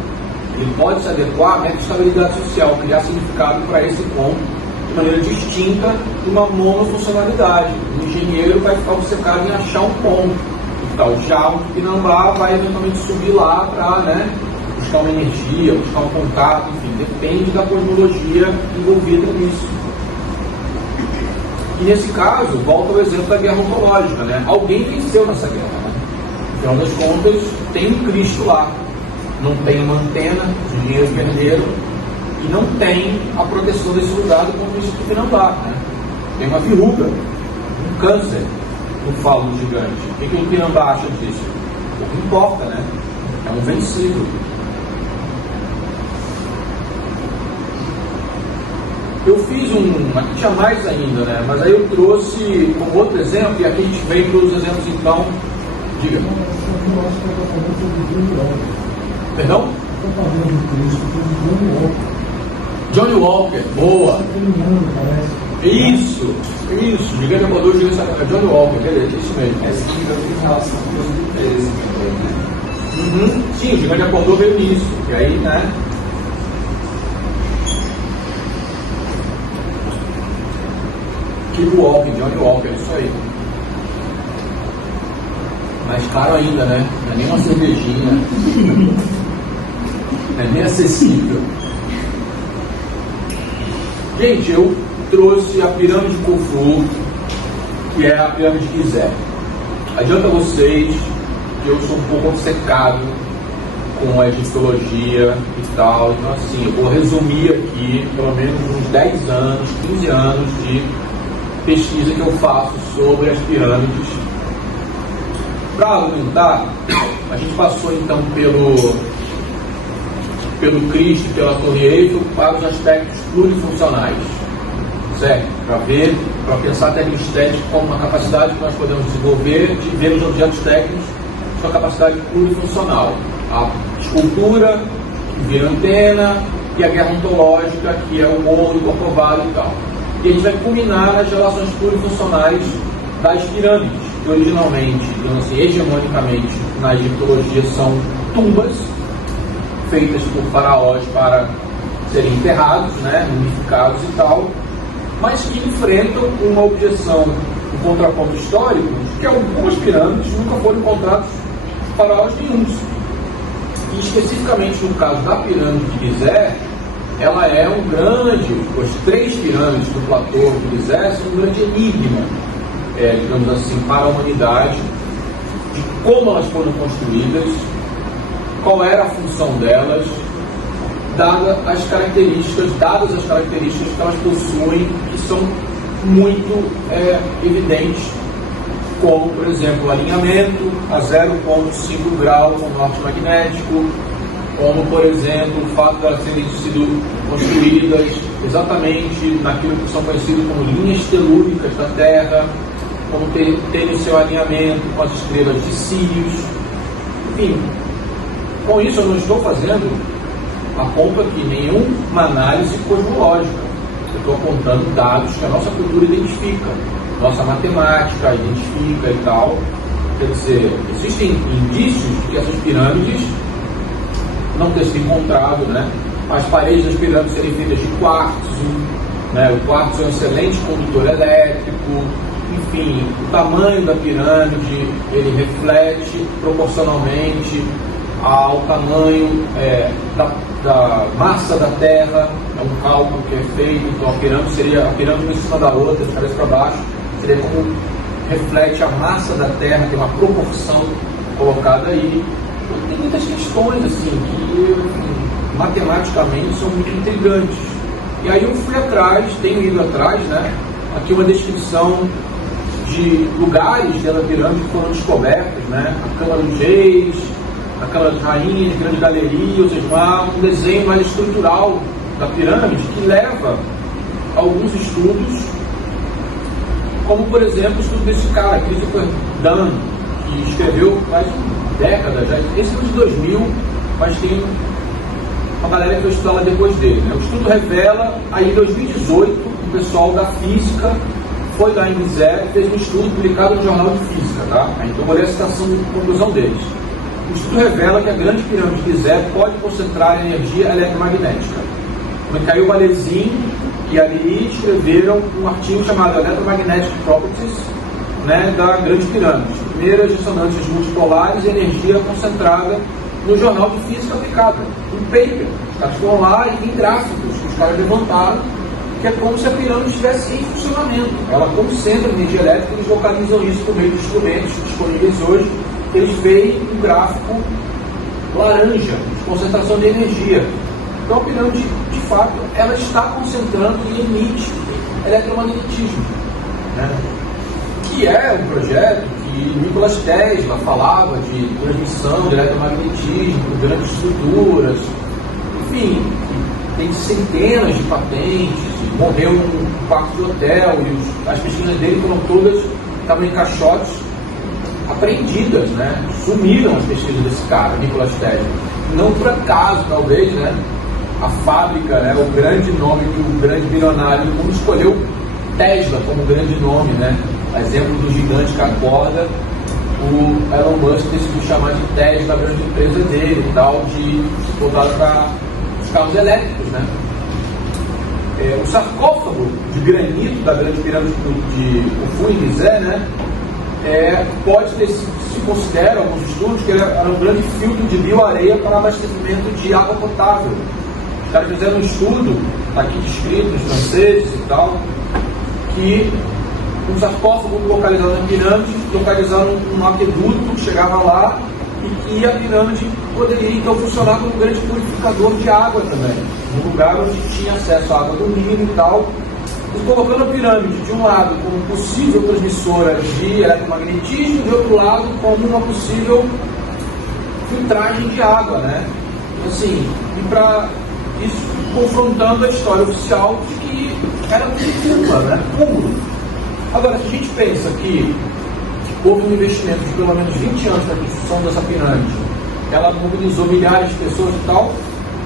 Ele pode se adequar à meta-estabilidade social, criar significado para esse ponto de maneira distinta uma monofuncionalidade. O engenheiro vai ficar obcecado em achar um ponto. Então, já o Tupinambá vai eventualmente subir lá para, né, buscar uma energia, buscar um contato, enfim, depende da cosmologia envolvida nisso. E nesse caso, volta ao exemplo da guerra ontológica, né? Alguém venceu nessa guerra, né? Afinal das contas, tem um Cristo lá. Não tem uma antena, os engenheiros perderam, e não tem a proteção desse lugar do ponto de vista do Tupinambá, né? Tem uma verruga, um câncer no falo do gigante. O que o Tupinambá acha disso? Pouco importa, né? É um vencido. Eu fiz aqui tinha mais ainda, né? Mas aí eu trouxe como outro exemplo, e aqui a gente vem para os exemplos então. Diga. Perdão? Johnny Walker, boa. Isso, gigante amador, Johnny Walker, beleza, isso mesmo. Essa tem relação com os 13 também, né? Sim, o gigante acordou veio nisso, e aí, né? Keep Walking, Johnny Walker, isso aí. Mais caro ainda, né? Não é nem uma cervejinha. Não é nem acessível. Gente, eu trouxe a pirâmide de Khufu, que é a pirâmide de Gizé. Adianta a vocês que eu sou um pouco obcecado com a egiptologia e tal. Então, assim, eu vou resumir aqui pelo menos uns 10 anos, 15 anos de pesquisa que eu faço sobre as pirâmides. Para argumentar, a gente passou então pelo Cristo e pela Torre Eiffel para os aspectos plurifuncionais, certo? Para pensar a técnica estética como uma capacidade que nós podemos desenvolver de ver os objetos técnicos sua capacidade plurifuncional. A escultura, que vira antena, e a guerra ontológica, que é o morro, o corcovado e tal. E a gente vai culminar nas relações plurifuncionais das pirâmides, que originalmente, digamos assim, hegemonicamente, na egiptologia são tumbas feitas por faraós para serem enterrados, né, mumificados e tal, mas que enfrentam uma objeção, um contraponto histórico, que algumas pirâmides nunca foram encontrados faraós nenhuns. E especificamente no caso da pirâmide de Gizé, ela é um grande, as 3 pirâmides do platô de Gizé são um grande enigma, digamos assim, para a humanidade, de como elas foram construídas, qual era a função delas, dadas as características que elas possuem, que são muito evidentes, como, por exemplo, o alinhamento a 0,5 graus no norte magnético, como, por exemplo, o fato de elas terem sido construídas exatamente naquilo que são conhecidos como linhas telúricas da Terra, como terem seu alinhamento com as estrelas de Sírios. Enfim, com isso eu não estou fazendo aponto aqui nenhuma análise cosmológica. Eu estou apontando dados que a nossa cultura identifica, nossa matemática identifica e tal. Quer dizer, existem indícios de que essas pirâmides não ter sido encontrado, né? As paredes das pirâmides serem feitas de quartzo, né? O quartzo é um excelente condutor elétrico, enfim, o tamanho da pirâmide ele reflete proporcionalmente ao tamanho da massa da Terra. É um cálculo que é feito, então a pirâmide seria a pirâmide em cima da outra, de cabeça para baixo, seria como reflete a massa da Terra, tem uma proporção colocada aí. Tem muitas questões assim que matematicamente são muito intrigantes. E aí eu fui atrás, tenho ido atrás, né? Aqui uma descrição de lugares dentro da pirâmide que foram descobertos, né? A Câmara dos Reis, a Câmara das Rainhas, Grande Galeria, ou seja, um desenho mais estrutural da pirâmide que leva a alguns estudos, como por exemplo o estudo desse cara, Christopher Dunn, que escreveu faz décadas, já, esse é de 2000, mas tem uma galera que foi estudar depois dele, né? O estudo revela, aí em 2018, o pessoal da física foi lá em Gizé e fez um estudo publicado no Jornal de Física, tá? Então vou ler a citação de conclusão deles. O estudo revela que a grande pirâmide de Gizé pode concentrar energia eletromagnética. O Mikhail Balezin E ali escreveram um artigo chamado Electromagnetic Properties, né, da Grande Pirâmide. Primeiras ressonâncias multipolares e energia concentrada, no Jornal de Física Aplicada, um paper. Os caras foram lá e tem gráficos que os caras levantaram, que é como se a pirâmide estivesse em funcionamento. Ela concentra energia elétrica, eles localizam isso por meio de instrumentos disponíveis hoje. Eles veem um gráfico laranja, de concentração de energia. Então a pirâmide, de fato, ela está concentrando e emite eletromagnetismo, né? Que é um projeto que Nikola Tesla falava de transmissão de eletromagnetismo por grandes estruturas, enfim, tem centenas de patentes, morreu num quarto de hotel, e as pesquisas dele foram todas, estavam em caixotes apreendidas, né? Sumiram as pesquisas desse cara, Nikola Tesla. Não por acaso, talvez, né? A fábrica, né? O grande nome que o grande bilionário do mundo escolheu Tesla como grande nome, né? Exemplo do gigante que acorda, o Elon Musk decidiu chamar de Tesla a grande empresa dele e tal, voltado para os carros elétricos, né? O sarcófago de granito da grande pirâmide de Khufu em Gizé, né? Pode ter, se considera alguns estudos que ele era um grande filtro de bioareia para abastecimento de água potável. Os caras fizeram um estudo, está aqui descrito, os franceses e tal, que um sarcófago localizado na pirâmide, localizando um aqueduto que chegava lá e que a pirâmide poderia então funcionar como um grande purificador de água também, um lugar onde tinha acesso à água do Nilo e tal, e colocando a pirâmide de um lado como possível transmissora de eletromagnetismo, de outro lado como uma possível filtragem de água, né? Assim, e para isso confrontando a história oficial de que era tudo né? Cúmulo. Agora, se a gente pensa que houve um investimento de pelo menos 20 anos na construção dessa pirâmide, ela mobilizou milhares de pessoas e tal,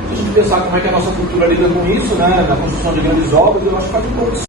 se a gente pensar como é que a nossa cultura lida com isso, né, na construção de grandes obras, eu acho que faz um pouco